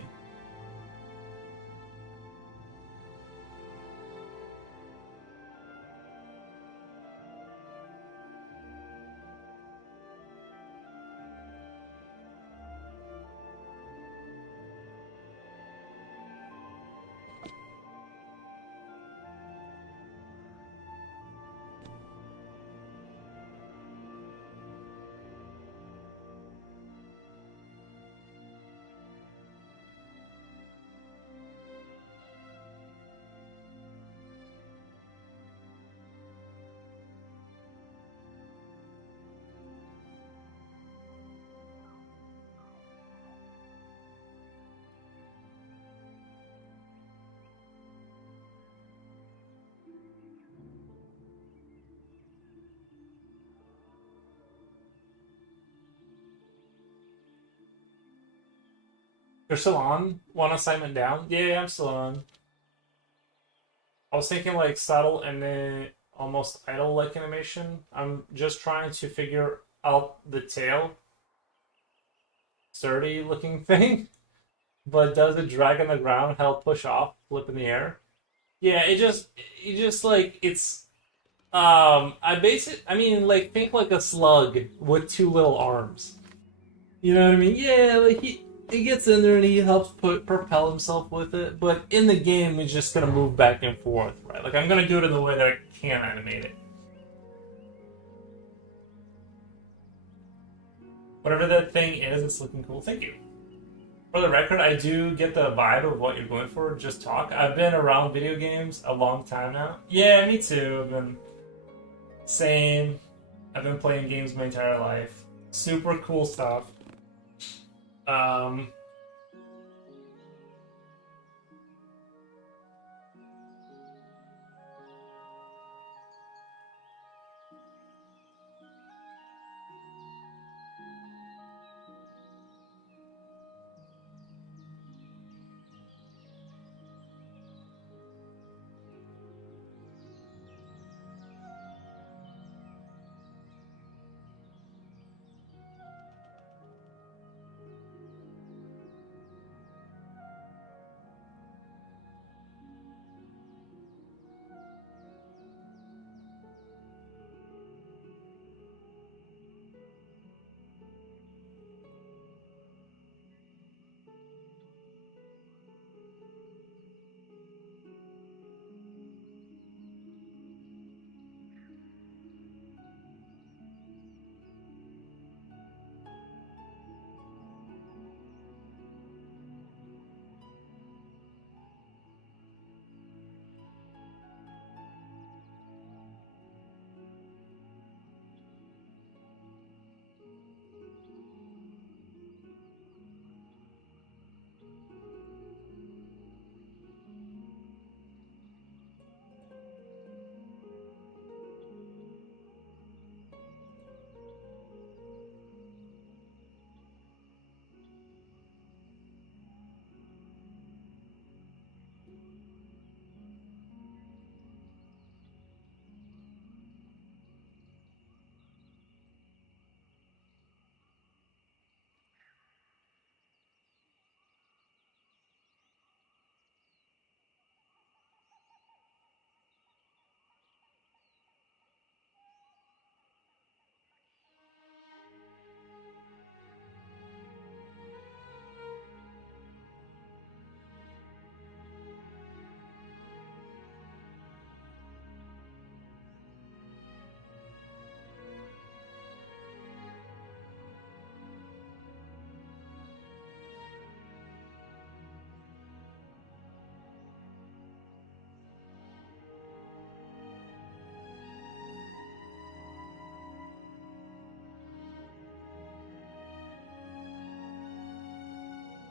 You're still on? One assignment down? Yeah, I'm still on. I was thinking like subtle and then almost idle like animation. I'm just trying to figure out the tail. Sturdy looking thing. But does it drag on the ground, help push off, flip in the air? Yeah, it just like it's I mean like think like a slug with two little arms. You know what I mean? Yeah, like he gets in there and he helps propel himself with it. But in the game, he's just gonna move back and forth, right? Like I'm gonna do it in the way that I can animate it. Whatever that thing is, it's looking cool. Thank you. For the record, I do get the vibe of what you're going for. Just talk. I've been around video games a long time now. Yeah, me too. I've been same. I've been playing games my entire life. Super cool stuff. Um,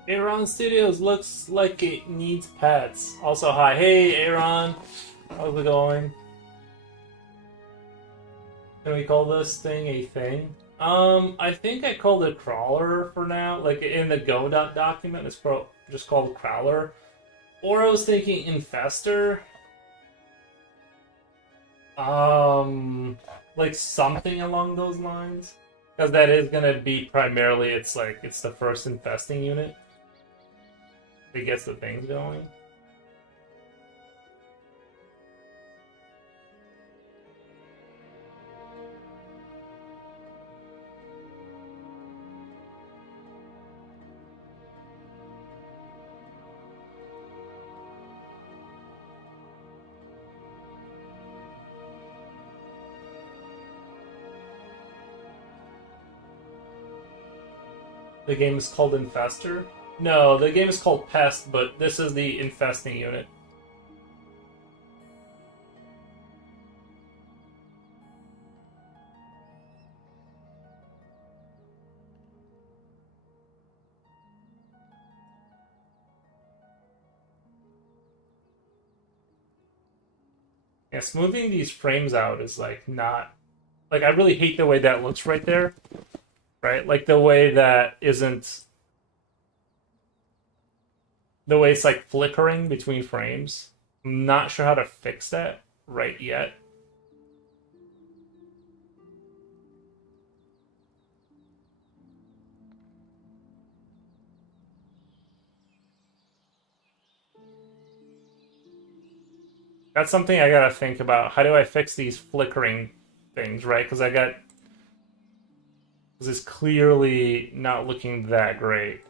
Aaron Studios looks like it needs pets. Also, hi. Hey, Aaron. How's it going? Can we call this thing a thing? I think I called it crawler for now. Like in the Godot document, it's just called crawler. Or I was thinking infester. Um, like something along those lines. Because that is gonna be primarily, it's the first infesting unit that gets the things going. The game is called Infester? No, the game is called Pest, but this is the infesting unit. Yeah, smoothing these frames out is like not like I really hate the way that looks right there, right? Like the way that isn't the way it's like flickering between frames. I'm not sure how to fix that right yet. That's something I gotta think about. How do I fix these flickering things, right? Because it's clearly not looking that great.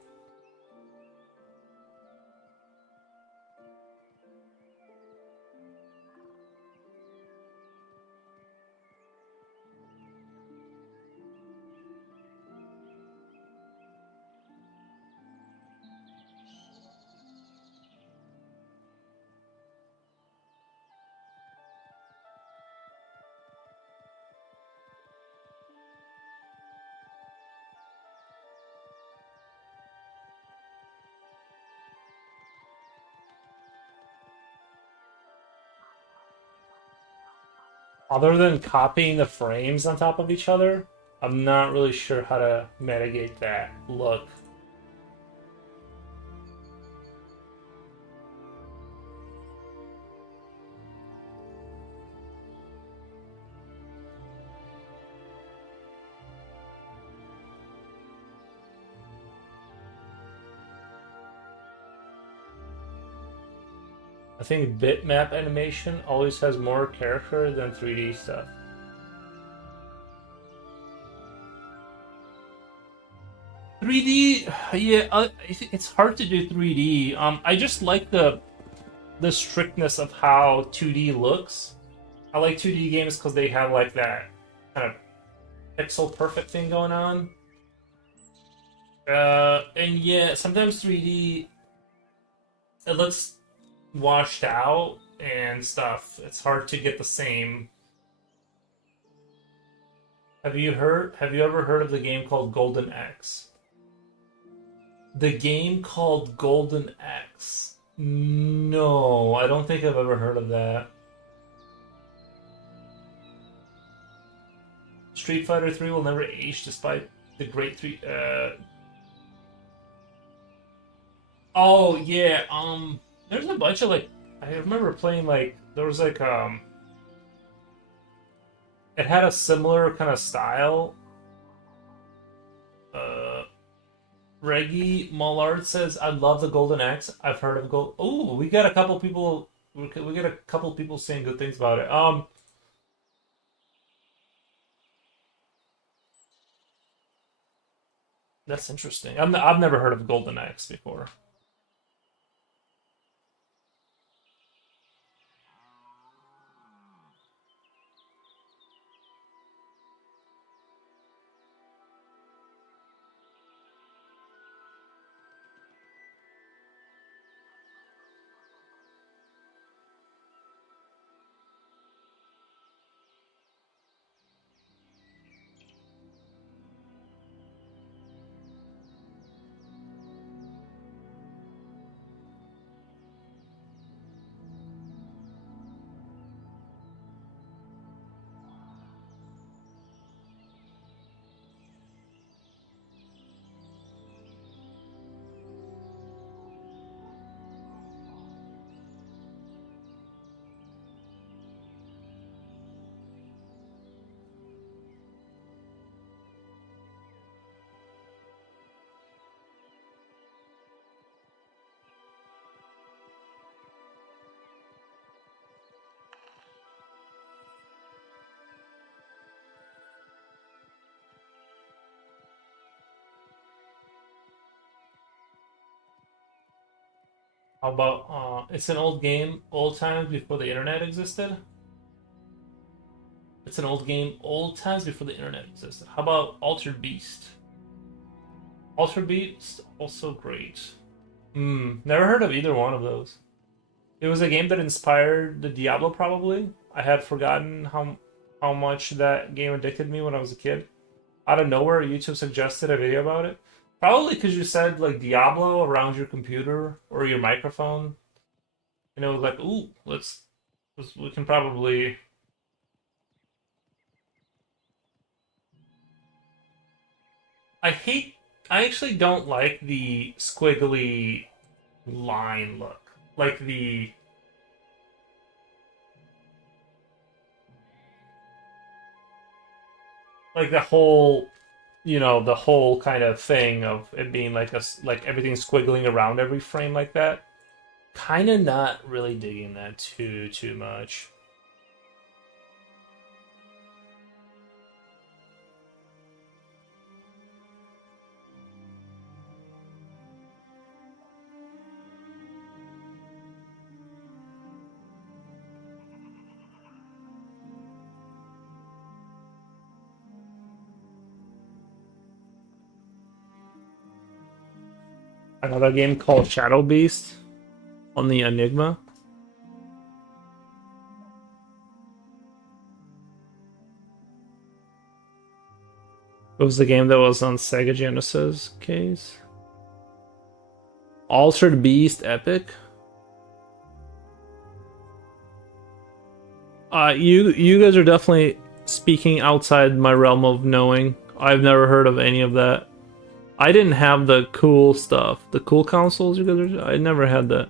Other than copying the frames on top of each other, I'm not really sure how to mitigate that look. I think bitmap animation always has more character than 3D stuff. 3D, yeah, it's hard to do 3D. I just like the strictness of how 2D looks. I like 2D games because they have like that kind of pixel perfect thing going on. And yeah, sometimes 3D it looks washed out and stuff. It's hard to get the same. Have you ever heard of the game called Golden Axe? The game called Golden Axe. No, I don't think I've ever heard of that. Street Fighter 3 will never age despite the great 3 Oh yeah, there's a bunch of like I remember playing like there was like it had a similar kind of style. Uh Reggie Mullard says, "I love the Golden Axe. I've heard of Gold." Oh, we got a couple people. We got a couple people saying good things about it. That's interesting. I've never heard of Golden Axe before. How about it's an old game, old times before the internet existed. It's an old game, old times before the internet existed. How about Altered Beast? Altered Beast, also great. Never heard of either one of those. It was a game that inspired the Diablo, probably. I had forgotten how much that game addicted me when I was a kid. Out of nowhere, YouTube suggested a video about it. Probably because you said like Diablo around your computer or your microphone, and it was like, ooh, we can probably. I hate. I actually don't like the squiggly line look. Like the whole, the whole kind of thing of it being like like everything squiggling around every frame like that. Kind of not really digging that too much. Another game called Shadow Beast on the Enigma. It was the game that was on Sega Genesis case. Altered Beast Epic. You guys are definitely speaking outside my realm of knowing. I've never heard of any of that. I didn't have the cool stuff, the cool consoles. You guys are. I never had that.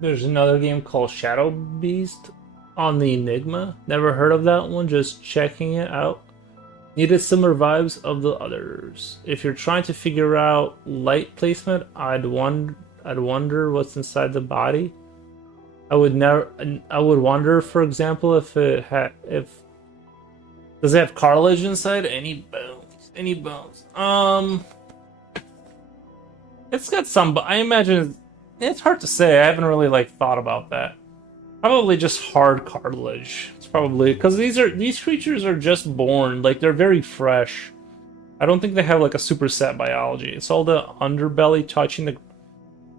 There's another game called Shadow Beast on the Enigma. Never heard of that one, just checking it out. Needed similar vibes of the others. If you're trying to figure out light placement, I'd wonder what's inside the body. I would never I would wonder, for example, if it had if does it have cartilage inside? Any bones? Any bones? It's got some, but I imagine it's hard to say. I haven't really like thought about that. Probably just hard cartilage. It's probably because these creatures are just born, like they're very fresh. I don't think they have like a superset biology. It's all the underbelly touching the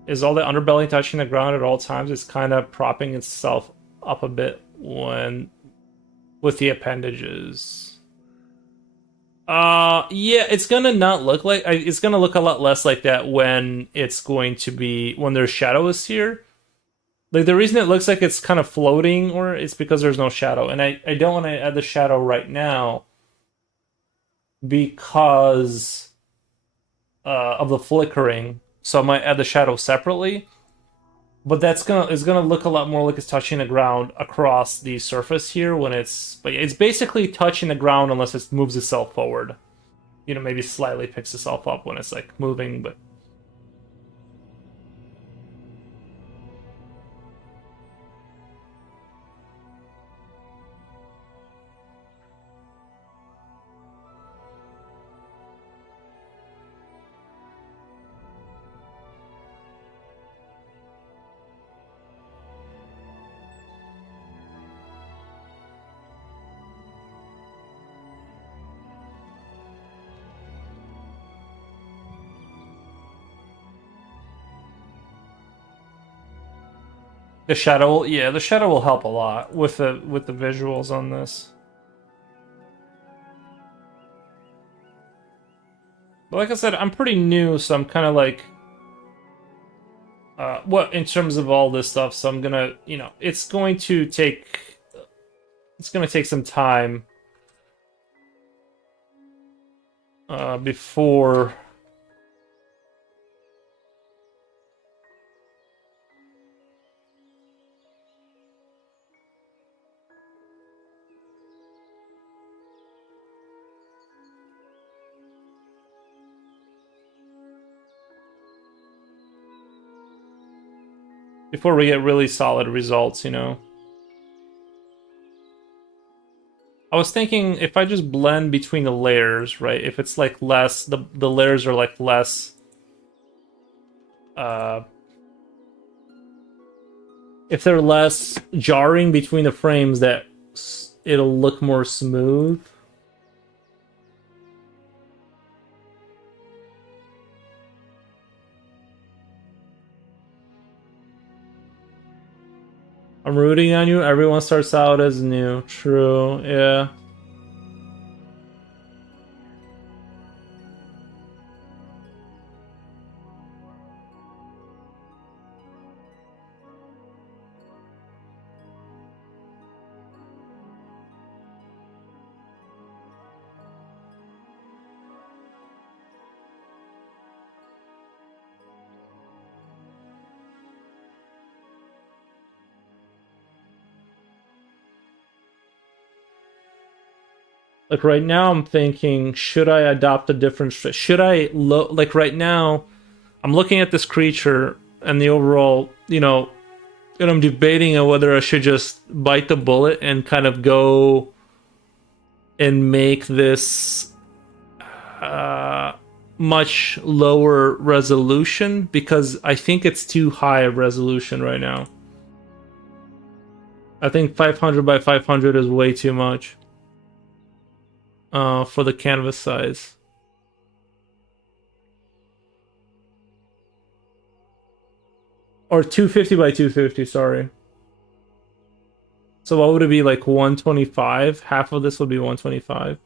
is all the underbelly touching the ground at all times. It's kind of propping itself up a bit when with the appendages. Yeah, it's gonna not look like it's gonna look a lot less like that when it's going to be when there's shadows here. Like the reason it looks like it's kind of floating or it's because there's no shadow. And I don't want to add the shadow right now because of the flickering. So I might add the shadow separately. But that's gonna is gonna look a lot more like it's touching the ground across the surface here when but it's basically touching the ground unless it moves itself forward. You know, maybe slightly picks itself up when it's like moving, but the shadow, yeah, the shadow will help a lot with the visuals on this. But like I said, I'm pretty new, so I'm kind of like, what in terms of all this stuff. So I'm gonna, it's gonna take some time, before we get really solid results. I was thinking if I just blend between the layers, right? If it's like less, the layers are like less. Uh, if they're less jarring between the frames, that it'll look more smooth. I'm rooting on you. Everyone starts out as new. True. Yeah. Like right now, I'm thinking, should I adopt a different? Should I like right now? I'm looking at this creature and the overall, and I'm debating on whether I should just bite the bullet and kind of go and make this uh, much lower resolution because I think it's too high a resolution right now. I think 500 by 500 is way too much for the canvas size. Or 250 by 250, sorry. So what would it be, like 125? Half of this would be 125.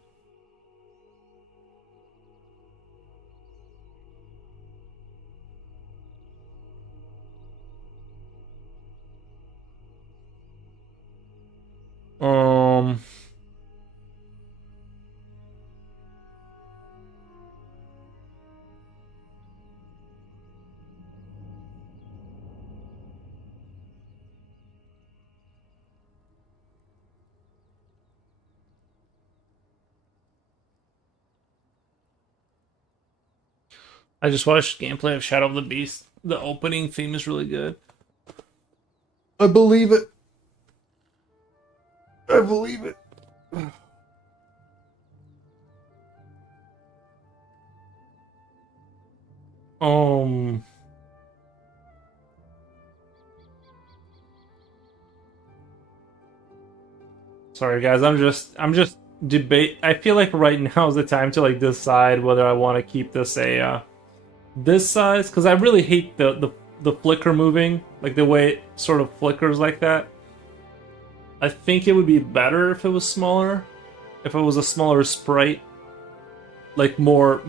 Um, I just watched gameplay of Shadow of the Beast. The opening theme is really good. I believe it. I believe it. Um, Sorry guys, I'm just debate. I feel like right now is the time to like decide whether I want to keep this a this size because I really hate the flicker moving, like the way it sort of flickers like that. I think it would be better if it was smaller, if it was a smaller sprite, like more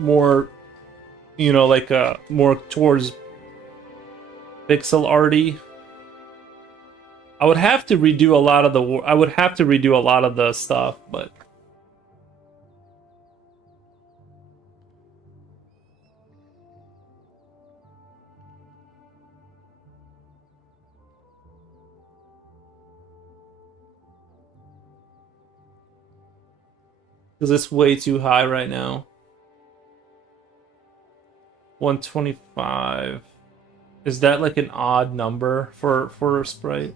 like more towards pixel arty. I would have to redo a lot of the I would have to redo a lot of the stuff, but because it's way too high right now. 125. Is that like an odd number for a sprite?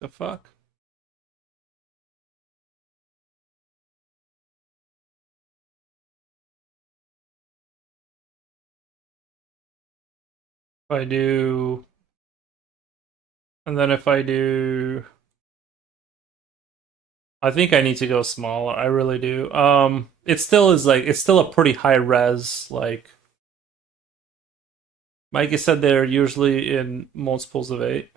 The fuck? If I do, and then if I do, I think I need to go smaller. I really do. It still is like it's still a pretty high res. Like Mikey said, they're usually in multiples of 8.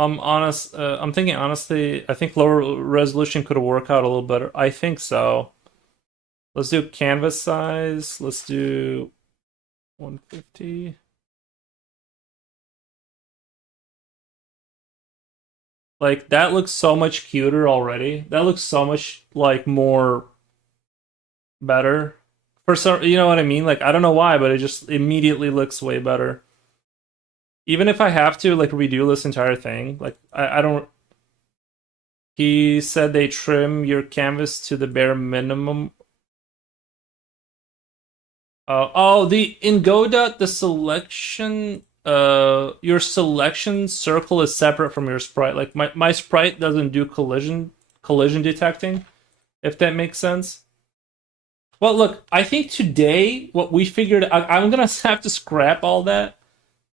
I'm thinking honestly. I think lower resolution could work out a little better. I think so. Let's do canvas size. Let's do 150. Like that looks so much cuter already. That looks so much like more better. For some, you know what I mean? Like I don't know why, but it just immediately looks way better. Even if I have to like redo this entire thing, like I don't. He said they trim your canvas to the bare minimum. Oh, the in Godot, the selection, your selection circle is separate from your sprite. Like my sprite doesn't do collision detecting, if that makes sense. Well, look, I think today what we figured, I'm gonna have to scrap all that.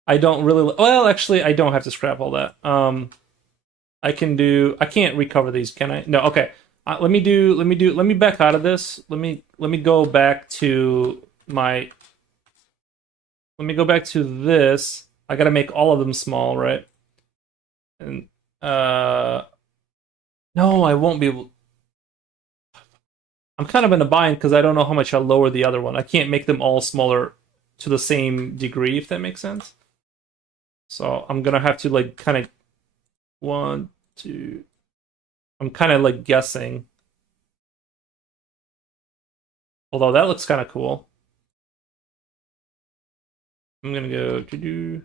I don't really. Well, actually, I don't have to scrap all that. I can do. I can't recover these, can I? No. Okay. Let me do. Let me do. Let me back out of this. Let me go back to my. Let me go back to this. I gotta make all of them small, right? And no, I won't be able. I'm kind of in a bind because I don't know how much I'll lower the other one. I can't make them all smaller to the same degree, if that makes sense. So I'm gonna have to like kind of one, two. I'm kind of like guessing. Although that looks kind of cool. I'm gonna go to do,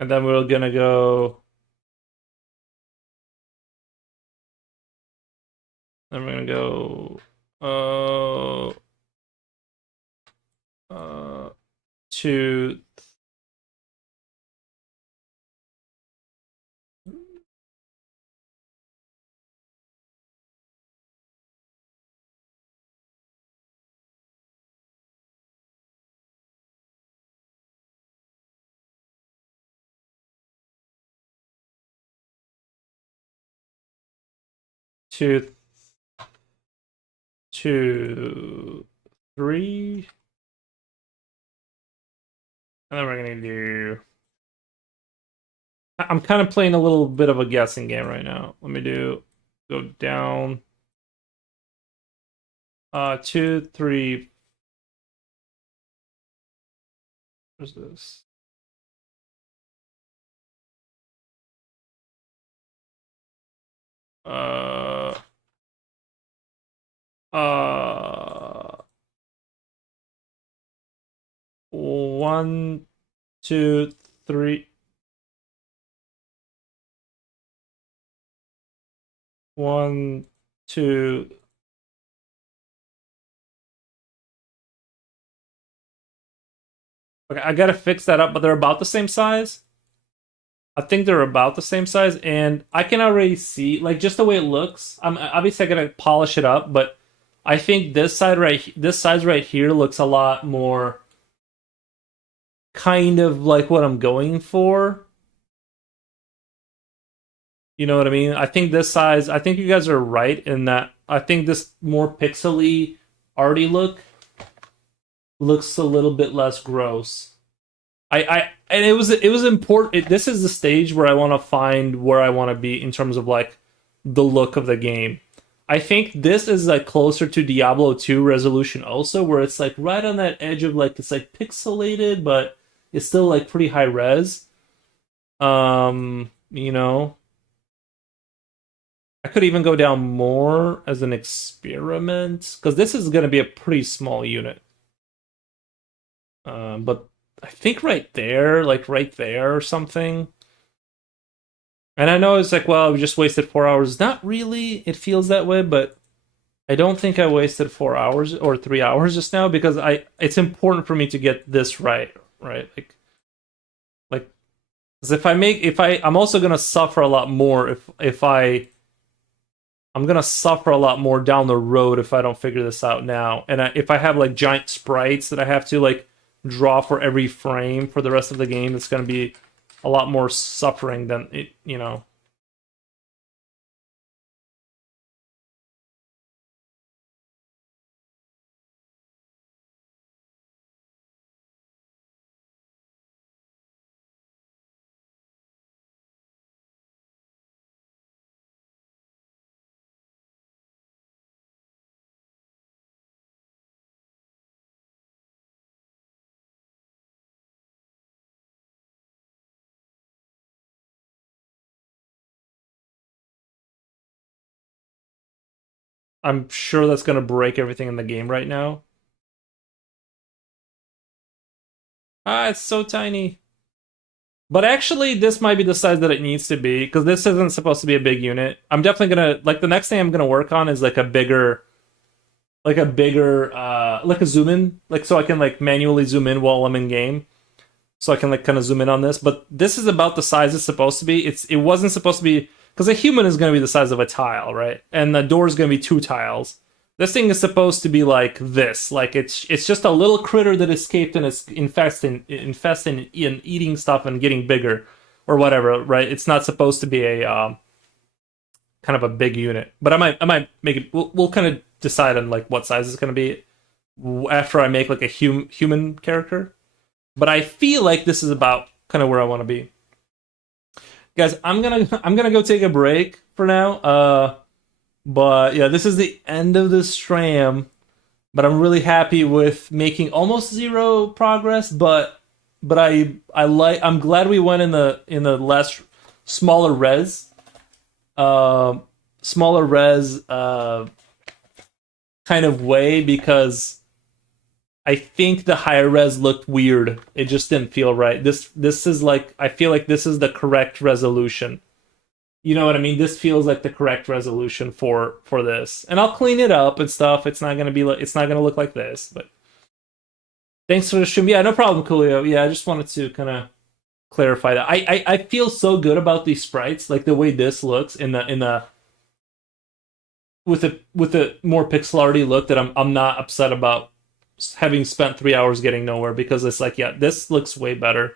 and then we're gonna go. Then we're gonna go Uh, uh, to to to 3, and then we're gonna do. I'm kind of playing a little bit of a guessing game right now. Let me do go down. 2, 3. What's this? Uh, uh, 1, 2, 3. 1, 2. Okay, I gotta fix that up, but they're about the same size. I think they're about the same size, and I can already see like just the way it looks. I'm obviously I gotta polish it up, but I think this size right here looks a lot more kind of like what I'm going for. You know what I mean? I think this size. I think you guys are right in that. I think this more pixely arty looks a little bit less gross. I and it was important. This is the stage where I want to find where I want to be in terms of like the look of the game. I think this is like closer to Diablo 2 resolution also, where it's like right on that edge of like it's like pixelated, but it's still like pretty high res. You know, I could even go down more as an experiment because this is going to be a pretty small unit. But I think right there, like right there or something. And I know it's like, well, we just wasted 4 hours. Not really. It feels that way, but I don't think I wasted 4 hours or 3 hours just now because I. It's important for me to get this right, right? Like, because I'm also gonna suffer a lot more I'm gonna suffer a lot more down the road if I don't figure this out now. And if I have like giant sprites that I have to like draw for every frame for the rest of the game, it's gonna be a lot more suffering than it. I'm sure that's gonna break everything in the game right now. Ah, it's so tiny. But actually, this might be the size that it needs to be because this isn't supposed to be a big unit. I'm definitely gonna like the next thing I'm gonna work on is like a zoom in, like so I can like manually zoom in while I'm in game, so I can like kind of zoom in on this. But this is about the size it's supposed to be. It wasn't supposed to be because a human is gonna be the size of a tile, right? And the door is gonna be 2 tiles. This thing is supposed to be like this. Like it's just a little critter that escaped and is infesting in eating stuff and getting bigger or whatever, right? It's not supposed to be a kind of a big unit. But I might make it. We'll kind of decide on like what size it's going to be after I make like a human character. But I feel like this is about kind of where I want to be, guys. I'm gonna go take a break for now. But yeah, this is the end of the stream. But I'm really happy with making almost zero progress. But I'm glad we went in the less smaller res, uh, smaller res kind of way because I think the higher res looked weird. It just didn't feel right. This is like I feel like this is the correct resolution. you know what I mean? This feels like the correct resolution for this. And I'll clean it up and stuff. It's not gonna be like, it's not gonna look like this, but thanks for the stream. Yeah, no problem, Coolio. Yeah, I just wanted to kind of clarify that. I feel so good about these sprites, like the way this looks in the with a more pixel arty look, that I'm not upset about having spent 3 hours getting nowhere, because it's like, yeah, this looks way better,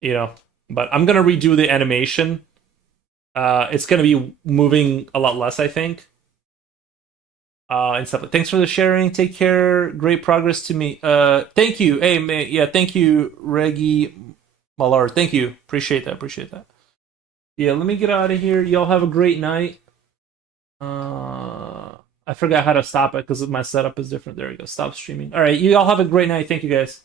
you know. But I'm gonna redo the animation. It's gonna be moving a lot less, I think. And stuff. Thanks for the sharing. Take care. Great progress to me. Thank you. Hey, man, yeah, thank you, Reggie Mallard. Thank you. Appreciate that. Appreciate that. Yeah, let me get out of here. Y'all have a great night. I forgot how to stop it because my setup is different. There we go. Stop streaming. All right, you all have a great night. Thank you, guys.